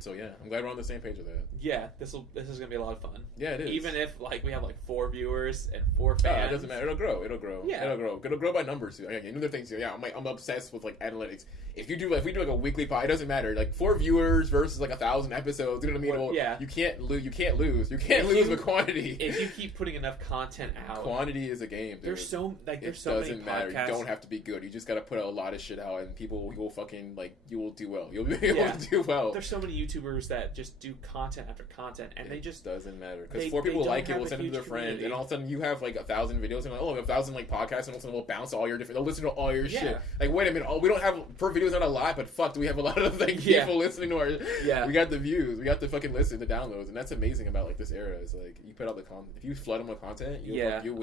So yeah, I'm glad we're on the same page with that. Yeah, this is gonna be a lot of fun. Yeah, it is. Even if we have 4 viewers and 4 fans, it doesn't matter. It'll grow. Yeah, it'll grow by numbers too. Another thing too. Yeah, I'm obsessed with analytics. If we do a weekly pod, it doesn't matter. 4 viewers versus 1,000 episodes. You know what I mean? Yeah. You can't lose. You can't lose with quantity. If you keep putting enough content out, quantity is a game. Dude. There's so many podcasts. It doesn't matter. You don't have to be good. You just got to put a lot of shit out, and people will fucking you will do well. You'll be able to do well. There's so many YouTubers that just do content after content, and they just doesn't matter because 4 people like it. Will send it to their friends, and all of a sudden you have 1,000 videos, and 1,000 podcasts, and all of a sudden we'll bounce all your different. They'll listen to all your shit. Wait a minute, we don't have per videos not a lot, but fuck, do we have a lot of people listening to our? Yeah, we got the views, we got the fucking listen, the downloads, and that's amazing about this era. Is you put out the content. If you flood them with content, you win. You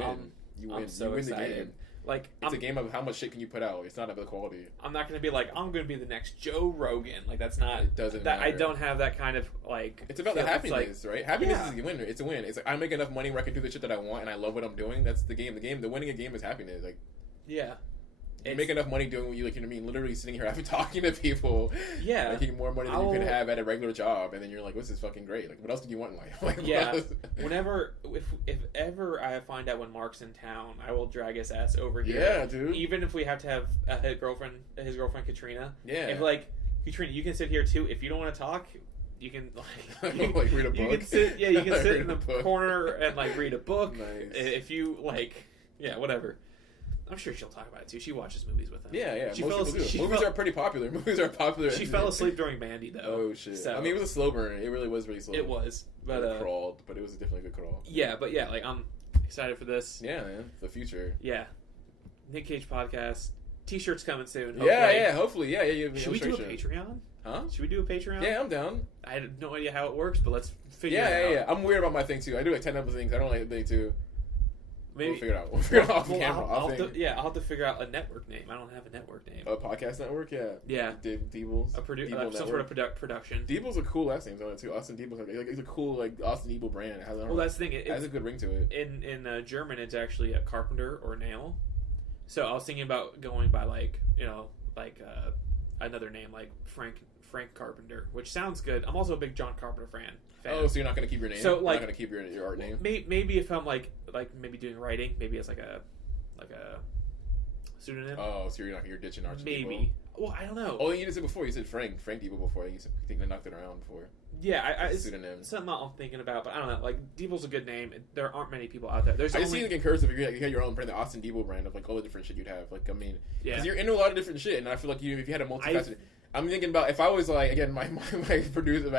win. So you win excited. the game. It's a game of how much shit can you put out. It's not about the quality. I'm not going to be I'm going to be the next Joe Rogan. That's not. It doesn't matter. I don't have that kind of It's about the happiness, right? Happiness is a win. It's a win. It's I make enough money where I can do the shit that I want, and I love what I'm doing. That's the game. The winning a game is happiness. Yeah. You make enough money doing what you like. You know what I mean? Literally sitting here talking to people. Yeah. Making more money than you could have at a regular job, and then you're like, "This is fucking great." What else do you want in life? If ever I find out when Mark's in town, I will drag his ass over here. Yeah, dude. Even if we have to have his girlfriend Katrina. Yeah. If Katrina, you can sit here too. If you don't want to talk, You can like read a book. You can sit, you can sit in the book. corner and like read a book. Nice. If you whatever. I'm sure she'll talk about it too. She watches movies with them. Yeah. Most people do. Movies are pretty popular. She fell asleep during Mandy though. Oh shit! So, I mean, it was a slow burn. It really was really slow. It was, but it crawled, but it was definitely a good crawl. Yeah, but yeah, like I'm excited for this. Yeah, man, the future. Yeah, Nic Cage Podcast. T-shirts coming soon. Hopefully. Hopefully. Yeah. Should we do a Patreon? Huh? Should we do a Patreon? Yeah, I'm down. I have no idea how it works, but let's figure it out. Yeah. I'm weird about my thing too. I do like 10 episodes things. I don't like the thing too. Maybe we'll figure it out. We'll figure it out off camera. I'll have to figure out a network name. I don't have a network name. A podcast network, yeah. Yeah. Deebles. Some sort of production. Deeble's a cool last name too. Austin Deeble's like it's a cool like Austin Deeble brand. That's the thing. It has a good ring to it. In German, it's actually a carpenter or nail. So I was thinking about going by another name like Frank Carpenter, which sounds good. I'm also a big John Carpenter fan. Oh, so you're not going to keep your name? So you're not going to keep your art name? Maybe if I'm like maybe doing writing, maybe it's like a pseudonym. Oh, so you're ditching art. Maybe. Well, I don't know. Oh, you did it before. You said Frank Deeble before. You think they knocked it around before. Yeah, it's pseudonym. Something I'm thinking about, but I don't know. Like Deeble's a good name. There aren't many people out there. I just see like in cursive, if you had your own brand, the Austin Deeble brand of like all the different shit you'd have. Like I mean, because you're into a lot of different shit, and I feel like if you had a multifaceted. I'm thinking about if I was like again my producer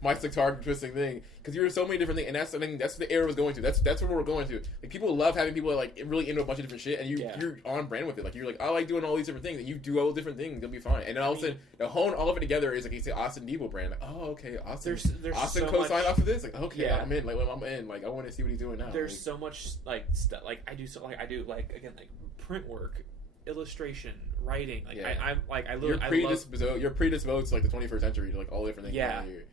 my guitar twisting thing because you're so many different things and that's what the era was going to that's what we're going to like people love having people like really into a bunch of different shit and you're on brand with it like you're like I like doing all these different things and you do all different things you'll be fine and then all of a sudden to hone all of it together is like you say Austin Deeble brand like oh okay Austin there's Austin so co-signed off of this like okay yeah. I'm in like I want to see what he's doing now there's so much like stuff like I do like again like print work illustration, writing, like I'm like I literally you're predisposed to like the 21st century to like all different things.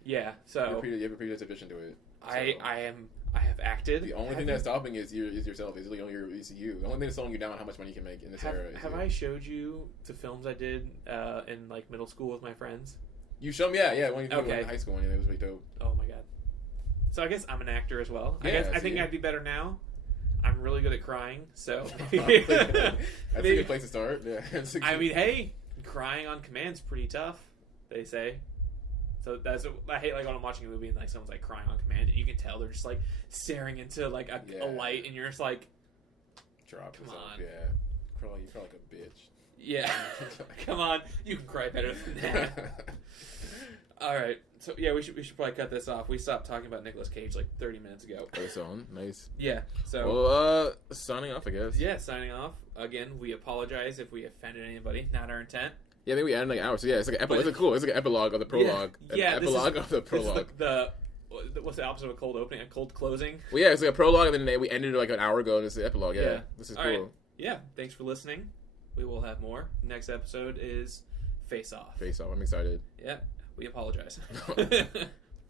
Yeah. So you have a predisposition to it. So. I have acted. The only thing that's stopping is yourself. Is you. The only thing that's slowing you down how much money you can make in this era. Have I showed you the films I did in like middle school with my friends? You showed me, yeah. When you went to high school, and it was really dope. Oh my god. So I guess I'm an actor as well. Yeah, I think I'd be better now. I'm really good at crying, so that's a good place to start. Yeah. I mean, hey, crying on command's pretty tough, they say. So I hate like when I'm watching a movie and like someone's like crying on command and you can tell they're just like staring into like a light and you're just like, come on, yeah, you cry like a bitch. Yeah, come on, you can cry better than that. All right, so yeah, we should probably cut this off. We stopped talking about Nicolas Cage like 30 minutes ago. Nice. Yeah. So. Well, signing off, I guess. Yeah, signing off. Again, we apologize if we offended anybody. Not our intent. Yeah, I think we added like an hour. So yeah, it's like it's like an epilogue of the prologue. Yeah, epilogue of the prologue. What's the opposite of a cold opening? A cold closing? Well, yeah, it's like a prologue, and then we ended like an hour ago, and it's the epilogue. Yeah. This is all cool. Right. Yeah, thanks for listening. We will have more. Next episode is Face Off. Face Off. I'm excited. Yeah. We apologize.